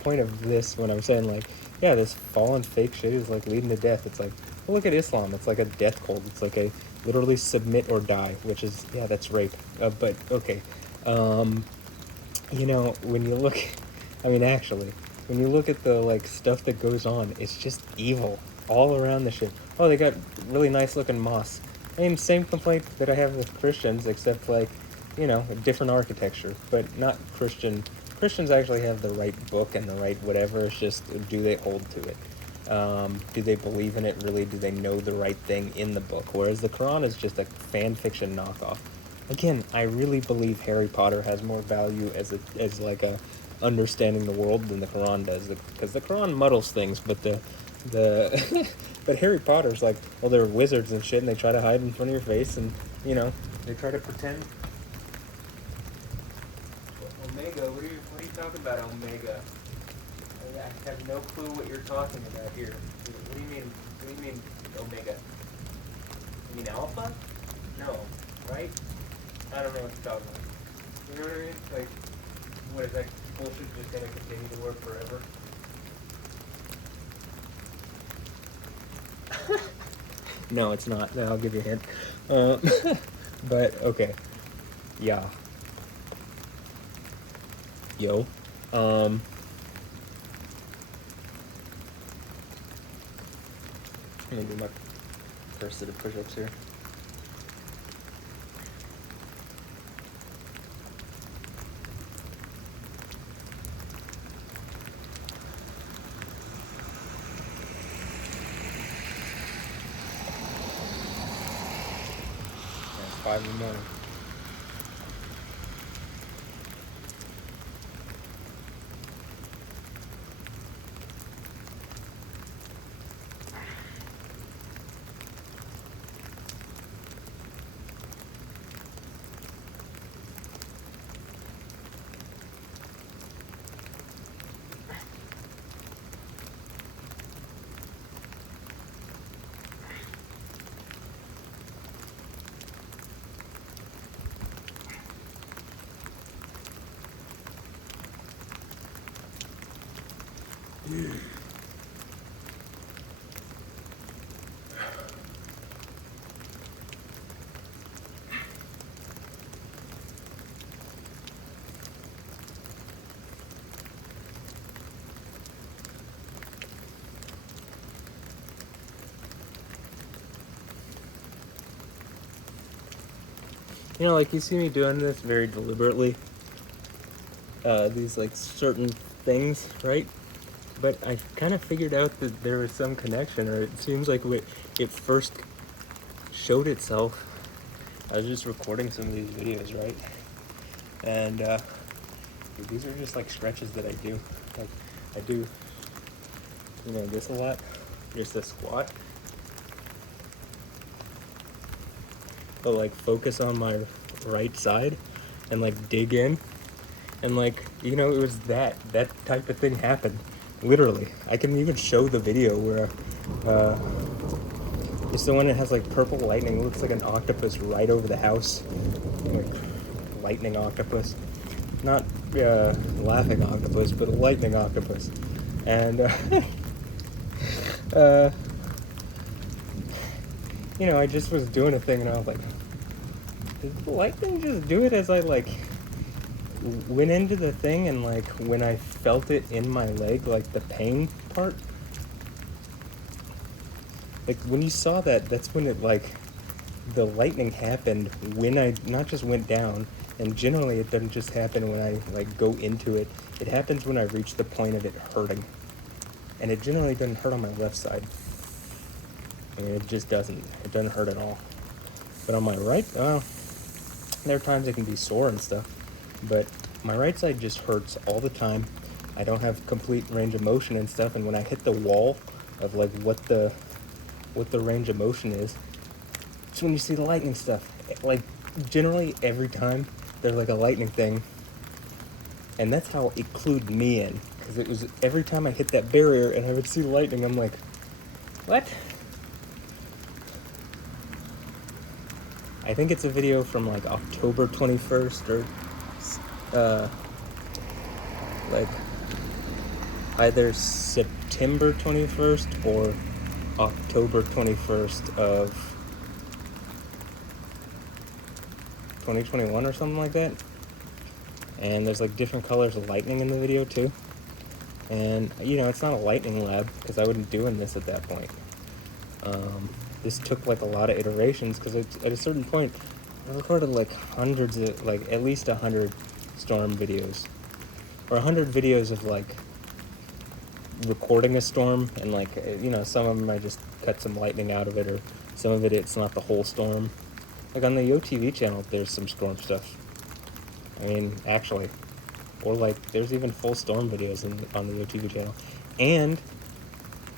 point of this, when I'm saying, like, yeah, this fallen fake shit is, like, leading to death. It's like, well, look at Islam. It's like a death cult. It's like a literally submit or die, which is, yeah, that's rape. But, okay. You know, when you look, I mean, actually, when you look at the, like, stuff that goes on, it's just evil all around the shit. Oh, they got really nice looking mosques. I mean, same complaint that I have with Christians, except, like, you know, a different architecture, but not Christian. Christians actually have the right book and the right whatever. It's just, do they hold to it? Do they believe in it really? Do they know the right thing in the book? Whereas the Quran is just a fan fiction knockoff. Again, I really believe Harry Potter has more value as like a understanding the world than the Quran does, because the Quran muddles things, but the but Harry Potter's like, well, they're wizards and shit, and they try to hide in front of your face, and you know, they try to pretend. Omega, what are you talking about, Omega? I have no clue what you're talking about here. What do you mean? What do you mean, Omega? You mean Alpha? No, right? I don't know what you're talking about. You know what I mean? Like, what is that bullshit just gonna continue to work forever? No, it's not. I'll give you a hint. But okay, yeah. Yo, I'm gonna do my first set of push-ups here. That's 5 or more. You know, like, you see me doing this very deliberately, these, like, certain things, right? But I kind of figured out that there was some connection, or it seems like it first showed itself. I was just recording some of these videos, right? And these are just, like, stretches that I do. Like, I do, you know, this a lot, just a squat. But like focus on my right side and like dig in, and like, you know, it was that type of thing happened, literally. I can even show the video where it's the one that has like purple lightning. It looks like an octopus right over the house, like lightning octopus, not laughing octopus, but a lightning octopus. And you know, I just was doing a thing, and I was like, did the lightning just do it as I, like, went into the thing, and, like, when I felt it in my leg, like, the pain part? Like, when you saw that, that's when it, like, the lightning happened when I not just went down, and generally it doesn't just happen when I, like, go into it. It happens when I reach the point of it hurting. And it generally doesn't hurt on my left side. I mean, it just doesn't. It doesn't hurt at all. But on my right, well, there are times it can be sore and stuff. But my right side just hurts all the time. I don't have complete range of motion and stuff. And when I hit the wall of like what the range of motion is, it's when you see the lightning stuff. Like generally every time there's like a lightning thing. And that's how it clued me in. Because it was every time I hit that barrier and I would see lightning, I'm like, what? I think it's a video from like October 21st or like either September 21st or October 21st of 2021 or something like that. And there's like different colors of lightning in the video too. And you know, it's not a lightning lab because I wasn't doing this at that point. This took like a lot of iterations because at a certain point I recorded like hundreds of, like at least 100 storm videos, or 100 videos of like recording a storm, and like some of them I just cut some lightning out of it, or some of it's not the whole storm. Like on the YoTV channel, there's some storm stuff. I mean, actually, or like there's even full storm videos on the YoTV channel, and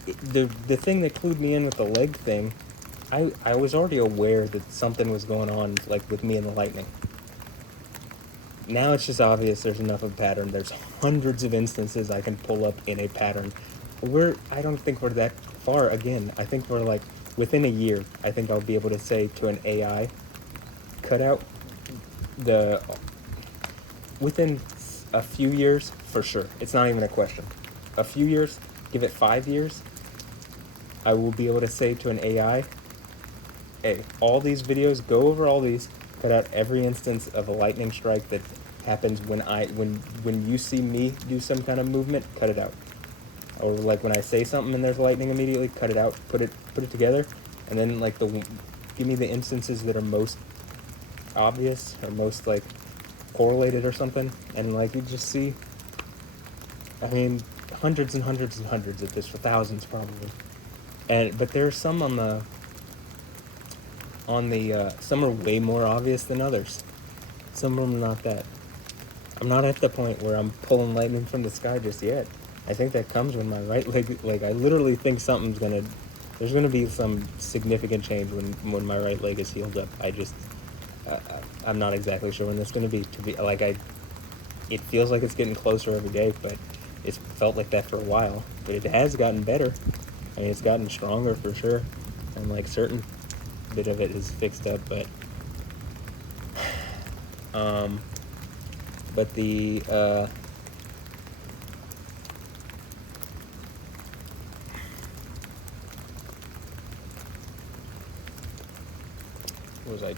the thing that clued me in with the leg thing, I was already aware that something was going on, like with me and the lightning. Now it's just obvious there's enough of a pattern. There's hundreds of instances I can pull up in a pattern. I don't think we're that far. Again, I think we're like, within a year, I think I'll be able to say to an AI, cut out the, within a few years, for sure. It's not even a question. A few years, give it 5 years, I will be able to say to an AI, hey, all these videos, go over all these, cut out every instance of a lightning strike that happens when you see me do some kind of movement, cut it out. Or like when I say something and there's lightning immediately, cut it out, put it together, and then like give me the instances that are most obvious or most like correlated or something, and like you just see, I mean, hundreds and hundreds and hundreds of this, for thousands probably. But there's some some are way more obvious than others. Some of them not that. I'm not at the point where I'm pulling lightning from the sky just yet. I think that comes when my right leg, like I literally think there's gonna be some significant change when my right leg is healed up. I'm not exactly sure when that's gonna be. It feels like it's getting closer every day, but it's felt like that for a while. But it has gotten better. I mean, it's gotten stronger for sure, and like certain bit of it is fixed up, but the what was I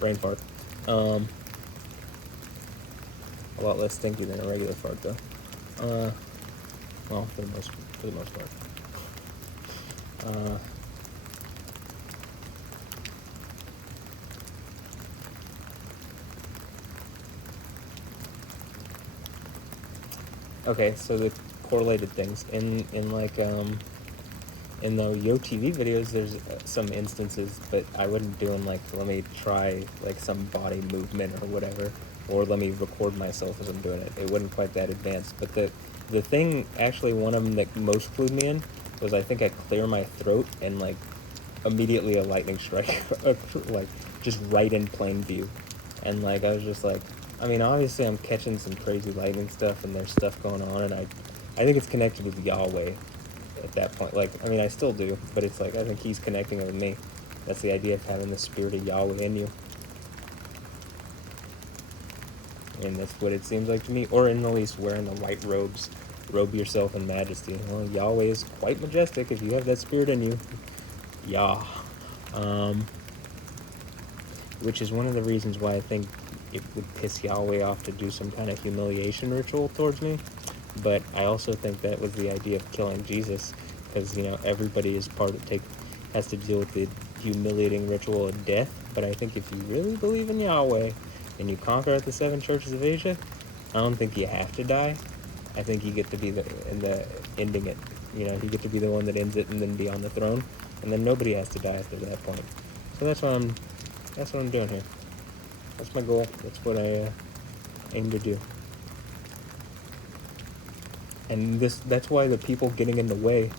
brain fart. A lot less stinky than a regular fart though. Well, for the most part. Okay, so the correlated things in the YoTV videos, there's some instances, but I wouldn't do them like, let me try like some body movement or whatever, or let me record myself as I'm doing it. It wasn't quite that advanced. But the thing, actually, one of them that most clued me in was, I think I clear my throat and like immediately a lightning strike, like just right in plain view, and like I was just like, I mean, obviously I'm catching some crazy lightning stuff and there's stuff going on, and I think it's connected with Yahweh at that point. Like, I mean, I still do, but it's like I think he's connecting with me. That's the idea of having the spirit of Yahweh in you. And that's what it seems like to me. Or in the least, wearing the white robes, robe yourself in majesty. Well, Yahweh is quite majestic if you have that spirit in you. Yah. Which is one of the reasons why I think it would piss Yahweh off to do some kind of humiliation ritual towards me. But I also think that was the idea of killing Jesus, because everybody has to deal with the humiliating ritual of death. But I think if you really believe in Yahweh and you conquer the 7 churches of Asia, I don't think you have to die. I think you get to be the ending it. You get to be the one that ends it and then be on the throne, and then nobody has to die after that point. So that's what I'm doing here. That's my goal. That's what I aim to do. And that's why the people getting in the way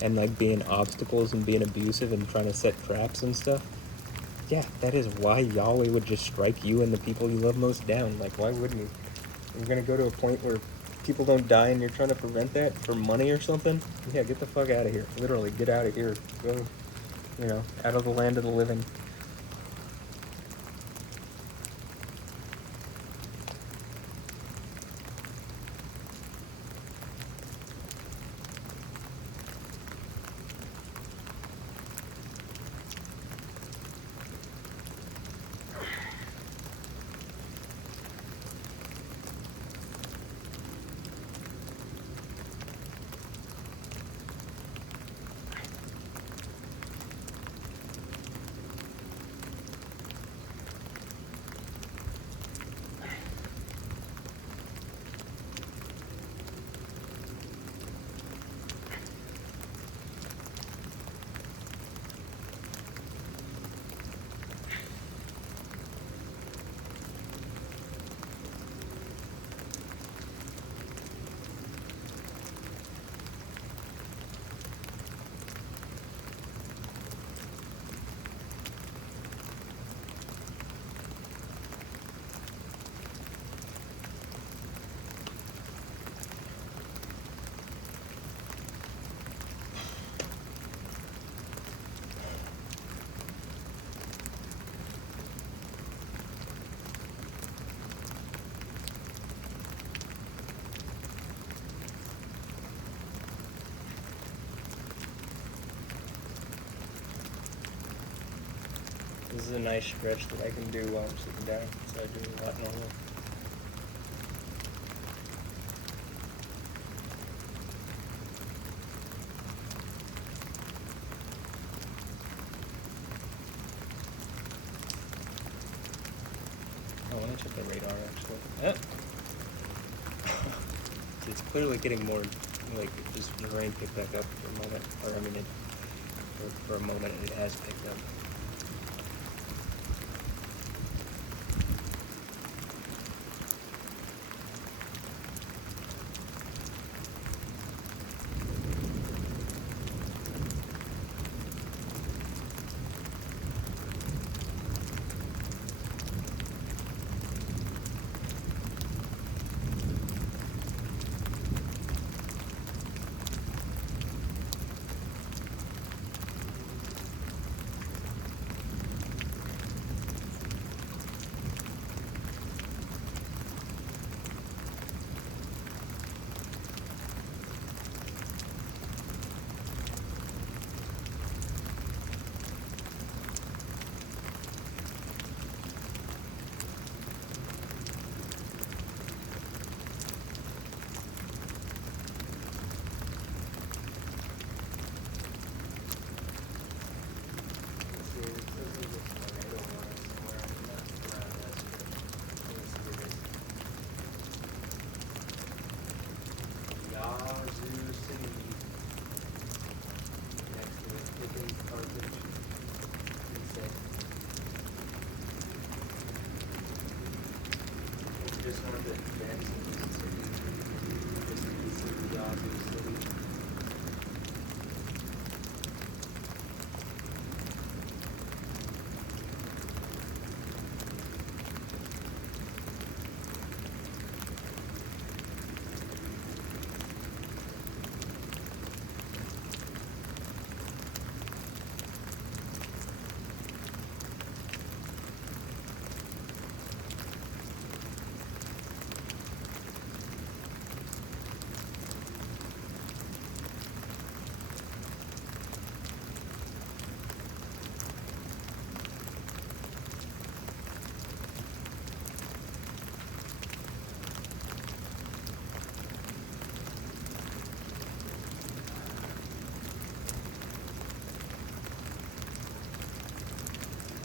and like being obstacles and being abusive and trying to set traps and stuff, yeah, that is why Yahweh would just strike you and the people you love most down. Like, why wouldn't he? You're gonna go to a point where people don't die and you're trying to prevent that for money or something? Yeah, get the fuck out of here. Literally, get out of here. Go, out of the land of the living. This is a nice stretch that I can do while I'm sitting down, so I do a lot normal. Oh, let me check the radar actually. It's clearly getting more, like, just the rain picked back up for a moment, or I mean, for a moment it has picked up.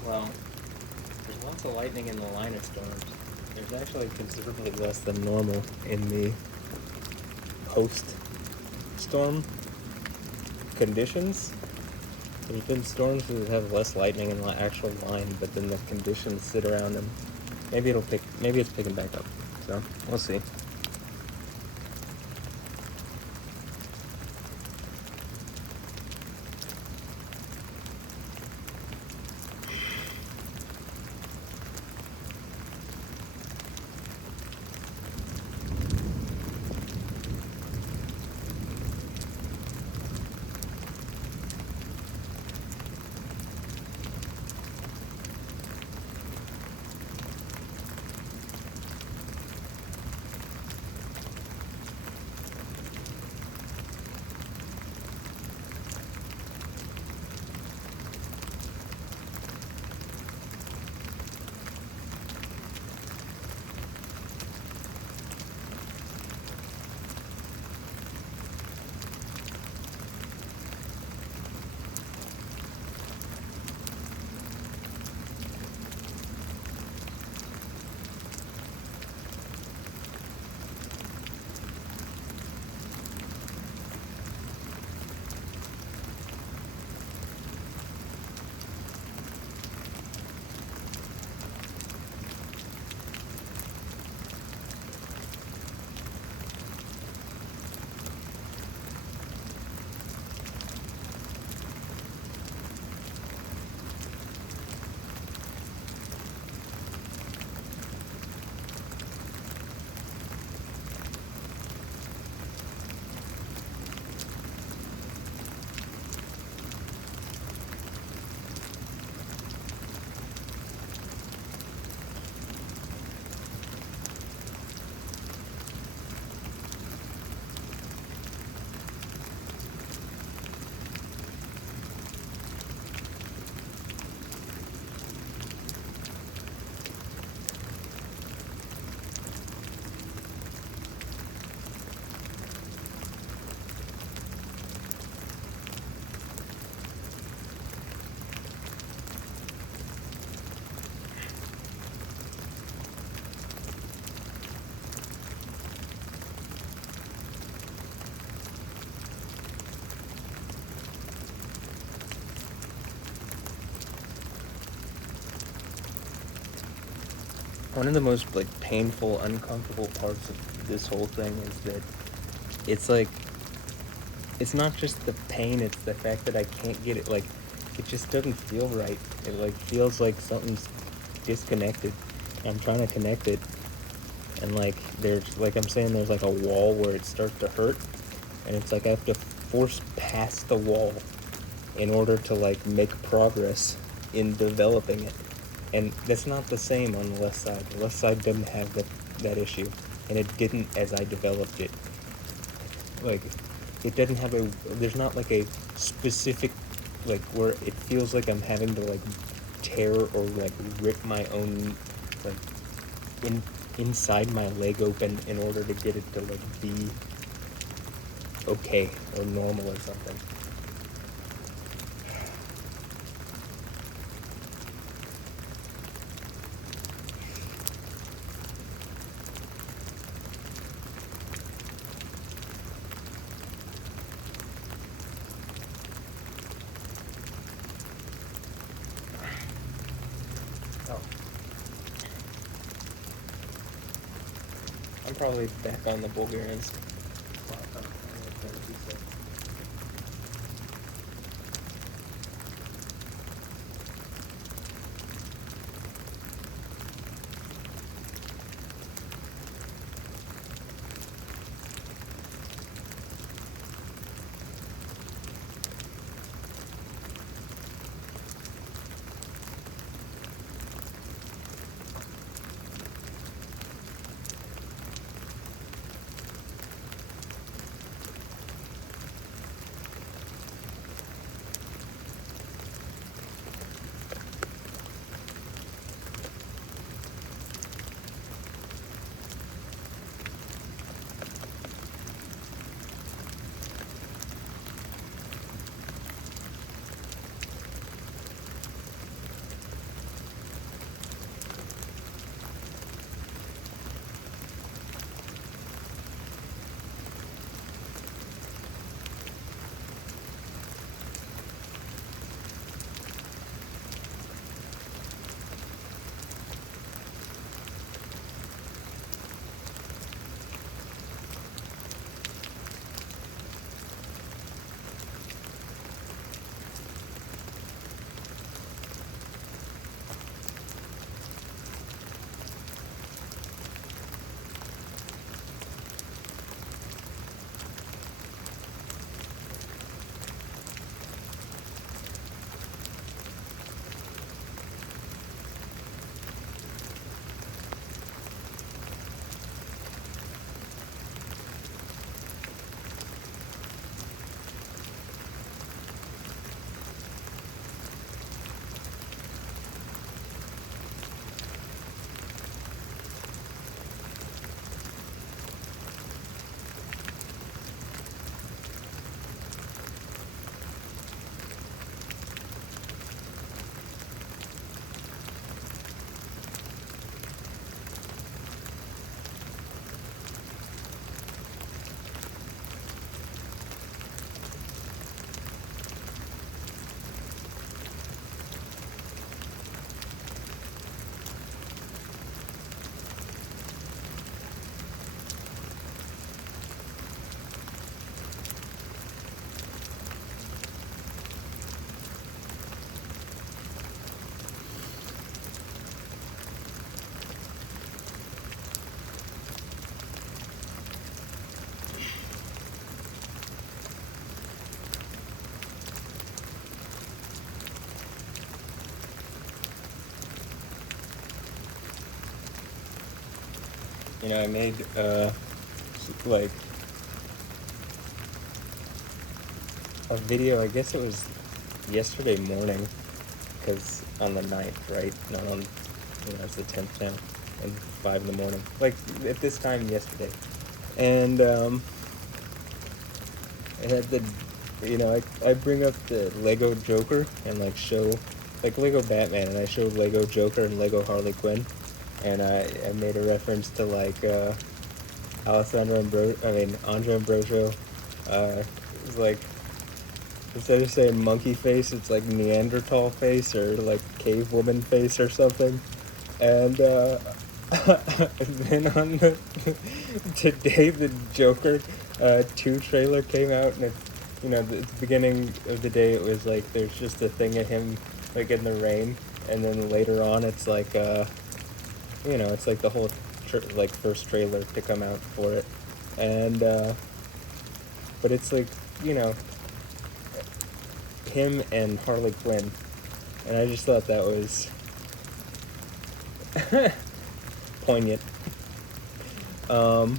Well, there's lots of lightning in the line of storms. There's actually considerably less than normal in the post-storm conditions. There's been storms that have less lightning in the actual line, but then the conditions sit around them. Maybe it's picking back up. So, we'll see. one of the most like painful, uncomfortable parts of this whole thing is that it's like, it's not just the pain, it's the fact that I can't get it, like, it just doesn't feel right. It like feels like something's disconnected. I'm trying to connect it, and like there's, like I'm saying, there's like a wall where it starts to hurt, and it's like I have to force past the wall in order to like make progress in developing it. And that's not the same on the left side. The left side doesn't have that issue, and it didn't as I developed it. Like, it doesn't have a, there's not like a specific, like, where it feels like I'm having to like tear or like rip my own, like, inside my leg open in order to get it to like be okay or normal or something. Oh. I'm probably back on the Bulgarians. You know, I made, like, a video, I guess it was yesterday morning, because on the 9th, right? Not on, you know, it's the 10th now, and 5 in the morning. Like, at this time yesterday. And, I had the, you know, I bring up the Lego Joker and, like, show, like, Lego Batman, and I showed Lego Joker and Lego Harley Quinn. And I made a reference to, like, Andre Ambrosio, it's like, instead of saying monkey face, it's like Neanderthal face or like cave woman face or something. And Then on the today the Joker 2 trailer came out, and it's, you know, at the beginning of the day it was like there's just a thing of him like in the rain, and then later on it's like you know, it's like the whole like first trailer to come out for it, and but it's like, you know, him and Harley Quinn, and I just thought that was poignant. So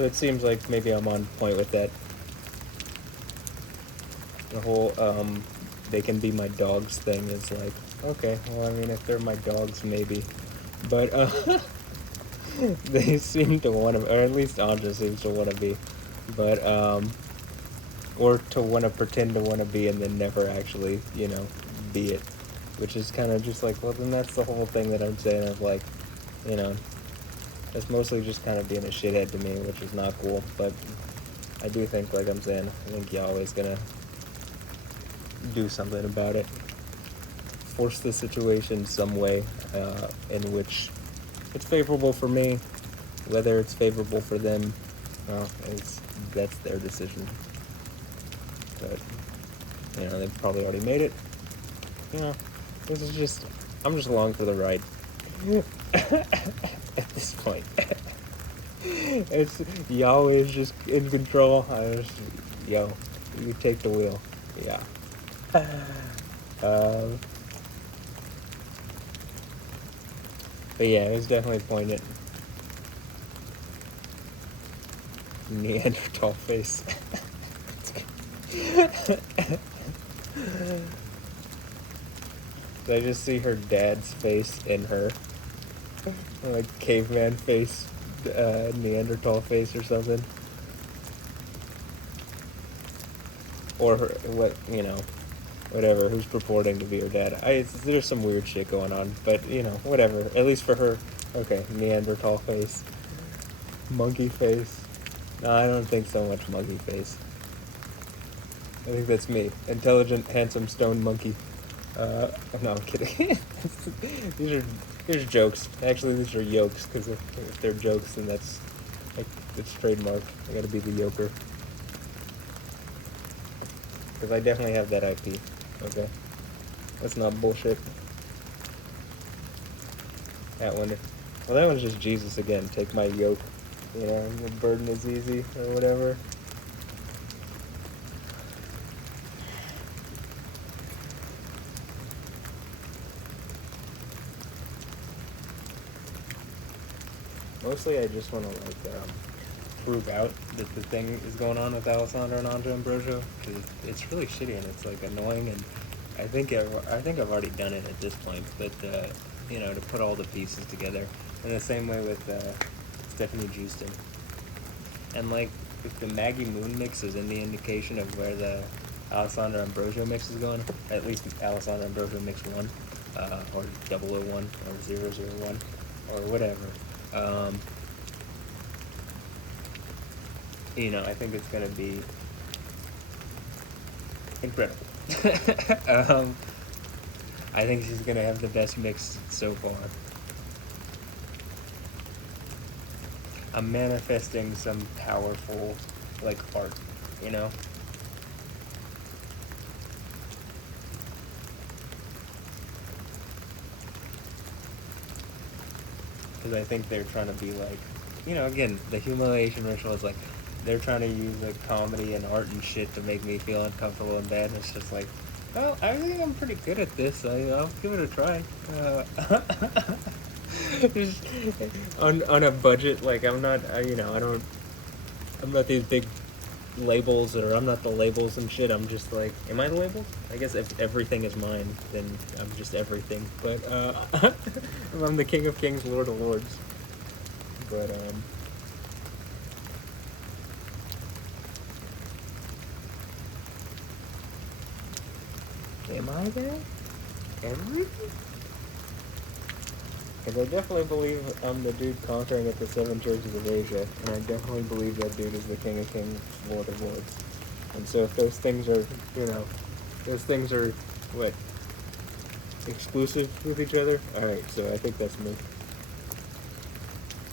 it seems like maybe I'm on point with that. The whole they can be my dogs thing is like, okay, well, I mean, if they're my dogs, maybe. But they seem to want to, or at least Anja seems to want to be. But or to want to pretend to want to be and then never actually, you know, be it. Which is kind of just like, well, then that's the whole thing that I'm saying of like, you know, it's mostly just kind of being a shithead to me, which is not cool. But I do think, like I'm saying, I think Yahweh's gonna do something about it. Force the situation some way in which it's favorable for me. Whether it's favorable for them, well, that's their decision. But, you know, they've probably already made it. You know, this is just, I'm just along for the ride. At this point. It's, Yahweh is just in control. Yo, you take the wheel. Yeah. But yeah, it was definitely poignant. Neanderthal face. I just see her dad's face in her. Like caveman face, Neanderthal face or something. Or her, what, you know, whatever, who's purporting to be her dad. There's some weird shit going on, but, you know, whatever. At least for her, okay, Neanderthal face. Monkey face. No, I don't think so much monkey face. I think that's me. Intelligent, handsome, stone monkey. No, I'm kidding. These are jokes. Actually, these are yokes, because if they're jokes, then that's, like, it's trademarked. I gotta be the yoker. Because I definitely have that IP. Okay? That's not bullshit. That one. Well, that one's just Jesus again. Take my yoke. You know, the burden is easy, or whatever. Mostly I just want to, like, prove out that the thing is going on with Alessandra and Anja Ambrosio, because it's really shitty and it's, like, annoying, and I think I've already done it at this point, but, you know, to put all the pieces together. In the same way with Stephanie Houston. And, like, if the Maggie Moon mix is any indication of where the Alessandra Ambrosio mix is going, at least Alessandra Ambrosio mix 1, or 001, or 001, or whatever. You know, I think it's gonna be incredible. I think she's gonna have the best mix so far. I'm manifesting some powerful, like, art, you know? Because I think they're trying to be like, you know, again, the humiliation ritual is like, they're trying to use like comedy and art and shit to make me feel uncomfortable and bad. And it's just like, well, I think I'm pretty good at this. I'll give it a try. Just on a budget, like, I'm not, you know, I'm not these big labels, or I'm not the labels and shit. I'm just like, am I the labels? I guess if everything is mine, then I'm just everything. But I'm the King of Kings, Lord of Lords. But am I there? Everything? Because I definitely believe I'm the dude conquering at the 7 churches of Asia, and I definitely believe that dude is the King of Kings, Lord of Lords. And so if those things are, you know, those things are, what, exclusive with each other? Alright, so I think that's me.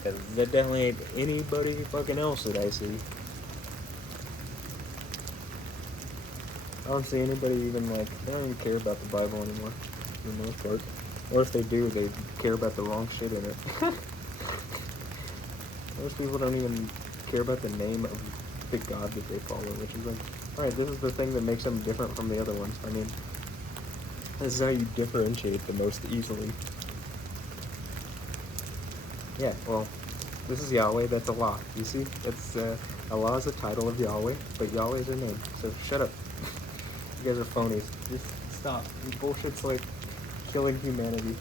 'Cause that definitely ain't anybody fucking else that I see. I don't see anybody even like, they don't even care about the Bible anymore, for the most part. Or if they do, they care about the wrong shit in it. Most people don't even care about the name of the God that they follow, which is like, alright, this is the thing that makes them different from the other ones. I mean, this is how you differentiate the most easily. Yeah, well, this is Yahweh, that's Allah. You see? That's, Allah is the title of Yahweh, but Yahweh is her name. So shut up. You guys are phonies. Just stop. Your bullshit's like killing humanity.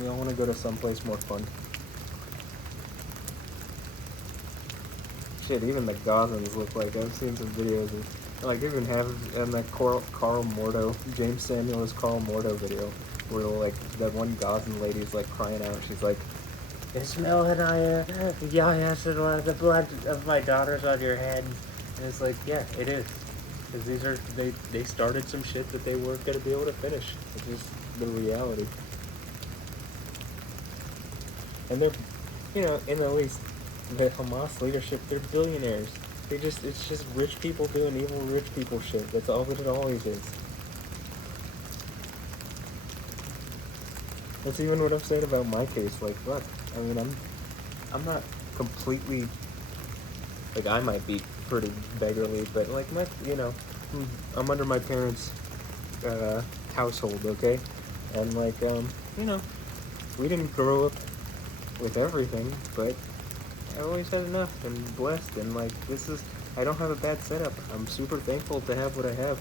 We all want to go to someplace more fun. Shit, even the Gazans look like, I've seen some videos of, like, even have in that Carl Mordo, James Samuel's Carl Mordo video, where, like, that one Gazan lady's, like, crying out. She's like, Ismail Hanaya, Yahya said, the blood of my daughters on your heads. And it's like, yeah, it is. Because these are, they started some shit that they weren't going to be able to finish. It's just the reality. And they're, you know, in at least the Hamas leadership, they're billionaires. It's just rich people doing evil rich people shit. That's all that it always is. That's even what I'm saying about my case. Like, look, I mean, I'm not completely, like, I might be pretty beggarly, but, like, you know, I'm under my parents' household, okay? And, like, you know, we didn't grow up with everything, but I always had enough and blessed, and, like, I don't have a bad setup. I'm super thankful to have what I have.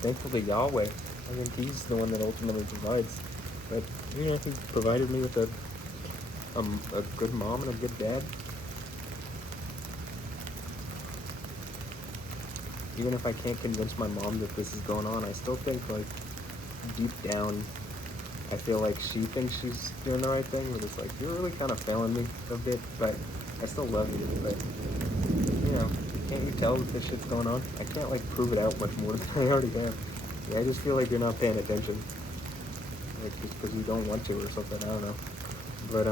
Thankful to Yahweh. I think He's the one that ultimately provides. But, you know, He provided me with a good mom and a good dad. Even if I can't convince my mom that this is going on, I still think, like, deep down, I feel like she thinks she's doing the right thing, but it's like, you're really kind of failing me a bit, but I still love you. But, you know, can't you tell that this shit's going on? I can't, like, prove it out much more than I already have. Yeah, I just feel like you're not paying attention. Like, just because you don't want to or something, I don't know. But,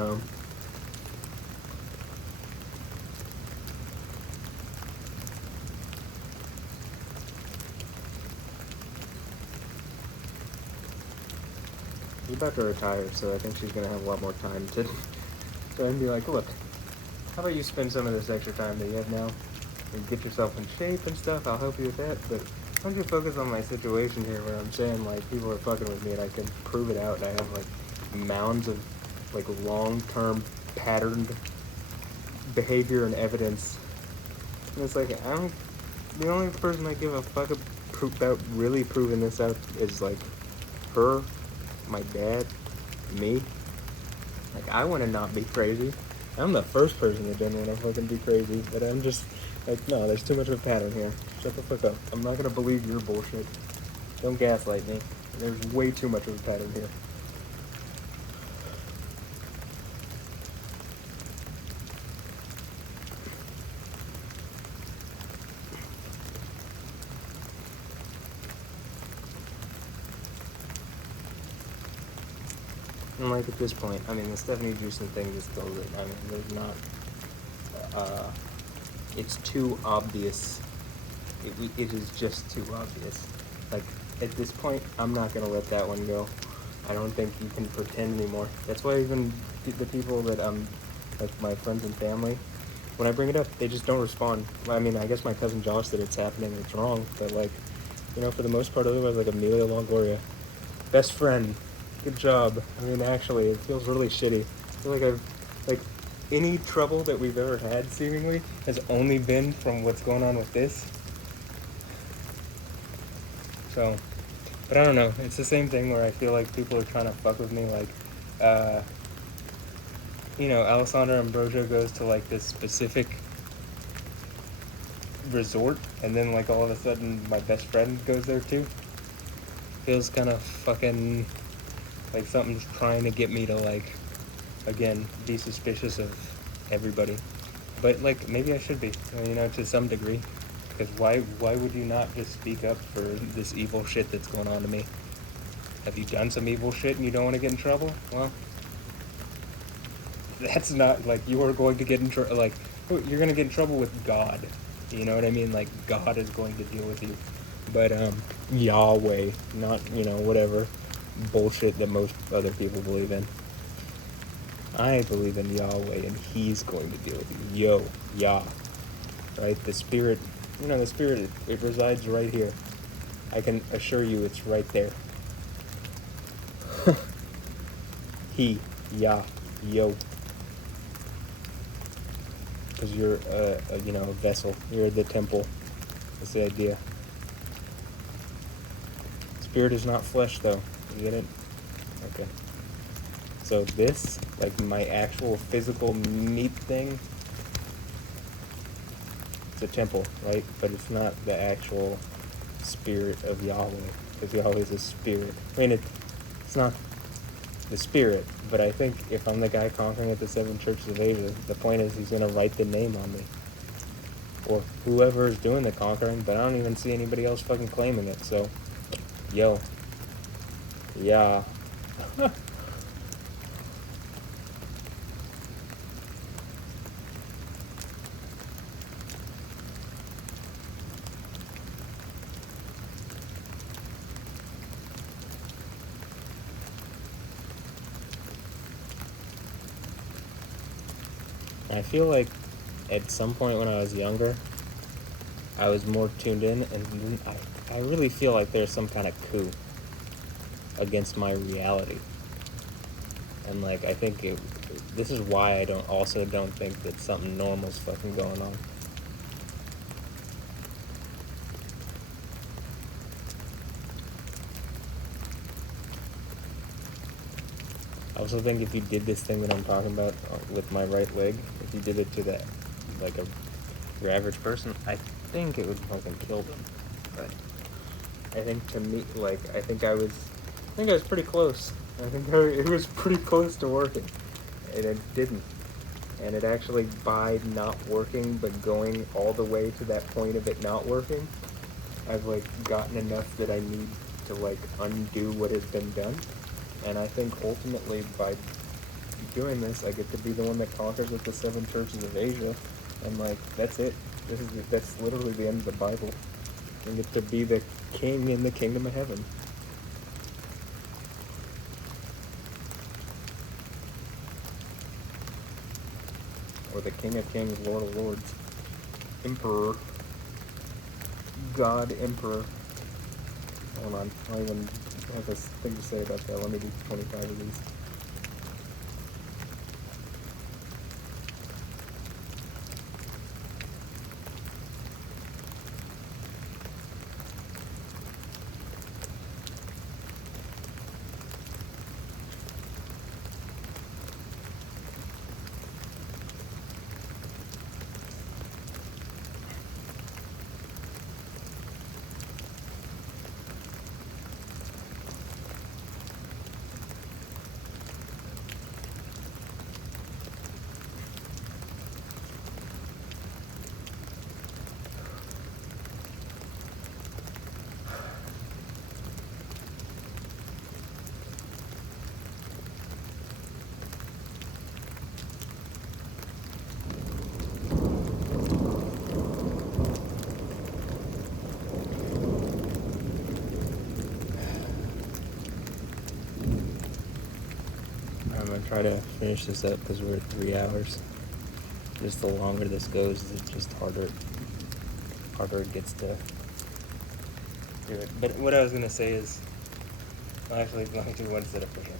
you're about to retire, so I think she's going to have a lot more time to and be like, look, how about you spend some of this extra time that you have now and get yourself in shape and stuff? I'll help you with that, but why don't you focus on my situation here where I'm saying, like, people are fucking with me and I can prove it out, and I have, like, mounds of, like, long-term patterned behavior and evidence. And it's like, the only person I give a fuck about really proving this out is, like, her, my dad, me. Like, I want to not be crazy. I'm the first person that doesn't want to fucking be crazy, but I'm just like, no, there's too much of a pattern here. Shut the fuck up. I'm not gonna believe your bullshit. Don't gaslight me. There's way too much of a pattern here. And, like, at this point, I mean, the Stephanie Juicin thing just kills it. I mean, there's not, it's too obvious. It is just too obvious. Like, at this point, I'm not gonna let that one go. I don't think you can pretend anymore. That's why even the people that, like my friends and family, when I bring it up, they just don't respond. I mean, I guess my cousin Josh said it's happening, it's wrong, but, like, you know, for the most part, otherwise, like, Amelia Longoria, best friend, good job. I mean, actually, it feels really shitty. I feel like any trouble that we've ever had, seemingly, has only been from what's going on with this. So, but I don't know. It's the same thing where I feel like people are trying to fuck with me. Like, you know, Alessandra Ambrosio goes to, like, this specific resort, and then, like, all of a sudden my best friend goes there too. Feels kind of fucking like something's trying to get me to, like, again, be suspicious of everybody. But, like, maybe I should be, you know, to some degree. Because why would you not just speak up for this evil shit that's going on to me? Have you done some evil shit and you don't want to get in trouble? Well, that's not, like, you are going to get in trouble, like, you're going to get in trouble with God. You know what I mean? Like, God is going to deal with you. But, Yahweh, not, whatever bullshit that most other people believe in. I believe in Yahweh, and He's going to deal with you. Yo, Yah. Right? The Spirit, the Spirit, it resides right here. I can assure you it's right there. He, Yah, Yo. Because you're a vessel. You're the temple. That's the idea. Spirit is not flesh, though. You get it? Okay. So this, like my actual physical meat thing, it's a temple, right? But it's not the actual spirit of Yahweh, because Yahweh is a spirit. I mean, it's not the spirit, but I think if I'm the guy conquering at the 7 churches of Asia, the point is he's going to write the name on me. Or whoever is doing the conquering, but I don't even see anybody else fucking claiming it, so, yo. Yeah. I feel like at some point when I was younger, I was more tuned in, and I really feel like there's some kind of coup against my reality. And like, I think this is why I don't think that something normal's fucking going on. I also think if you did this thing that I'm talking about with my right leg, if you did it to that, like your average person, I think it would fucking kill them. But I think to me, like, I think I was pretty close. It was pretty close to working, and it didn't. And it actually, by not working, but going all the way to that point of it not working, I've, like, gotten enough that I need to, like, undo what has been done. And I think ultimately by doing this, I get to be the one that conquers with the 7 churches of Asia. And, like, that's it. That's literally the end of the Bible. I get to be the king in the kingdom of heaven. Or the King of Kings, Lord of Lords. Emperor. God Emperor. Hold on. I don't even have a thing to say about that. Let me do 25 of these. I'm going to try to finish this up because we're at 3 hours. Just the longer this goes, it's just harder it gets to do it. But what I was going to say is, actually, let me do one set of push-ups.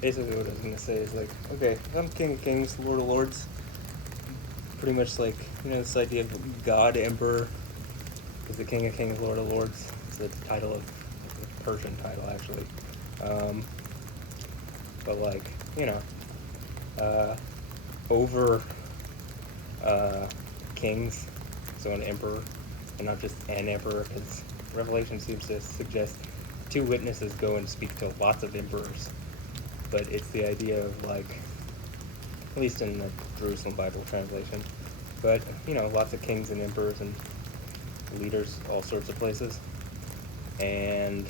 basically what I was gonna say is like, okay, I'm King of Kings, Lord of Lords. Pretty much like, this idea of God Emperor is the King of Kings, Lord of Lords. It's the title of the Persian title actually. Um, but like, uh, over kings, so an emperor, and not just an emperor, because Revelation seems to suggest 2 witnesses go and speak to lots of emperors. But it's the idea of like, at least in the Jerusalem Bible translation, but lots of kings and emperors and leaders, all sorts of places, and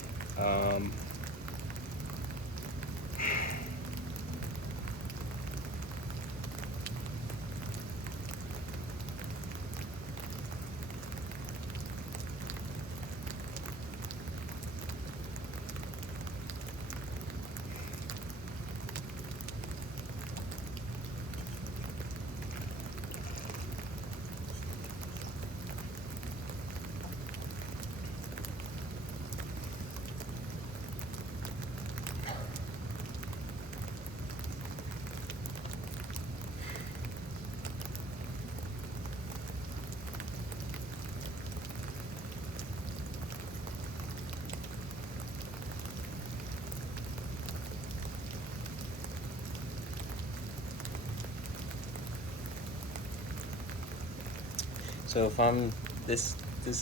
so if I'm this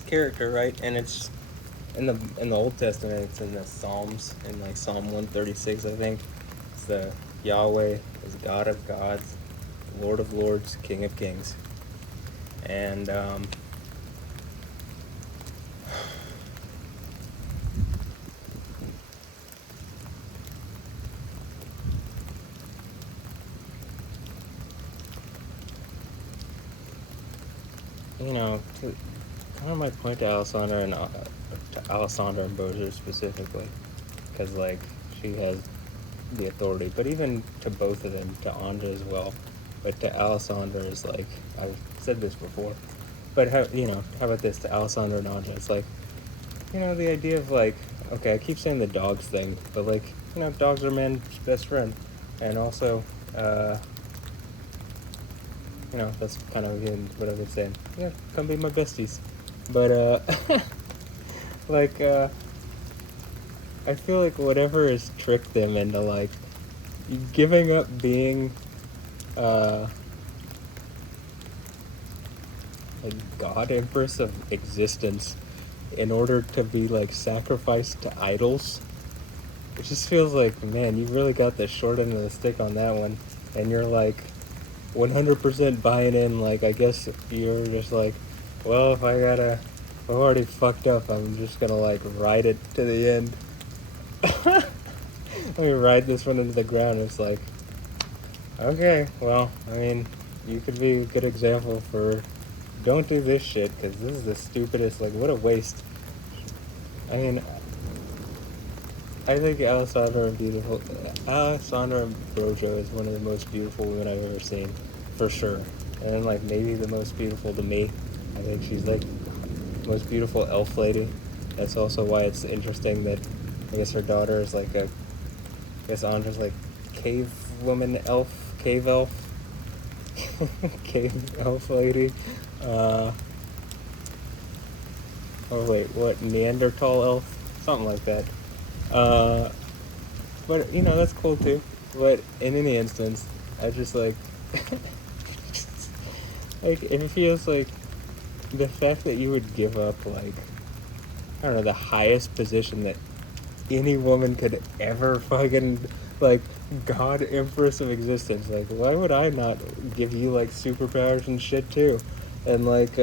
character, right, and it's in the Old Testament, it's in the Psalms, in like Psalm 136, I think. It's the Yahweh is God of gods, Lord of lords, King of kings, and to kind of my point to Alessandra and Bozier specifically, because like she has the authority, but even to both of them, to Anja as well, but to Alessandra is like, I've said this before, but how about this to Alessandra and Anja? It's like, the idea of like, okay, I keep saying the dogs thing, but like, dogs are man's best friend, and also, that's kind of again what I've been saying. Yeah, come be my besties, but like, I feel like whatever has tricked them into like giving up being a god empress of existence in order to be like sacrificed to idols. It just feels like, man, you really got the short end of the stick on that one, and you're like 100% buying in. Like, I guess you're just like, well, if I've already fucked up, I'm just gonna like ride it to the end. Let me ride this one into the ground. It's like, okay, well, I mean, you could be a good example for don't do this shit, because this is the stupidest, like, what a waste. I mean, I think Alessandra Ambrosio is one of the most beautiful women I've ever seen, for sure. And like maybe the most beautiful to me. I think she's like the most beautiful elf lady. That's also why it's interesting that I guess her daughter is like I guess Andra's like cave woman elf, cave elf, cave elf lady. Oh wait, what, Neanderthal elf? Something like that. But that's cool too. But in any instance, I just like, like it feels like the fact that you would give up like, I don't know, the highest position that any woman could ever fucking like, God Empress of existence. Like, why would I not give you like superpowers and shit too? And like,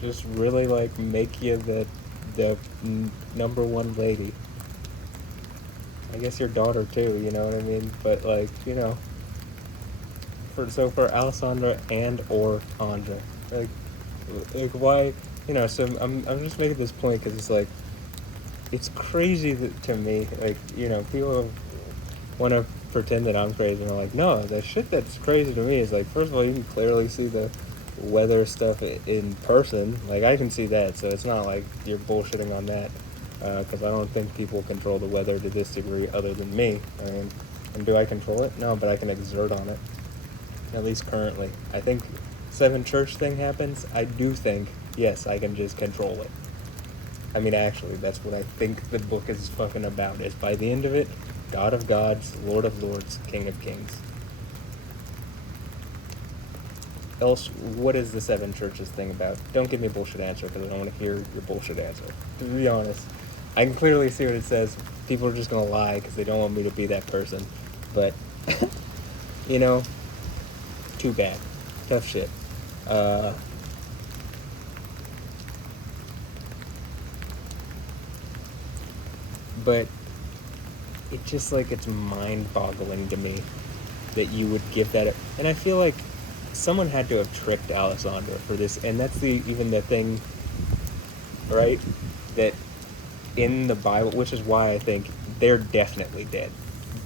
just really like make you the number one lady. I guess your daughter too, you know what I mean? But like, for Alessandra and or Anja, like why, so I'm just making this point because it's like, it's crazy to me, like, people want to pretend that I'm crazy, and I'm like, no, the shit that's crazy to me is like, first of all, you can clearly see the weather stuff in person, like I can see that, so it's not like you're bullshitting on that. because I don't think people control the weather to this degree other than me. I mean, and do I control it? No, but I can exert on it, at least currently. I think Seven Church thing happens, I do think, yes, I can just control it. I mean, actually, that's what I think the book is fucking about, is by the end of it, God of gods, Lord of lords, King of kings. Else, what is the Seven Churches thing about? Don't give me a bullshit answer, because I don't want to hear your bullshit answer. To be honest, I can clearly see what it says. People are just going to lie because they don't want me to be that person. But, you know, too bad. Tough shit. But it just, like, it's mind-boggling to me that you would give that. And I feel like someone had to have tricked Alessandra for this, and that's even the thing, right? That in the Bible, which is why I think they're definitely dead,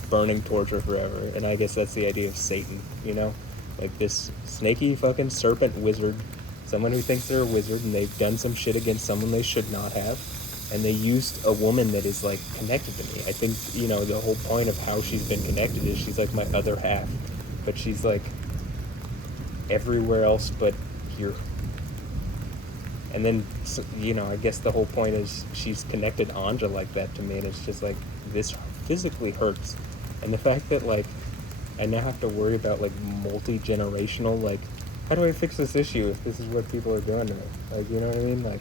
burning torture forever. And I guess that's the idea of Satan, you know? Like this snaky fucking serpent wizard, someone who thinks they're a wizard, and they've done some shit against someone they should not have. And they used a woman that is, like, connected to me. I think, you know, the whole point of how she's been connected is she's, like, my other half. But she's, like, everywhere else but here. And then, you know, I guess the whole point is she's connected Anja like that to me. And it's just, like, this physically hurts. And the fact that, like, I now have to worry about, like, multi-generational, like, how do I fix this issue if this is what people are doing to me? Like, you know what I mean? Like,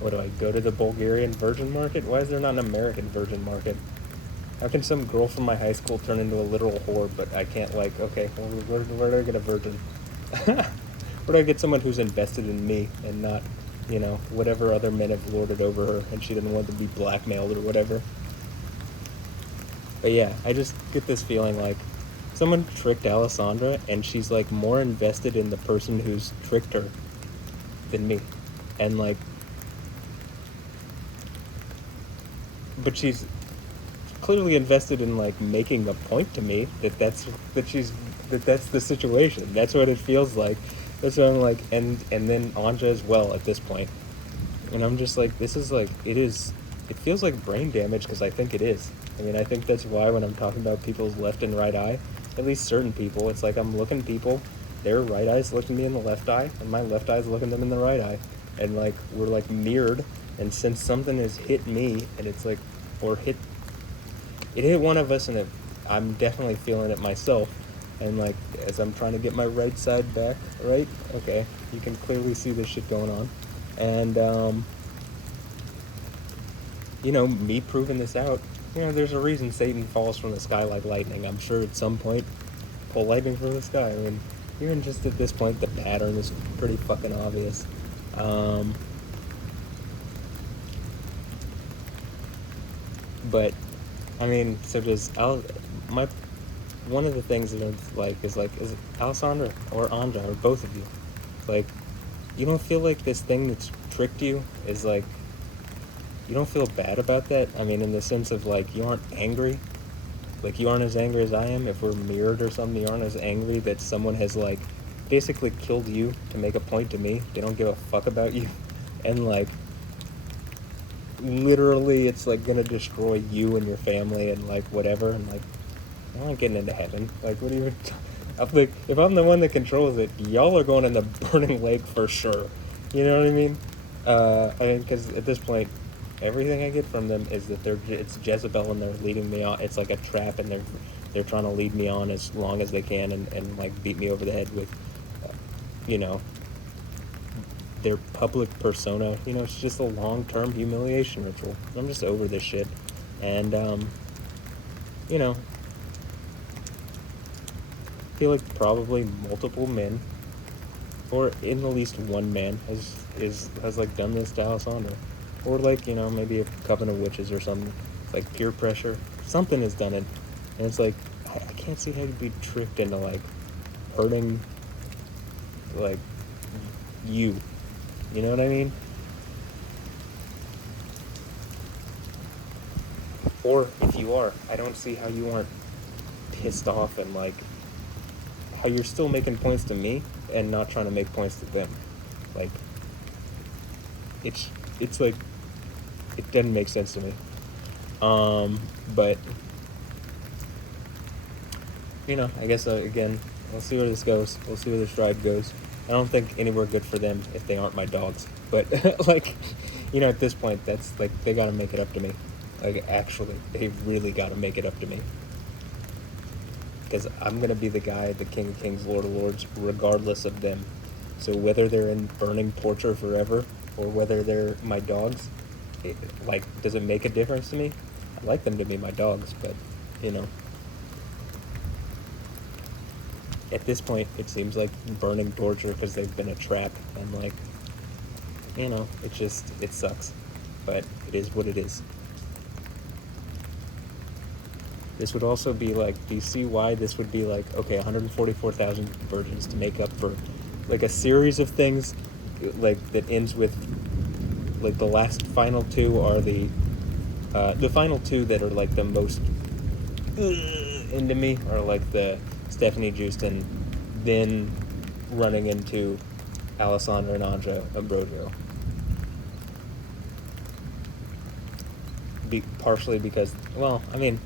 what do I go to the Bulgarian virgin market? Why is there not an American virgin market? How can some girl from my high school turn into a literal whore, but I can't, like, okay, well, where do I get a virgin? Where do I get someone who's invested in me and not, you know, whatever other men have lorded over her and she didn't want to be blackmailed or whatever? But yeah, I just get this feeling like someone tricked Alessandra and she's, like, more invested in the person who's tricked her than me. And, like, but she's clearly invested in, like, making a point to me that's the situation. That's what it feels like. That's what I'm like, and then Anja as well at this point. And I'm just like, this is like, it feels like brain damage, because I think it is. I mean, I think that's why when I'm talking about people's left and right eye, at least certain people, it's like I'm looking people, their right eye's looking me in the left eye, and my left eye's looking them in the right eye. And, like, we're, like, mirrored, and since something has hit me, and it's like, it hit one of us, and I'm definitely feeling it myself. And, like, as I'm trying to get my right side back, right? Okay, you can clearly see this shit going on. And, you know, me proving this out, you know, there's a reason Satan falls from the sky like lightning. I'm sure at some point, pull lightning from the sky. I mean, even just at this point, the pattern is pretty fucking obvious. But, I mean, so does one of the things that it's like, is Alessandra or Anja, or both of you, like, you don't feel like this thing that's tricked you is, like, you don't feel bad about that? I mean, in the sense of, like, you aren't angry? Like, you aren't as angry as I am? If we're mirrored or something, you aren't as angry that someone has, like, basically killed you to make a point to me? They don't give a fuck about you? And, like, literally, it's, like, gonna destroy you and your family and, like, whatever, and, like, I'm not getting into heaven. Like, what do you... I'm like, if I'm the one that controls it, y'all are going in the burning lake for sure. You know what I mean? I mean, because at this point, everything I get from them is that it's Jezebel and they're leading me on. It's like a trap, and they're trying to lead me on as long as they can, and like, beat me over the head with, you know, their public persona. You know, it's just a long-term humiliation ritual. I'm just over this shit. And, you know, I feel like probably multiple men, or in at least one man, has like done this to Alessandra, or, like, you know, maybe a coven of witches or something, like peer pressure. Something has done it, and it's like I can't see how you'd be tricked into, like, hurting, like, you. You know what I mean? Or if you are, I don't see how you aren't pissed off, and, like, how you're still making points to me and not trying to make points to them. Like, it's it's like, it doesn't make sense to me. But, you know, I guess, again, we'll see where this goes. We'll see where this ride goes. I don't think anywhere good for them if they aren't my dogs. But, like, you know, at this point, that's, like, they gotta make it up to me. Like, actually, they really gotta make it up to me. Because I'm gonna be the guy, the King of Kings, Lord of Lords, regardless of them. So whether they're in burning torture forever, or whether they're my dogs, like, does it make a difference to me? I like them to be my dogs, but, you know. At this point, it seems like burning torture because they've been a trap, and, like, you know, it sucks. But it is what it is. This would also be like, do you see why this would be like, okay, 144,000 virgins to make up for, like, a series of things, like, that ends with, like, the last final two are the final two that are, like, the most into me are, like, the Stephanie Houston, then running into Alessandra and Anja Ambrosio. Partially because, well, I mean,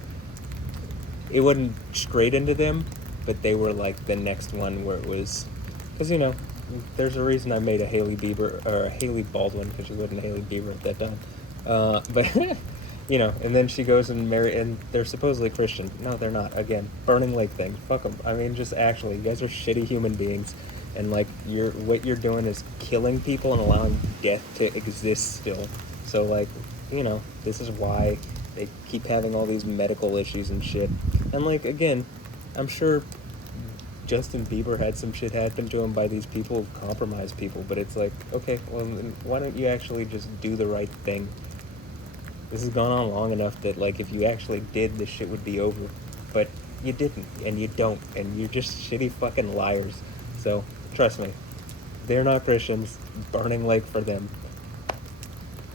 it wasn't straight into them, but they were, like, the next one where it was, because, you know, there's a reason I made a Haley Bieber, or a Haley Baldwin, because she wasn't Haley Bieber at that time, but, you know, and then she goes and and they're supposedly Christian. No, they're not. Again, Burning Lake thing, fuck them. I mean, just actually, you guys are shitty human beings, and, like, what you're doing is killing people and allowing death to exist still. So, like, you know, this is why they keep having all these medical issues and shit. And, like, again, I'm sure Justin Bieber had some shit happen to him by these people who compromise people, but it's like, okay, well, then why don't you actually just do the right thing? This has gone on long enough that, like, if you actually did, this shit would be over. But you didn't, and you don't, and you're just shitty fucking liars. So, trust me, they're not Christians. Burning Lake for them.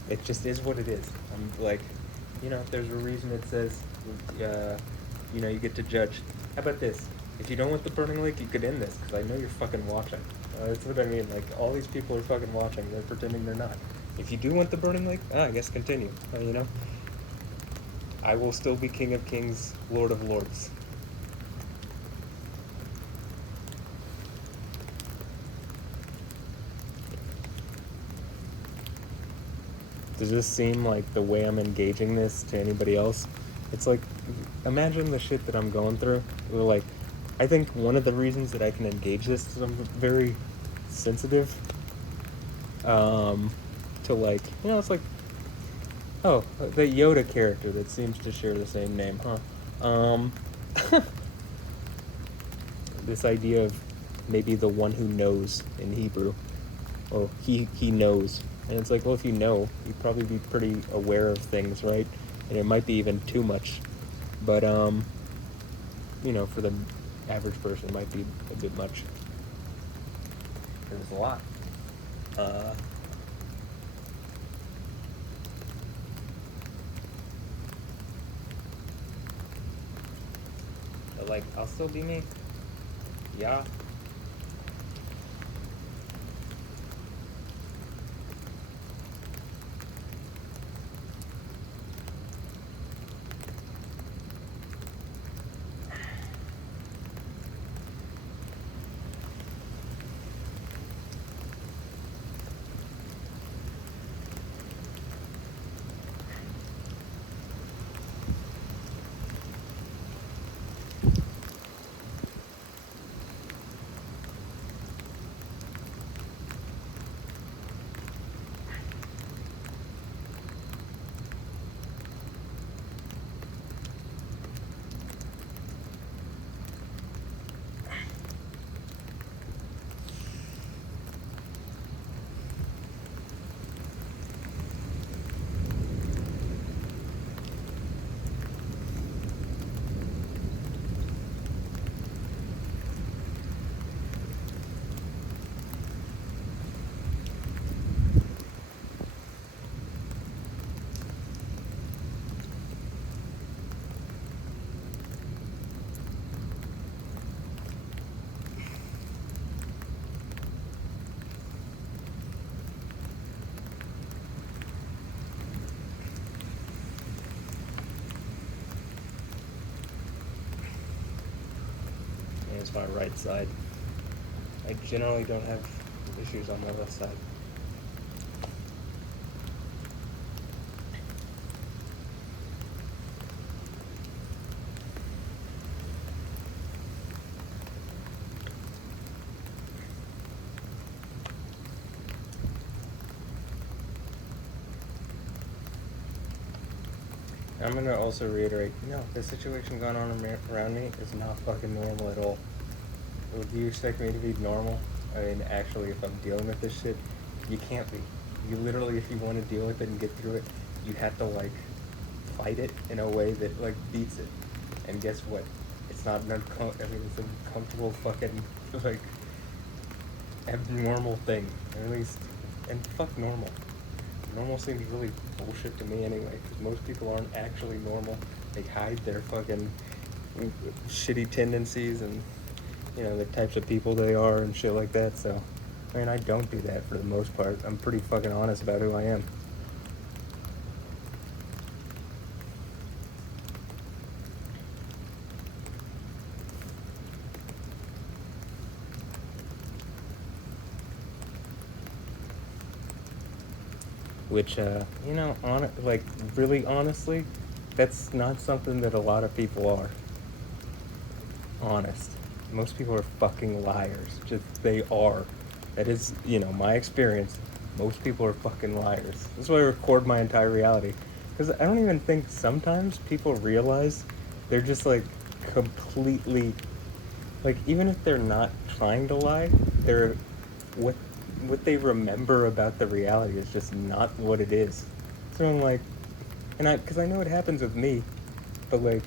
It just is what it is. I'm like, you know, there's a reason it says, you know, you get to judge. How about this? If you don't want the Burning Lake, you could end this, because I know you're fucking watching. That's what I mean. Like, all these people are fucking watching. They're pretending they're not. If you do want the Burning Lake, I guess continue. You know? I will still be King of Kings, Lord of Lords. Does this seem like the way I'm engaging this to anybody else? It's like, imagine the shit that I'm going through. Like, I think one of the reasons that I can engage this is I'm very sensitive to, like, you know, it's like, oh, the Yoda character that seems to share the same name, huh? This idea of maybe the one who knows in Hebrew. Oh, he knows. And it's like, well, if you know, you'd probably be pretty aware of things, right? And it might be even too much. But, you know, for the average person, it might be a bit much. There's a lot. But, like, I'll still be me. Yeah. my right side. I generally don't have issues on my left side. I'm gonna also reiterate, no, the situation going on around me is not fucking normal at all. Would you expect me to be normal? I mean, actually, if I'm dealing with this shit, you can't be. You literally, if you want to deal with it and get through it, you have to, like, fight it in a way that, like, beats it. And guess what? It's not an it's an uncomfortable fucking, like, abnormal thing. Or at least, and fuck normal. Normal seems really bullshit to me anyway, because most people aren't actually normal. They hide their fucking shitty tendencies and, you know, the types of people they are and shit like that. So, I mean, I don't do that for the most part. I'm pretty fucking honest about who I am. Which, you know, really honestly, that's not something that a lot of people are. Honest. Most people are fucking liars. Just, they are. That is, you know, my experience. Most people are fucking liars. That's why I record my entire reality. Because I don't even think sometimes people realize they're just, like, completely, like, even if they're not trying to lie, they're, what what they remember about the reality is just not what it is. So I'm like, because I know it happens with me, but like,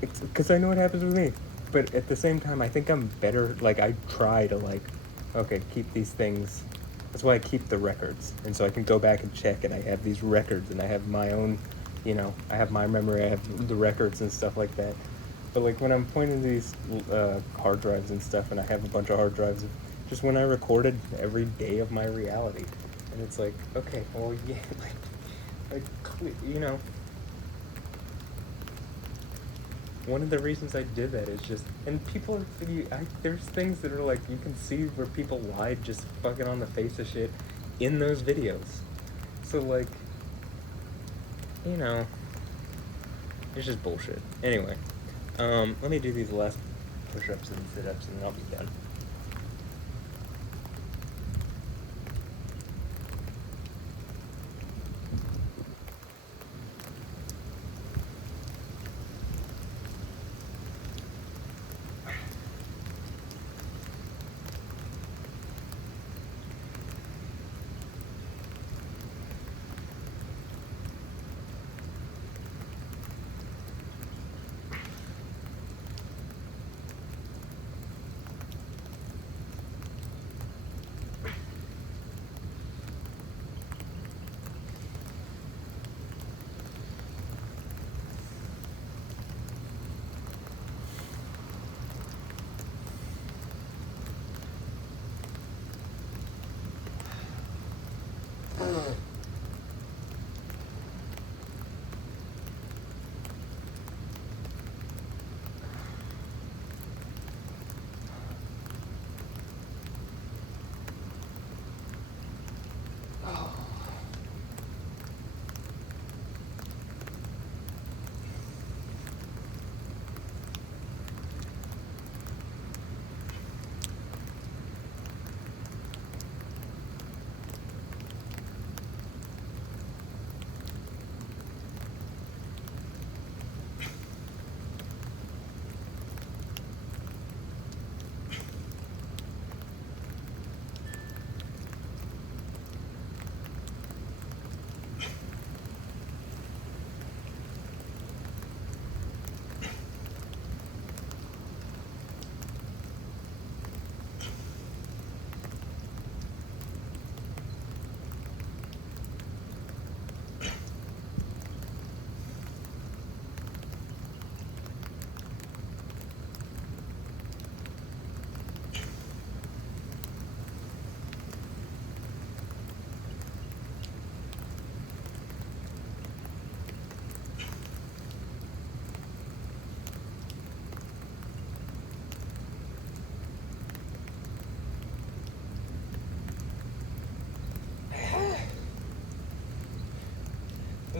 because I know it happens with me, but at the same time, I think I'm better. Like, I try to, like, okay, keep these things. That's why I keep the records, and so I can go back and check, and I have these records, and I have my own, you know, I have my memory, I have the records and stuff like that. But like when I'm pointing to these hard drives and stuff, and I have a bunch of hard drives, just when I recorded every day of my reality, and it's like, okay, well, yeah, you know, one of the reasons I did that is just, and people, there's things that are like, you can see where people lied just fucking on the face of shit in those videos. So like, you know, it's just bullshit. Anyway, let me do these last push-ups and sit-ups and then I'll be done.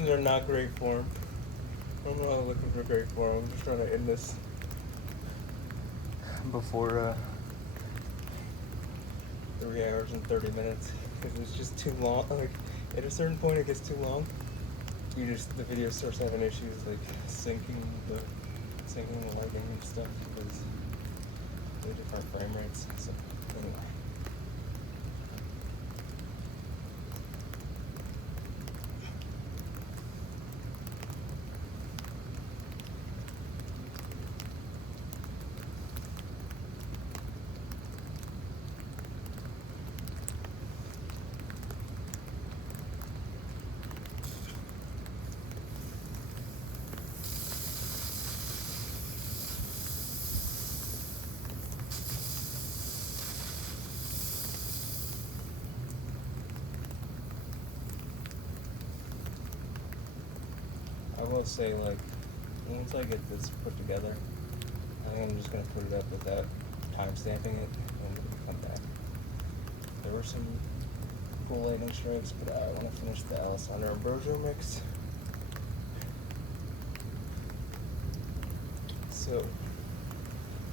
Things are not great form. I'm not looking for great form. I'm just trying to end this before 3 hours and 30 minutes because it's just too long. Like at a certain point, it gets too long. The video starts having issues like syncing the lighting and stuff because of the different frame rates. So anyway. I will say, like, once I get this put together, I think I'm just going to put it up without time stamping it and we can come back. There were some cool lightning strikes, but I want to finish the Alessandro Ambrosio mix. So,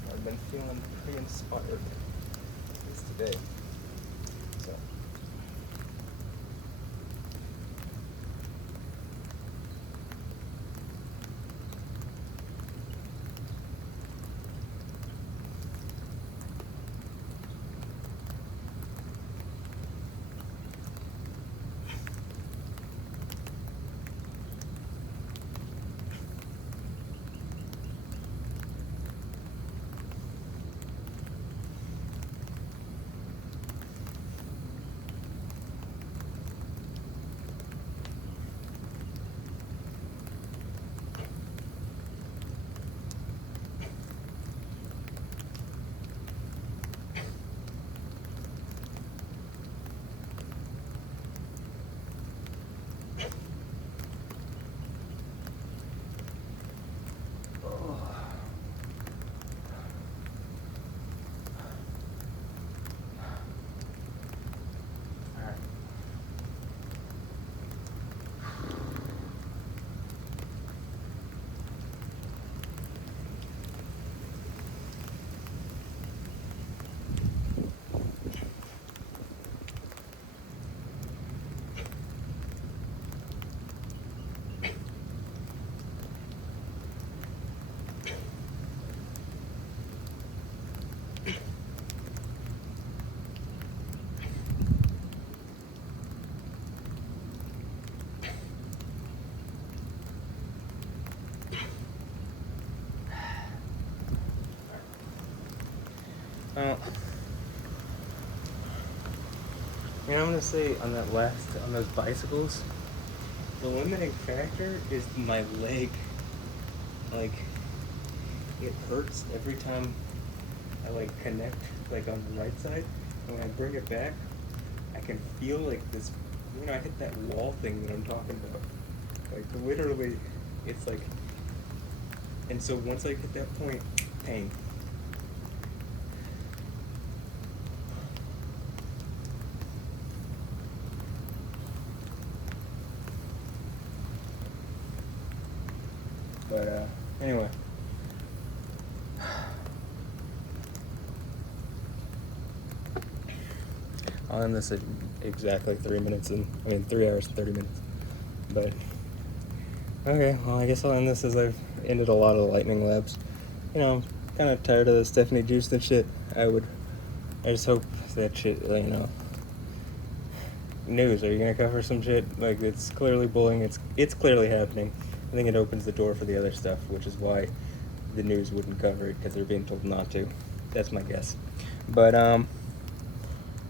I've been feeling pretty inspired this today. So. I'm gonna say on those bicycles, the limiting factor is my leg. Like, it hurts every time I like connect like on the right side, and when I bring it back, I can feel like this, I hit that wall thing that I'm talking about. Like literally, it's like, and so once I hit that point, pain. But anyway. I'll end this at exactly 3 hours and 30 minutes. But okay, well, I guess I'll end this as I've ended a lot of the lightning labs. I'm kind of tired of the Stephanie Juice and shit. I just hope that shit, news. Are you gonna cover some shit? Like, it's clearly bullying. It's clearly happening. I think it opens the door for the other stuff, which is why the news wouldn't cover it, because they're being told not to. That's my guess. But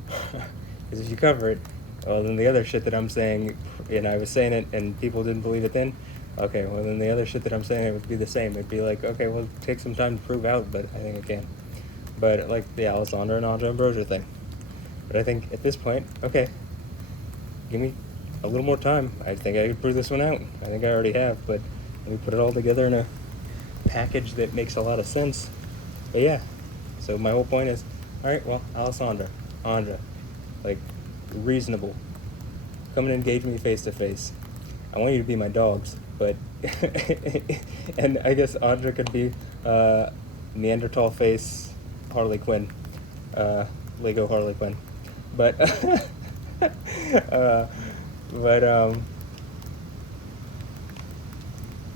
because if you cover it, well, then the other shit that I'm saying, and I was saying it and people didn't believe it then, okay, well, then the other shit that I'm saying, it would be the same. It'd be like, okay, well, take some time to prove out, but I think it can. But like the Alessandro and Andre Ambrosio thing. But I think at this point, okay, give me a little more time. I think I could prove this one out. I think I already have, but let me put it all together in a package that makes a lot of sense. But yeah, so my whole point is, all right, well, Alessandro, Andre, like, reasonable. Come and engage me face to face. I want you to be my dogs, but and I guess Audra could be Neanderthal face Harley Quinn, Lego Harley Quinn, but but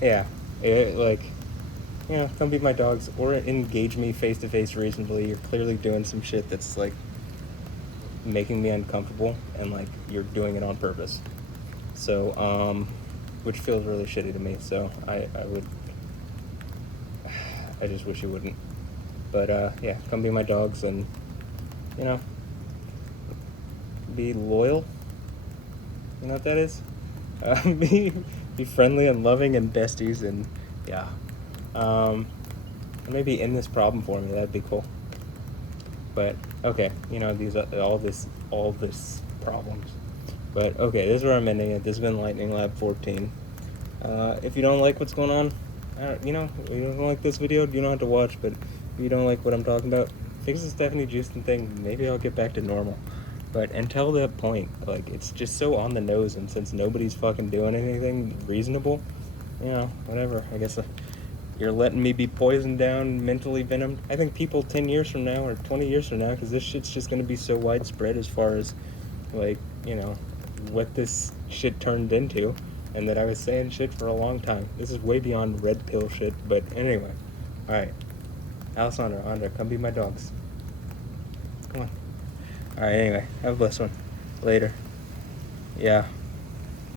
yeah, like, you know, come be my dogs or engage me face to face reasonably. You're clearly doing some shit that's like making me uncomfortable, and like you're doing it on purpose. So, which feels really shitty to me. So I just wish you wouldn't. But yeah, come be my dogs and, you know, be loyal. You know what that is? Be friendly and loving and besties, and yeah. Maybe end this problem for me. That'd be cool. But okay, you know, these all this problems. But okay, this is where I'm ending it. This has been Lightning Lab 14. If you don't like what's going on, you know, if you don't like this video, you don't have to watch. But if you don't like what I'm talking about, fix the Stephanie Houston thing. Maybe I'll get back to normal. But until that point, like, it's just so on the nose, and since nobody's fucking doing anything reasonable, you know, whatever. I guess you're letting me be poisoned down, mentally venomed. I think people 10 years from now or 20 years from now, because this shit's just going to be so widespread as far as, like, you know, what this shit turned into, and that I was saying shit for a long time. This is way beyond red pill shit, but anyway. Alright. Alessandra, Andra, come be my dogs. Come on. Alright, anyway. Have a blessed one. Later. Yeah.